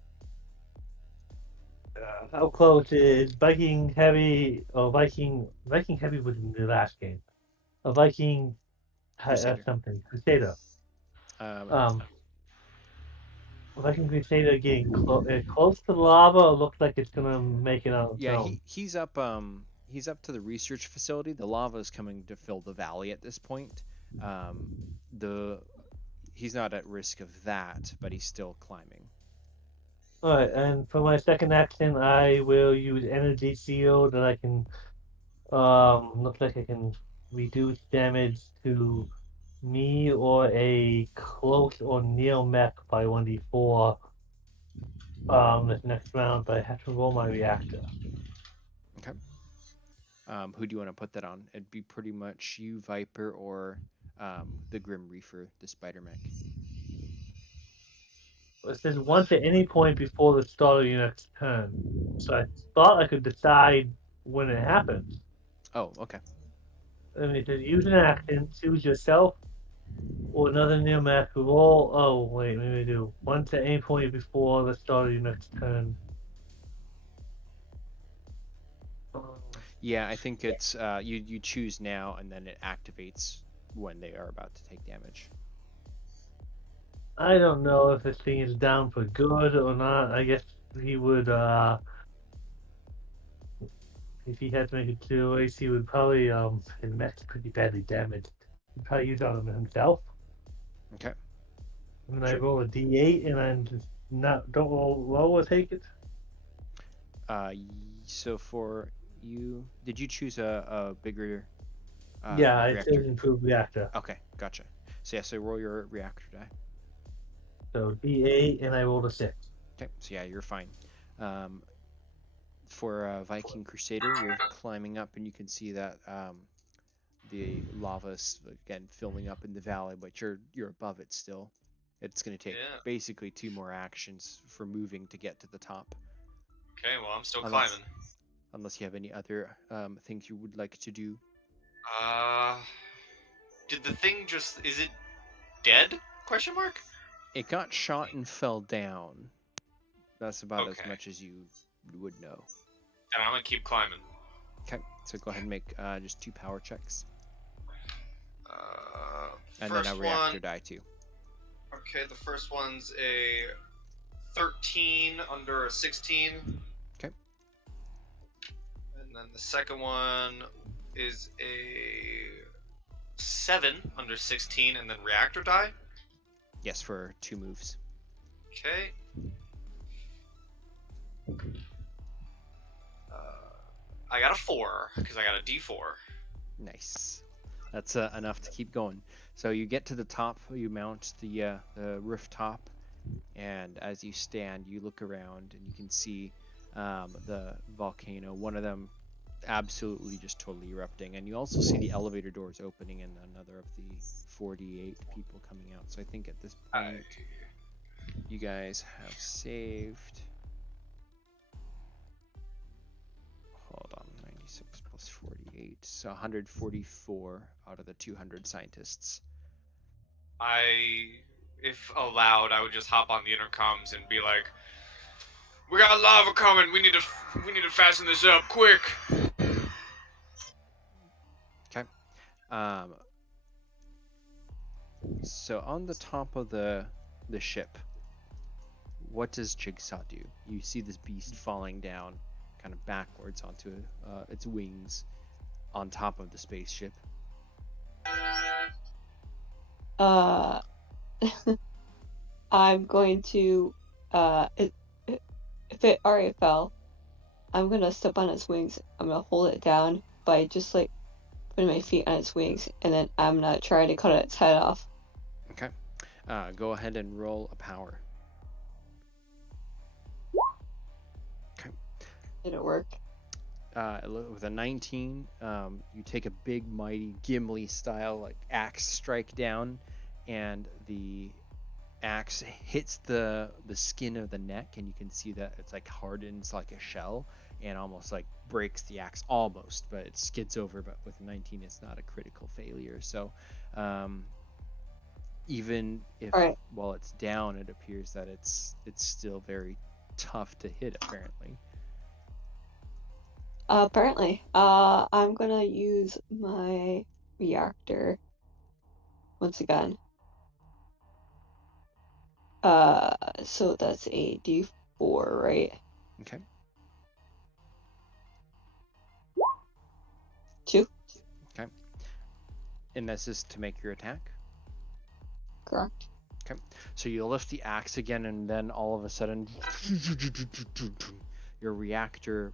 How close is Viking Heavy or Viking Heavy was in the last game? A Viking Crusader. something Crusader. Viking Crusader getting close to the lava. It looks like it's gonna make it on its Yeah, own. he's up to the research facility. The lava is coming to fill the valley at this point. He's not at risk of that, but he's still climbing. Alright, and for my second action, I will use Energy Seal that I can. Looks like I can reduce damage to me or a close or near mech by 1d4. This next round, but I have to roll my reactor. Okay. Who do you want to put that on? It'd be pretty much you, Viper, or the Grim Reaper, the Spider Mech. It says once at any point before the start of your next turn. So I thought I could decide when it happens. Oh, okay. I mean, it says use an action, choose yourself or another near mech roll. Oh, wait, let me do once at any point before the start of your next turn. Yeah, I think it's you choose now, and then it activates when they are about to take damage. I don't know if this thing is down for good or not. I guess he would, if he had to make a choice, he would probably, his mech's pretty badly damaged. He'd probably use it on himself. Okay. And then I Sure. roll a d8 and I just don't roll low or take it. So for you, did you choose a bigger Yeah, it reactor. says improved reactor. Okay, gotcha. So yeah, so roll your reactor die. So D8, and I rolled a 6. Okay, so yeah, you're fine. For Viking Crusader, you're climbing up, and you can see that the lava's again filling up in the valley, but you're above it still. It's going to take Yeah. basically 2 more actions for moving to get to the top, Okay, well, I'm still Unless- climbing. unless you have any other things you would like to do. Did the thing just... Is it dead? Question mark? It got shot and fell down. That's about as Okay. much as you would know. And I'm gonna keep climbing. Okay, so go ahead and make just 2 power checks, and then First a reactor one... die too. Okay, the first one's a 13 under a 16. Okay. And then the second one is a 7 under 16, and then reactor die. Yes, for 2 moves. Okay. I got a 4, because I got a D4. Nice. That's enough to keep going. So you get to the top, you mount the rooftop, and as you stand, you look around and you can see the volcano. One of them absolutely just totally erupting, and you also see the elevator doors opening and another of the 48 people coming out. So I think at this point, you guys have saved. Hold on, 96 plus 48, so 144 out of the 200 scientists. If allowed, I would just hop on the intercoms and be like, "We got lava coming. We need to fasten this up quick." Okay. So on the top of the ship, what does Jigsaw do? You see this beast falling down, kind of backwards onto its wings, on top of the spaceship. I'm going to, if it already fell, I'm gonna step on its wings. I'm gonna hold it down by just like putting my feet on its wings, and then I'm gonna try to cut its head off. Okay. Go ahead and roll a power. Okay. Did it work? With a 19, you take a big, mighty Gimli style like axe strike down, and the axe hits the skin of the neck, and you can see that it's like hardens like a shell and almost like breaks the axe almost, but it skids over. But with 19, it's not a critical failure. So even if while it's down, it appears that it's still very tough to hit, apparently. I'm gonna use my reactor once again. So that's a D4, right? Okay. 2. Okay. And this is to make your attack? Correct. Okay. So you lift the axe again, and then all of a sudden, your reactor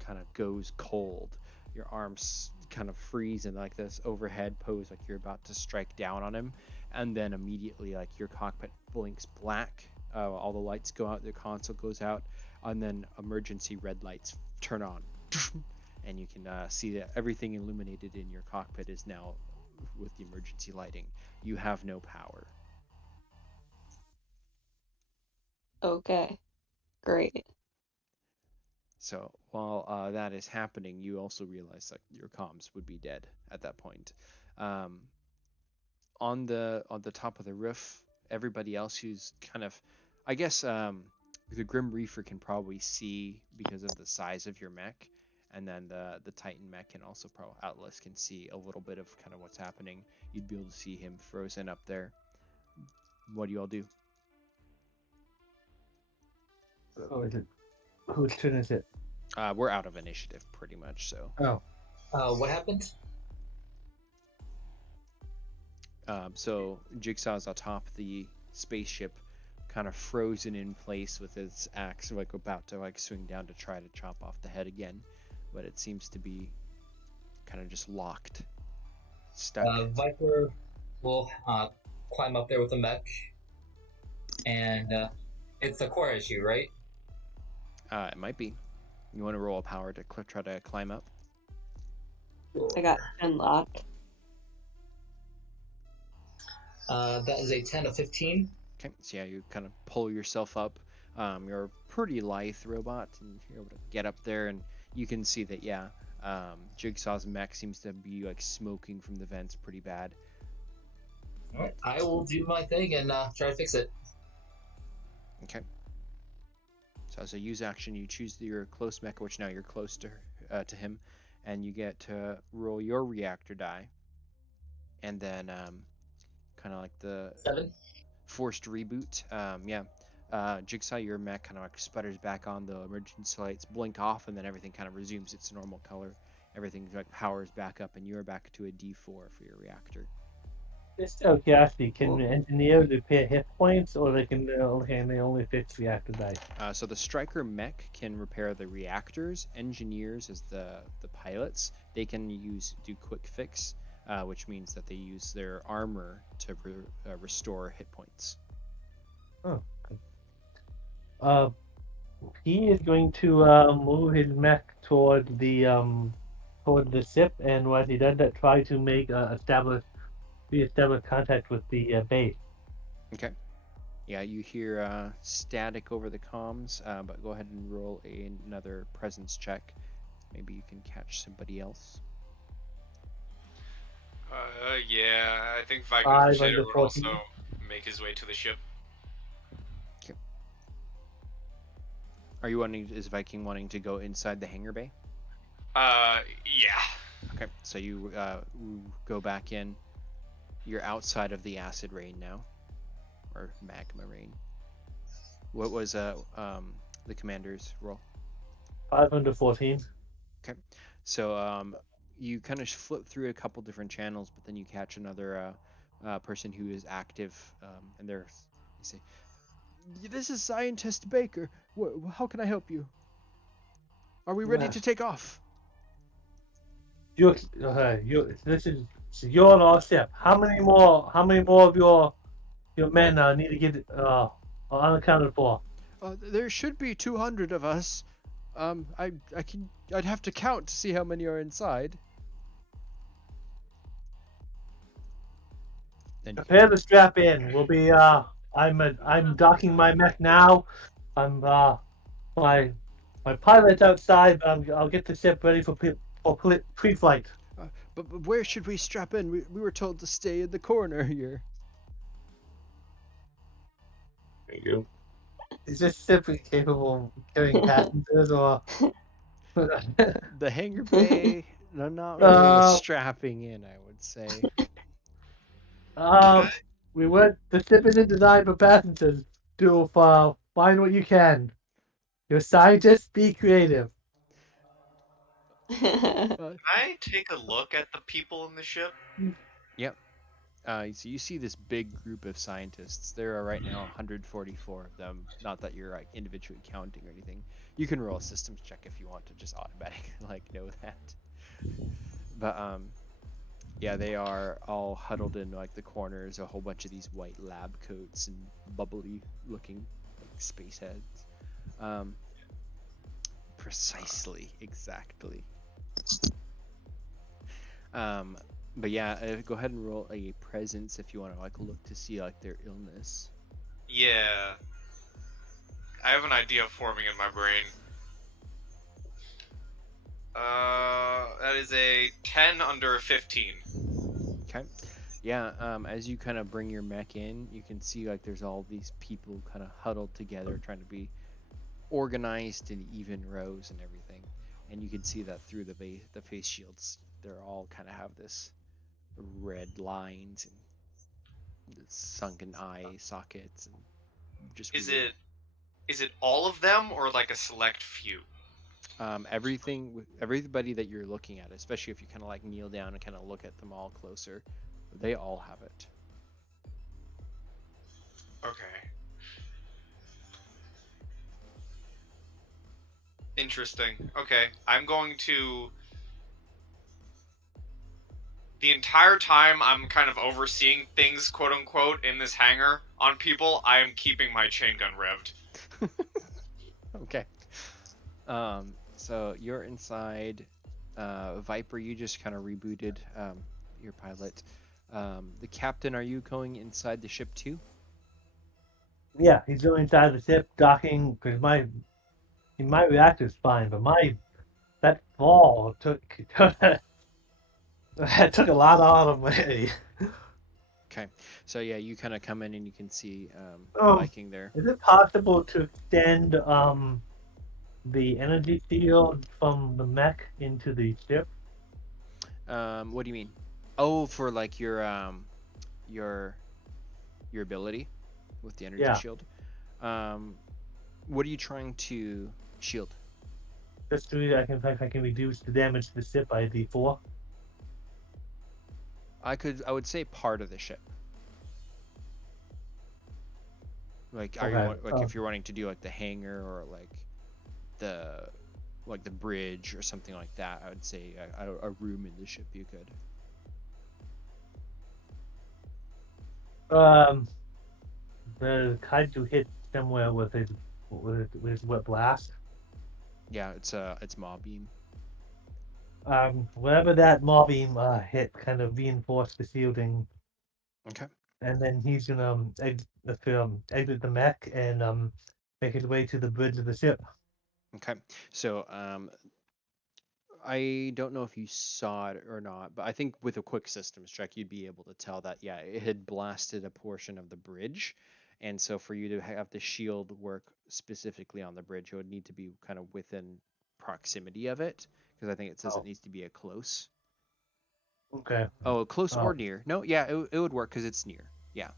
kind of goes cold. Your arms kind of freeze in like this overhead pose, like you're about to strike down on him, and then immediately, like, your cockpit blinks black. All the lights go out, the console goes out, and then emergency red lights turn on, and you can see that everything illuminated in your cockpit is now with the emergency lighting. You have no power. Okay. Great. So while that is happening, you also realize that your comms would be dead at that point. On the top of the roof, everybody else who's kind of, I guess, the Grim Reaper can probably see because of the size of your mech, and then the Titan mech, and also Atlas can see a little bit of kind of what's happening. You'd be able to see him frozen up there. What do you all do? Oh, is it? Whose turn is it? We're out of initiative pretty much, so. Oh. What happened? So Jigsaw's atop the spaceship, kind of frozen in place with his axe, like about to like swing down to try to chop off the head again, but it seems to be kind of just locked. stuck. Viper will climb up there with the mech, and it's a core issue, right? It might be. You want to roll a power to try to climb up? I got 10 locked. That is a 10 of 15. Okay, so yeah, you kind of pull yourself up. You're a pretty lithe robot, and you're able to get up there, and you can see that, yeah, Jigsaw's mech seems to be like smoking from the vents pretty bad. All right, I will do my thing and try to fix it. Okay. So as a use action, you choose your close mecha, which now you're close to him, and you get to roll your reactor die, and then kind of like the 7. forced reboot. Jigsaw, your mech kind of like sputters back on, the emergency lights blink off, and then everything kind of resumes its normal color. Everything like powers back up, and you're back to a D4 for your reactor. Just out of curiosity, can the engineers repair hit points, or they only fix reactor dice? So the striker mech can repair the reactors. Engineers, as the pilots, they can do quick fix, which means that they use their armor to restore hit points. Oh. He is going to move his mech toward the ship, and as he does that, try to make re-establish contact with the base. Okay. Yeah, you hear static over the comms, but go ahead and roll another presence check. Maybe you can catch somebody else. Yeah, I think Viking 5 Crusader under would 14. also make his way to the ship. Are you is Viking wanting to go inside the hangar bay? Yeah. Okay, so you go back in. You're outside of the acid rain now, or magma rain. What was the commander's roll? 5 under 14. Okay, so you kind of flip through a couple different channels, but then you catch another person who is active, and they say, "This is Scientist Baker. How can I help you? Are we ready to take off?" This is your last step. How many more of your men need to get unaccounted for? There should be 200 of us. I'd have to count to see how many are inside. Then Prepare to strap in. We'll be I'm docking my mech now. I'm my pilot's outside, but I'll get the ship ready for pre-flight. But where should we strap in? We were told to stay in the corner here. There you go. Is this ship capable of carrying passengers or? The hangar bay, not really strapping in, I would say. The ship isn't designed for passengers. Find what you can. You're scientists, be creative. Can I take a look at the people in the ship? Yep. So you see this big group of scientists. There are right now 144 of them. Not that you're like individually counting or anything. You can roll a systems check if you want to just automatically know that. But yeah, they are all huddled in like the corners. A whole bunch of these white lab coats and bubbly looking like space heads. Precisely, exactly. But yeah, go ahead and roll a presence if you want to look to see their illness. Yeah. I have an idea forming in my brain. That is a 10 under 15. Okay. Yeah, as you kind of bring your mech in, you can see there's all these people kind of huddled together trying to be organized in even rows and everything. And you can see that through the face shields, they're all kind of have this red lines and sunken eye sockets and just weird. Is it all of them or like a select few? Everybody that you're looking at, especially if you kind of kneel down and kind of look at them all closer, they all have it. Okay. Interesting. Okay, I'm going to the entire time I'm kind of overseeing things, quote unquote, in this hangar on people, I am keeping my chain gun revved. Okay. So you're inside. Viper, you just kind of rebooted your pilot. The captain, are you going inside the ship too? Yeah, he's going inside the ship, docking, because my reactor's fine, but that fall took that took a lot out of me. Okay. So yeah, you kind of come in and you can see Um, Viking there. is it possible to extend the energy field from the mech into the ship? What do you mean? Oh, for like your your ability with the energy Yeah, shield. Um, what are you trying to shield? just so I can reduce the damage to the ship by D4. I would say part of the ship. Like, are you Okay. like if you're wanting to do like the hangar or the the bridge or something like that, I would say a room in the ship you could. The kaiju hit somewhere with his wet blast. Yeah, it's Maw Beam. Wherever that maw beam hit, kind of reinforced the shielding, Okay. and then he's gonna exit the mech and make his way to the bridge of the ship. Okay. So I don't know if you saw it or not, but I think with a quick systems check, you'd be able to tell that, yeah, it had blasted a portion of the bridge. And so for you to have the shield work specifically on the bridge, it would need to be kind of within proximity of it, because I think it says it Oh, needs to be a close. okay. Oh, close or Oh, near. No, yeah, it would work because it's near. Yeah.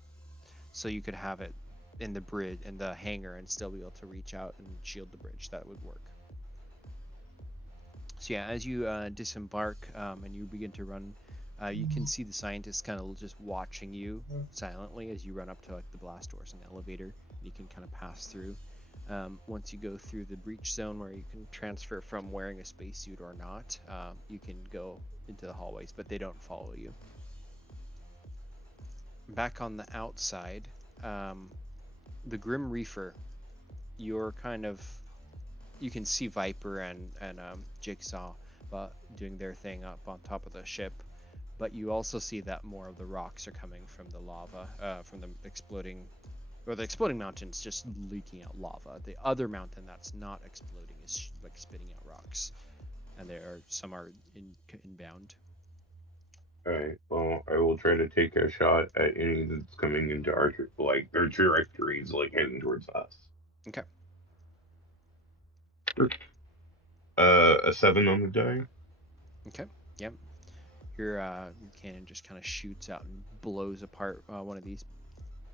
So you could have it in the bridge, in the hangar, and still be able to reach out and shield the bridge. That would work. So yeah, as you disembark and you begin to run, you can see the scientists kind of just watching you silently as you run up to like the blast doors and the elevator. And you can kind of pass through. Once you go through the breach zone where you can transfer from wearing a spacesuit or not, you can go into the hallways, but they don't follow you. Back on the outside, the Grim Reaper, you're kind of you can see Viper and Jigsaw doing their thing up on top of the ship, but you also see that more of the rocks are coming from the lava, from the exploding mountain's just leaking out lava. The other mountain that's not exploding is like spitting out rocks, and some are inbound. Alright, well, I will try to take a shot at any that's coming into our, like, their trajectories, like, heading towards us. Okay. A 7 on the die. Okay. Yep. Your cannon just kind of shoots out and blows apart one of these.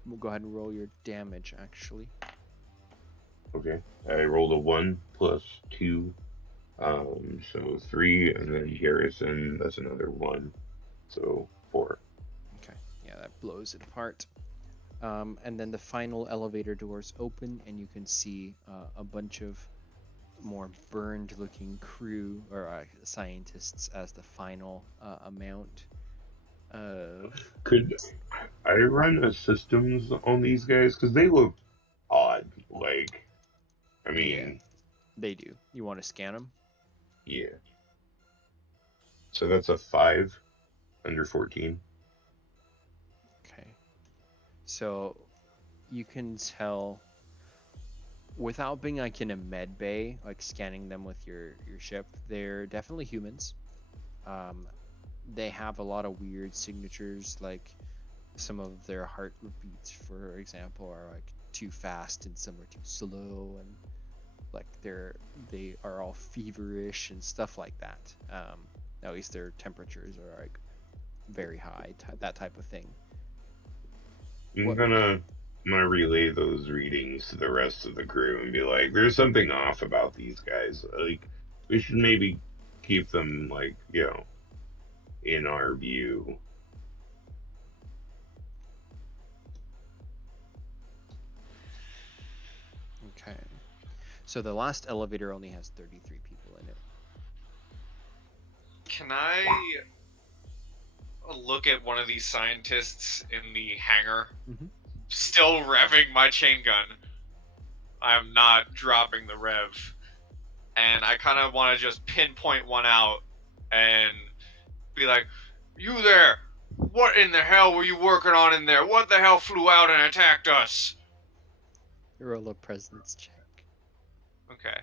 We'll go ahead and roll your damage, actually. Okay. I rolled a 1 plus 2. So 3, and then Garrison, that's another 1. So 4. Okay. Yeah, that blows it apart. And then the final elevator doors open, and you can see a bunch of more burned looking crew or scientists as the final amount. Could I run a systems on these guys? Because they look odd. Like, I Yeah, mean, they do. You want to scan them? yeah. So that's a 5 under 14. Okay. So you can tell without being like in a med bay, like scanning them with your ship, they're definitely humans. They have a lot of weird signatures, like some of their heart beats, for example, are like too fast and some are too slow, and like they are all feverish and stuff like that. At least their temperatures are like very high, that type of thing. I'm gonna relay those readings to the rest of the crew and be like, "There's something off about these guys. Like, we should maybe keep them like, in our view." Okay. So the last elevator only has 33 people in it. Can I look at one of these scientists in the hangar, Mhm. still revving my chain gun. I am not dropping the rev. And I kind of want to just pinpoint one out and be like, "You there? What in the hell were you working on in there? What the hell flew out and attacked us?" Roll a presence check. Okay.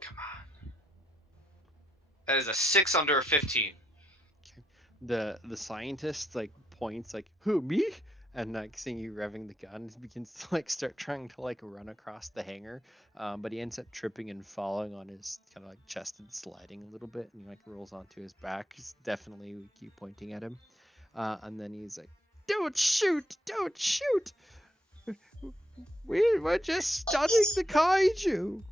Come on. That is a 6 under a 15. The scientist like points like, who, me? And like seeing you revving the gun, he begins to like start trying to like run across the hangar, but he ends up tripping and falling on his kind of like chest and sliding a little bit, and he like rolls onto his back. He's definitely, we keep pointing at him, and then he's like, don't shoot, don't shoot, we're just stunning the kaiju.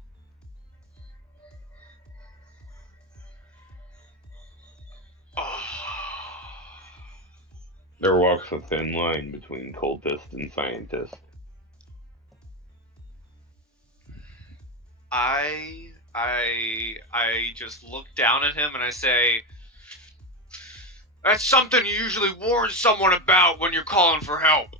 Oh. There walks a thin line between cultist and scientist. I just look down at him and I say, "That's something you usually warn someone about when you're calling for help."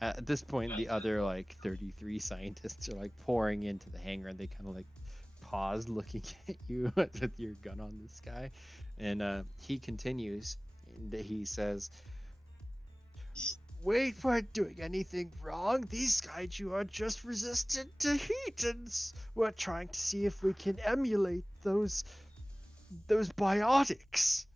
At this point, the other like 33 scientists are like pouring into the hangar, and they kind of like pause looking at you with your gun on this guy, and he continues, and he says, "Wait, we're doing anything wrong. These kaiju are just resistant to heat, and we're trying to see if we can emulate those biotics."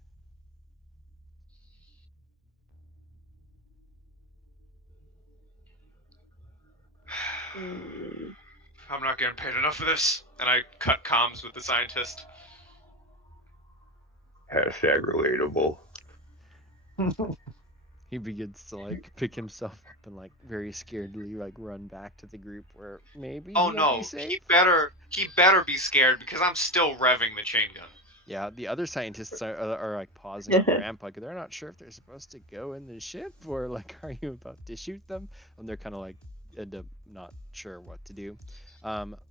I'm not getting paid enough for this. And I cut comms with the scientist. Hashtag relatable. He begins to like pick himself up and like very scaredly like run back to the group where maybe Oh he'll no, be safe. he better be scared because I'm still revving the chain gun. Yeah, the other scientists are like pausing on the ramp, like they're not sure if they're supposed to go in the ship or like are you about to shoot them, and they're kind of like end up not sure what to do.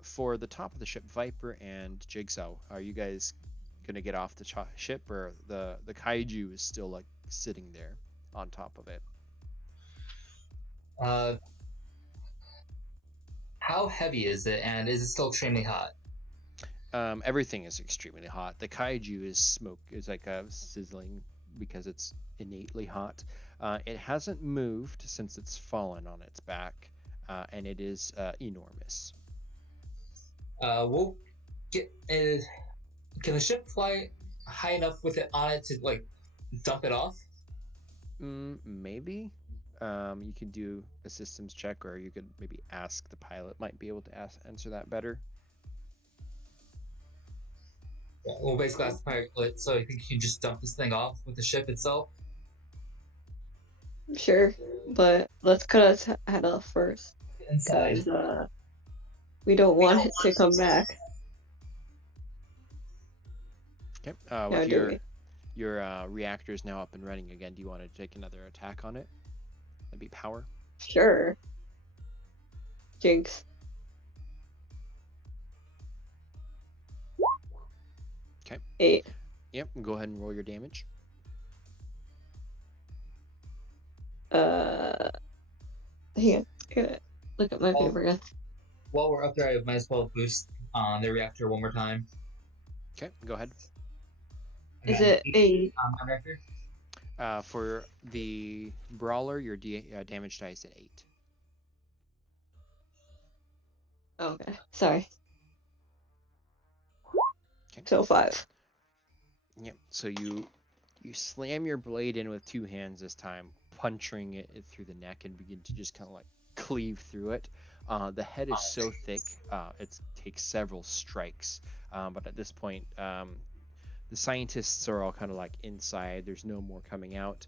For the top of the ship, Viper and Jigsaw, are you guys gonna get off the ship, or the kaiju is still like sitting there on top of it? How heavy is it, and is it still extremely hot? Everything is extremely hot. The kaiju is like sizzling because it's innately hot. It hasn't moved since it's fallen on its back, and it is enormous. We'll get. Can the ship fly high enough with it on it to like dump it off? Maybe. You could do a systems check, or you could maybe ask the pilot. Might be able to answer that better. Yeah, we'll basically ask the pilot. So you think you can just dump this thing off with the ship itself? Sure, but let's cut its head off first, Inside. because we don't want it to come back. Okay. Now With do your reactor is now up and running again. Do you want to take another attack on it? That'd be power. Sure. Jinx. Okay. 8. Yep. Go ahead and roll your damage. Here. Look at my paper gun. While we're up there, I might as well boost on the reactor one more time. Okay. Go ahead. Is it a? On my reactor? For the brawler, your damage dice at 8. Okay. Sorry. Okay. So 5. Yep. So you slam your blade in with 2 hands this time, puncturing it through the neck, and begin to just kind of like cleave through it. The head is so thick, it takes several strikes. But at this point, the scientists are all kind of like inside. There's no more coming out.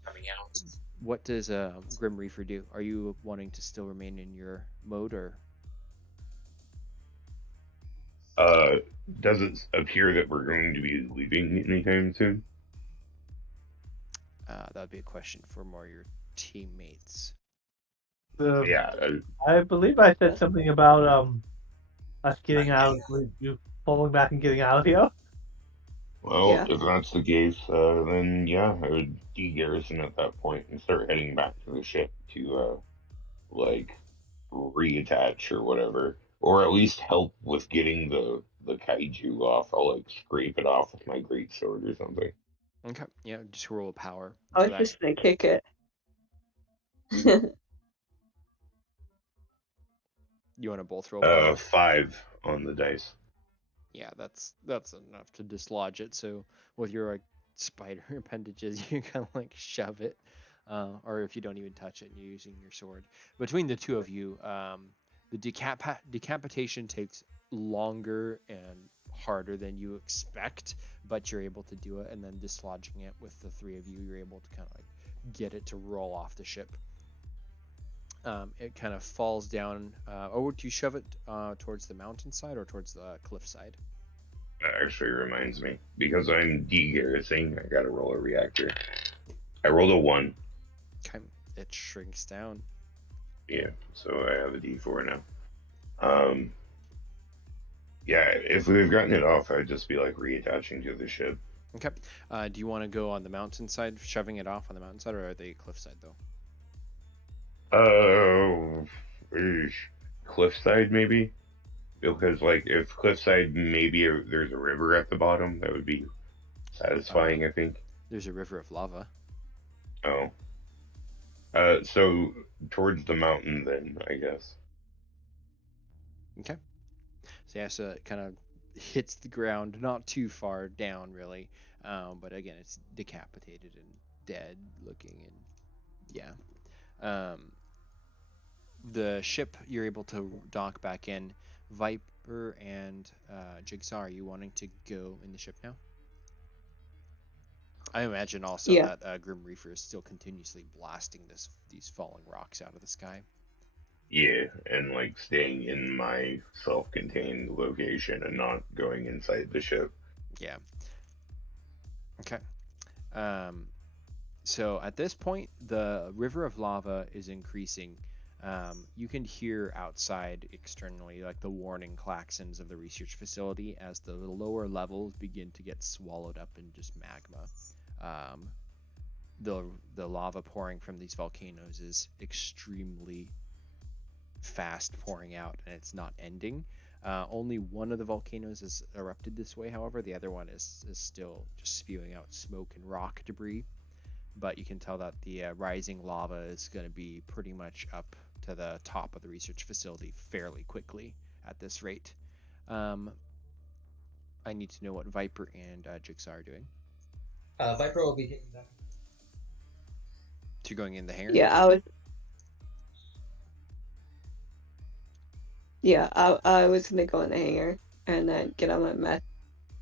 What does Grim Reaper do? Are you wanting to still remain in your mode, or? Does it appear that we're going to be leaving anytime soon? That would be a question for more of your teammates. Yeah. I believe I said something about us getting out, you falling back and getting out of here. Well, Yeah. if that's the case, then yeah, I would de-garrison at that point and start heading back to the ship to, like, reattach or whatever, or at least help with getting the kaiju off. I'll like scrape it off with my great sword or something. Okay. Yeah, just roll power I for was that. just gonna kick it. You want to both roll power? 5 on the dice. Yeah, that's enough to dislodge it. So with your like spider appendages, you kind of like shove it, or if you don't even touch it, and you're using your sword. Between the two of you, the decapitation takes longer and harder than you expect, but you're able to do it. And then dislodging it with the three of you, you're able to kind of like get it to roll off the ship. It kind of falls down. Or do you shove it towards the mountainside or towards the cliffside? That actually reminds me, because I'm de-garrisoning, I gotta roll a reactor. I rolled a 1. Okay, it shrinks down. Yeah, so I have a D4 now. Yeah, if we've gotten it off, I'd just be like reattaching to the ship. Okay. Do you want to go on the mountainside, shoving it off on the mountainside, or are they cliffside though? Oh, cliffside maybe? Because like if cliffside, maybe there's a river at the bottom, that would be satisfying, I think. There's a river of lava. Oh. So towards the mountain then, I guess. Okay. So yeah, so it kind of hits the ground, not too far down really, but again, it's decapitated and dead looking, and yeah. The ship you're able to dock back in. Viper and Jigsaw, are you wanting to go in the ship now? I imagine also Yeah. that Grim Reaper is still continuously blasting these falling rocks out of the sky. Yeah, and like staying in my self-contained location and not going inside the ship. Yeah. Okay. So at this point, the river of lava is increasing. You can hear outside externally, like the warning klaxons of the research facility as the lower levels begin to get swallowed up in just magma. The lava pouring from these volcanoes is extremely fast pouring out, and it's not ending. Only one of the volcanoes has erupted this way, however. The other one is still just spewing out smoke and rock debris. But you can tell that the rising lava is going to be pretty much up to the top of the research facility fairly quickly at this rate. I need to know what Viper and Jigsaw are doing. Viper will be hitting them. So you're going in the hangar? Yeah, I was gonna go in the hangar and then get on my mech.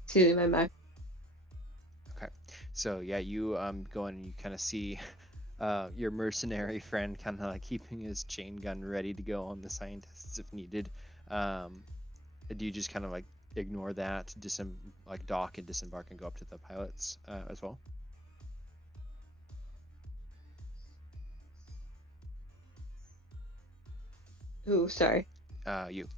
Excuse me, my mech. Okay. So yeah, you go in and you kind of see your mercenary friend kind of like keeping his chain gun ready to go on the scientists if needed. Do you just kind of like ignore that, like dock and disembark and go up to the pilots as well? Ooh, sorry. You.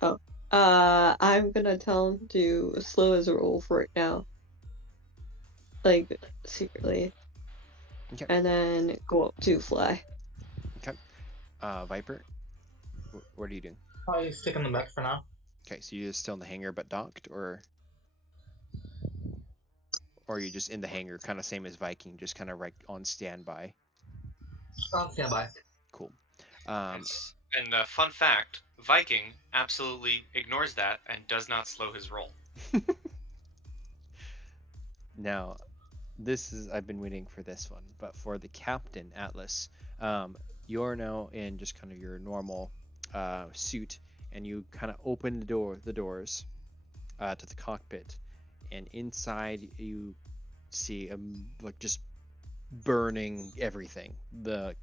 Oh. I'm gonna tell him to slow his roll for it now. Like, secretly. Okay. And then go up to fly. Okay. Viper, what are you doing? Probably stick on the mech for now. Okay, so you're still in the hangar but docked, or are you just in the hangar, kind of same as Viking, just kind of right on standby? On standby. Cool. And fun fact, Viking absolutely ignores that and does not slow his roll. Now, I've been waiting for this one, but for the captain, Atlas, you're now in just kind of your normal suit, and you kind of open the doors to the cockpit, and inside you see like just burning everything. The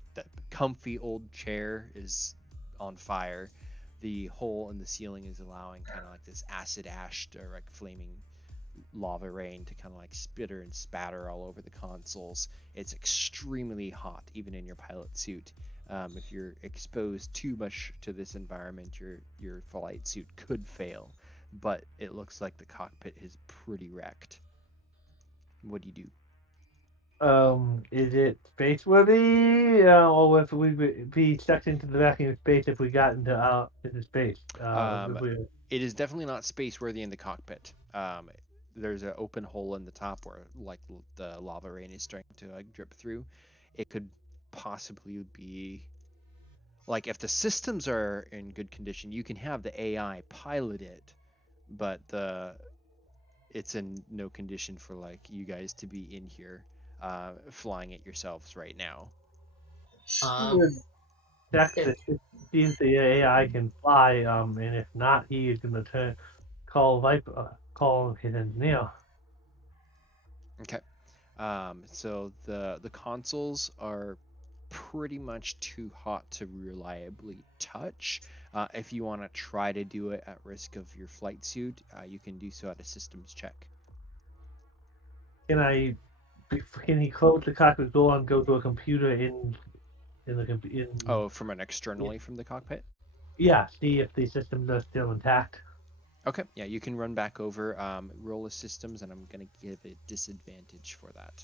comfy old chair is on fire. The hole in the ceiling is allowing kind of like this acid ash or like flaming lava rain to kind of like spitter and spatter all over the consoles. It's extremely hot, even in your pilot suit. If you're exposed too much to this environment, your flight suit could fail. but it looks like the cockpit is pretty wrecked. What do you do? Is it space worthy, or if we be sucked into the vacuum of space if we got into space? It is definitely not space worthy in the cockpit. There's an open hole in the top where like the lava rain is starting to like drip through. It could possibly be like if the systems are in good condition, you can have the AI pilot it, but it's in no condition for like you guys to be in here flying it yourselves right now. Check If, to see if the AI can fly. And if not, he is gonna call his engineer. Okay. So the consoles are pretty much too hot to reliably touch. If you want to try to do it at risk of your flight suit, you can do so at a systems check. Can he close the cockpit door and go to a computer in the in? Oh, from an externally from the cockpit? Yeah, see if the systems are still intact. Okay, yeah, you can run back over, roll the systems, and I'm going to give it disadvantage for that.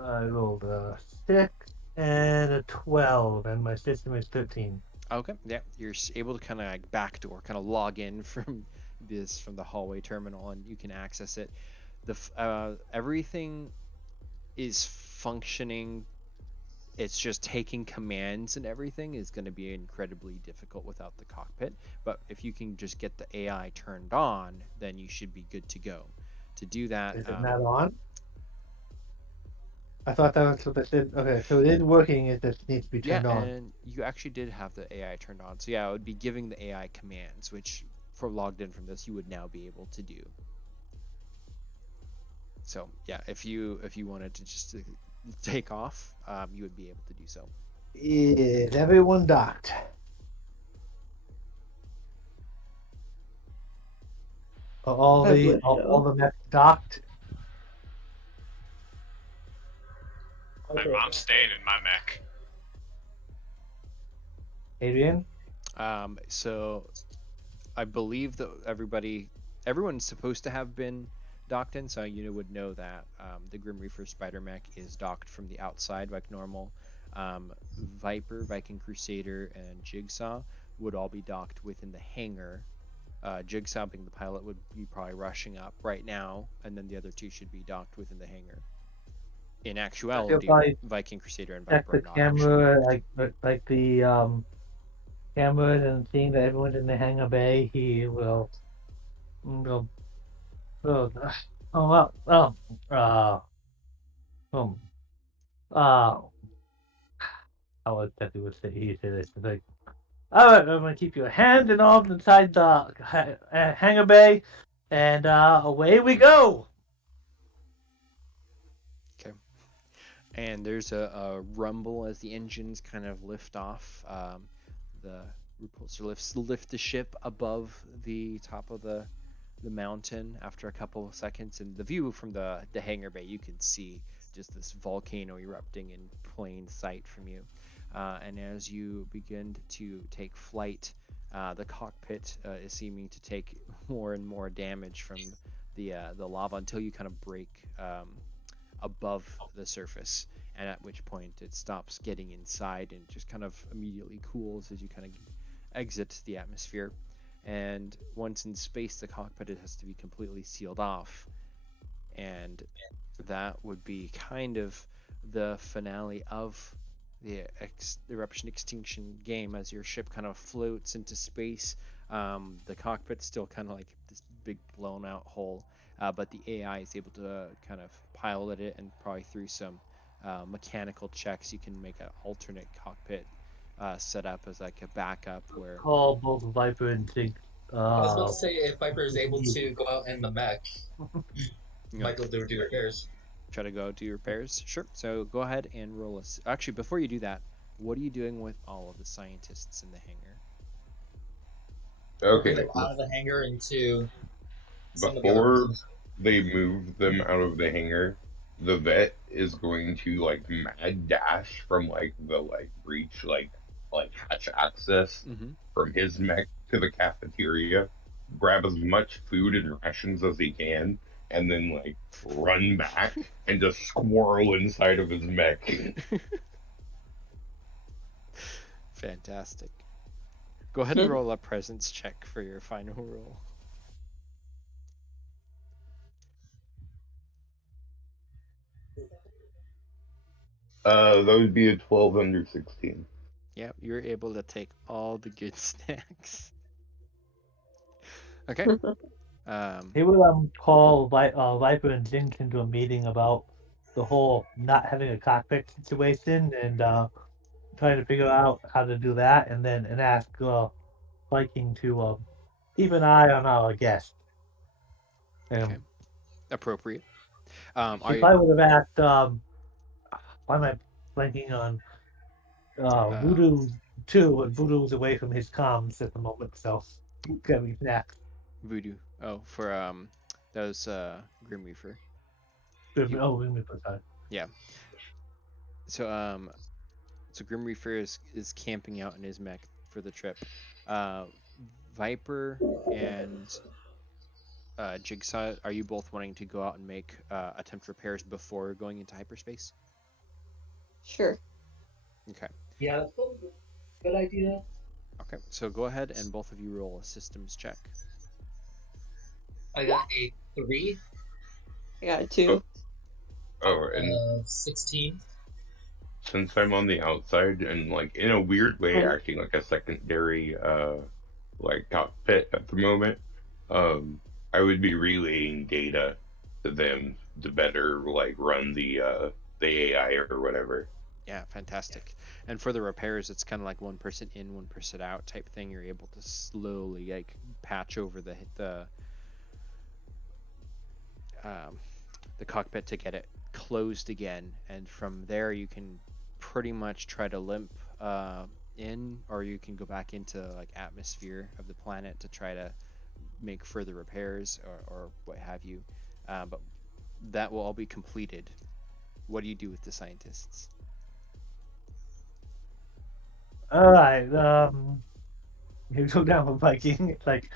I rolled a 6 and a 12, and my system is 13. Okay, yeah, you're able to kind of like backdoor, kind of log in from the hallway terminal, and you can access it. Everything is functioning. It's just taking commands and everything is going to be incredibly difficult without the cockpit. But if you can just get the AI turned on, then you should be good to go. To do that, Is it not on? I thought that was what they said. Okay, so it is working. It just needs to be turned on. and you actually did have the AI turned on. So yeah, it would be giving the AI commands, which for logged in from this, you would now be able to do. So yeah, if you wanted to just take off, you would be able to do so. Is everyone docked? Are all the mechs docked? I'm staying in my mech. Adrian? So I believe that everyone's supposed to have been docked in, so you would know that the Grim Reaper Spider Mech is docked from the outside like normal. Viper, Viking Crusader, and Jigsaw would all be docked within the hangar. Jigsaw, being the pilot, would be probably rushing up right now, and then the other two should be docked within the hangar. In actuality, Viking Crusader and Viper check the camera, like the cameras, and seeing that everyone's in the hangar bay. He will go. I would definitely would say he said this. Like, all right, I'm gonna keep your hand and arms inside the hangar bay, and away we go. Okay. And there's a rumble as the engines kind of lift off. The repulsor lift the ship above the top of the mountain after a couple of seconds, and the view from the hangar bay, you can see just this volcano erupting in plain sight from you. And as you begin to take flight, the cockpit is seeming to take more and more damage from the lava until you kind of break above the surface, and at which point it stops getting inside and just kind of immediately cools as you kind of exit the atmosphere. And once in space, the cockpit has to be completely sealed off, and that would be kind of the finale of the Eruption Extinction game as your ship kind of floats into space. The cockpit's still kind of like this big blown out hole, but the AI is able to kind of pilot it, and probably through some mechanical checks, you can make an alternate cockpit set up as like a backup where Call both Viper and Sig. I was about to say, if Viper is able to go out in the mech, Michael do repairs. Try to go do repairs. Sure. So go ahead and roll a. Actually, before you do that, what are you doing with all of the scientists in the hangar? Okay. Out of the hangar into. Before they move them out of the hangar, the vet is going to like mad dash from like the breach like like hatch access Mm-hmm. from his mech to the cafeteria, grab as much food and rations as he can, and then like run back and just squirrel inside of his mech. Fantastic. Go ahead and roll a presence check for your final roll. That would be a 12 under 16. Yep, you're able to take all the good snacks. Okay. He would call Viper and Jinx into a meeting about the whole not having a cockpit situation and trying to figure out how to do that, and ask Viking to keep an eye on our guest. Okay. Appropriate. Are If you, I would have asked, why am I blanking on Voodoo 2? And Voodoo's away from his comms at the moment, so getting next. Voodoo? Oh, for that was Grim Reaper. Let me put that. Yeah. So Grim Reaper is camping out in his mech for the trip. Viper and Jigsaw, are you both wanting to go out and make attempt repairs before going into hyperspace? Sure. Okay. Yeah, that's probably a good idea. Okay. So go ahead and both of you roll a systems check. I got a 3. I got a 2. Oh, and 16. since I'm on the outside and like in a weird way Oh. acting like a secondary like cockpit at the moment, I would be relaying data to them to better like run the AI or whatever. Yeah, fantastic. And for the repairs, it's kind of like one person in, one person out type thing. You're able to slowly like patch over the cockpit to get it closed again, and from there you can pretty much try to limp in, or you can go back into like atmosphere of the planet to try to make further repairs or what have you. But that will all be completed. What do you do with the scientists? All right. You go down with Viking. It's like,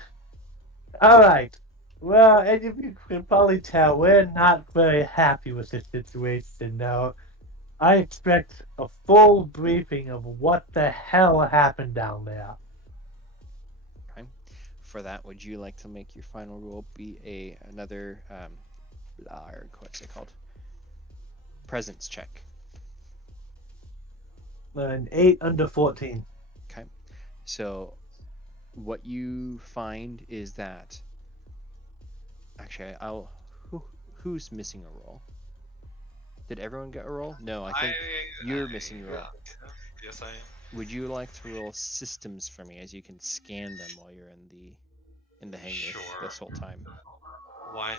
all right. Well, and if you can probably tell, we're not very happy with this situation now. I expect a full briefing of what the hell happened down there. Okay. For that, would you like to make your final roll be another what's it called? Presence check. An 8 under 14. Okay. So what you find is that actually who's missing a roll? Did everyone get a roll? No, I think you're missing a roll. Yes, I am. Would you like to roll systems for me, as you can scan them while you're in the hangar Sure. this whole time? Why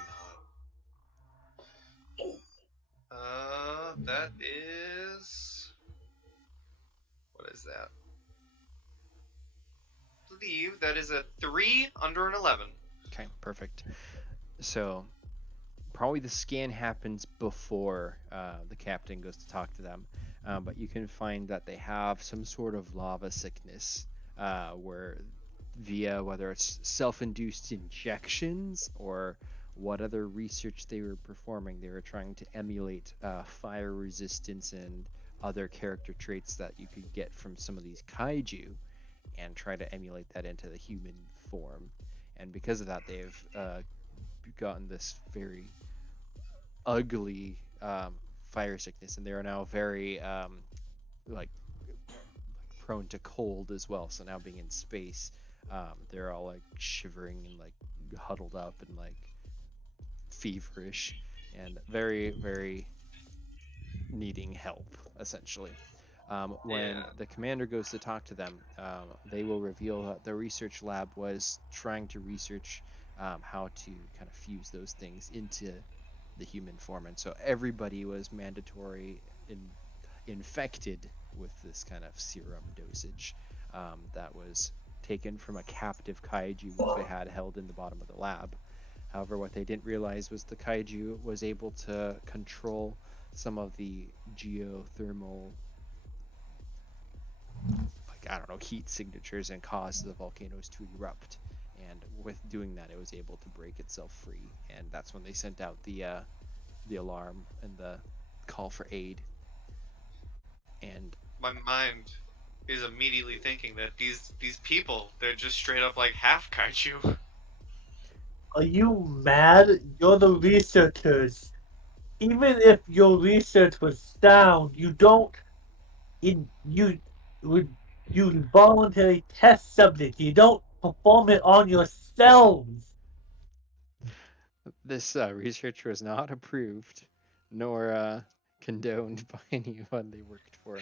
not? That is. What is that? I believe that is a 3 under an 11. Okay, perfect. So probably the scan happens before the captain goes to talk to them, but you can find that they have some sort of lava sickness, where via whether it's self-induced injections or what other research they were performing, they were trying to emulate fire resistance and other character traits that you could get from some of these kaiju and try to emulate that into the human form. And because of that, they've gotten this very ugly fire sickness, and they are now very like prone to cold as well. So now being in space, they're all like shivering and like huddled up and like feverish and very, very needing help, essentially. When the commander goes to talk to them, they will reveal that the research lab was trying to research how to kind of fuse those things into the human form, and so everybody was mandatory infected with this kind of serum dosage that was taken from a captive kaiju which they had held in the bottom of the lab. However, what they didn't realize was the kaiju was able to control some of the geothermal like I don't know, heat signatures and cause the volcanoes to erupt. And with doing that, it was able to break itself free. And that's when they sent out the alarm and the call for aid. And My mind is immediately thinking that these people, they're just straight up like half kaiju. Are you mad? You're the researchers. Even if your research was sound, you don't. You would you voluntary test subject. You don't perform it on yourselves. this research was not approved nor condoned by anyone they worked for.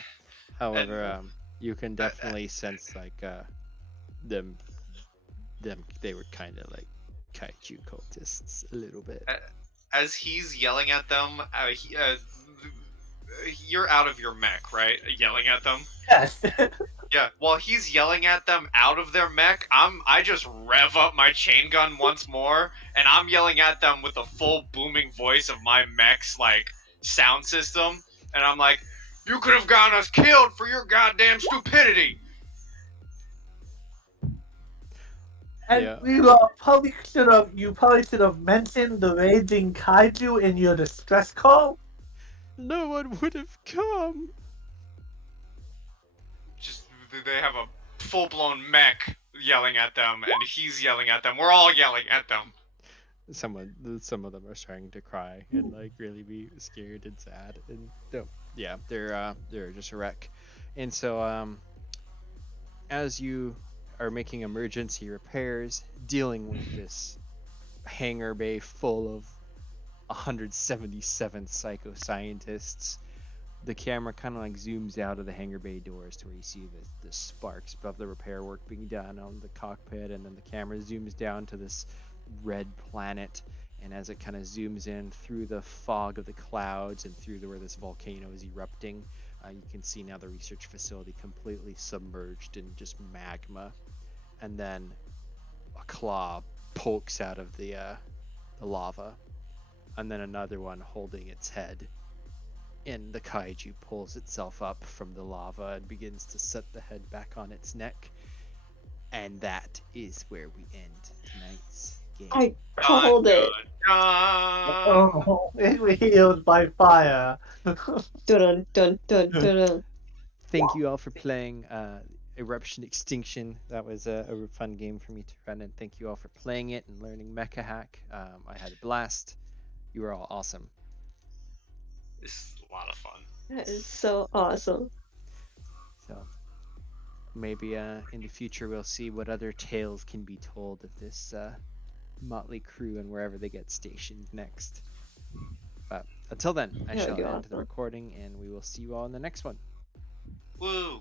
However, And you can uh, definitely sense like them they were kind of like kaiju cultists a little bit. as he's yelling at them, you're out of your mech, right? Yelling at them. Yes. Yeah, while he's yelling at them out of their mech, I just rev up my chain gun once more, and I'm yelling at them with the full booming voice of my mech's like sound system, and I'm like, "You could have gotten us killed for your goddamn stupidity." And Yeah, we you probably should have mentioned the raging kaiju in your distress call. no one would have come. Just they have a full blown mech yelling at them, and he's yelling at them. We're all yelling at them. Some of them are starting to cry and like really be scared and sad and no, yeah, they're just a wreck. And so as you are making emergency repairs, dealing with this hangar bay full of 177 psycho scientists, the camera kind of like zooms out of the hangar bay doors to where you see the sparks above the repair work being done on the cockpit, and then the camera zooms down to this red planet, and as it kind of zooms in through the fog of the clouds and through where this volcano is erupting, you can see now the research facility completely submerged in just magma, and then a claw pokes out of the lava, and then another one holding its head, and the kaiju pulls itself up from the lava and begins to set the head back on its neck. And that is where we end tonight's game. I called it. Dun. Oh, it was healed by fire. Dun dun dun dun. Thank you all for playing Eruption Extinction. That was a fun game for me to run, and thank you all for playing it and learning MechaHack. I had a blast. You were all awesome. This is a lot of fun. That is so awesome. So maybe in the future we'll see what other tales can be told of this motley crew and wherever they get stationed next. But until then, I That would shall be end the awesome. recording, and we will see you all in the next one. Woo!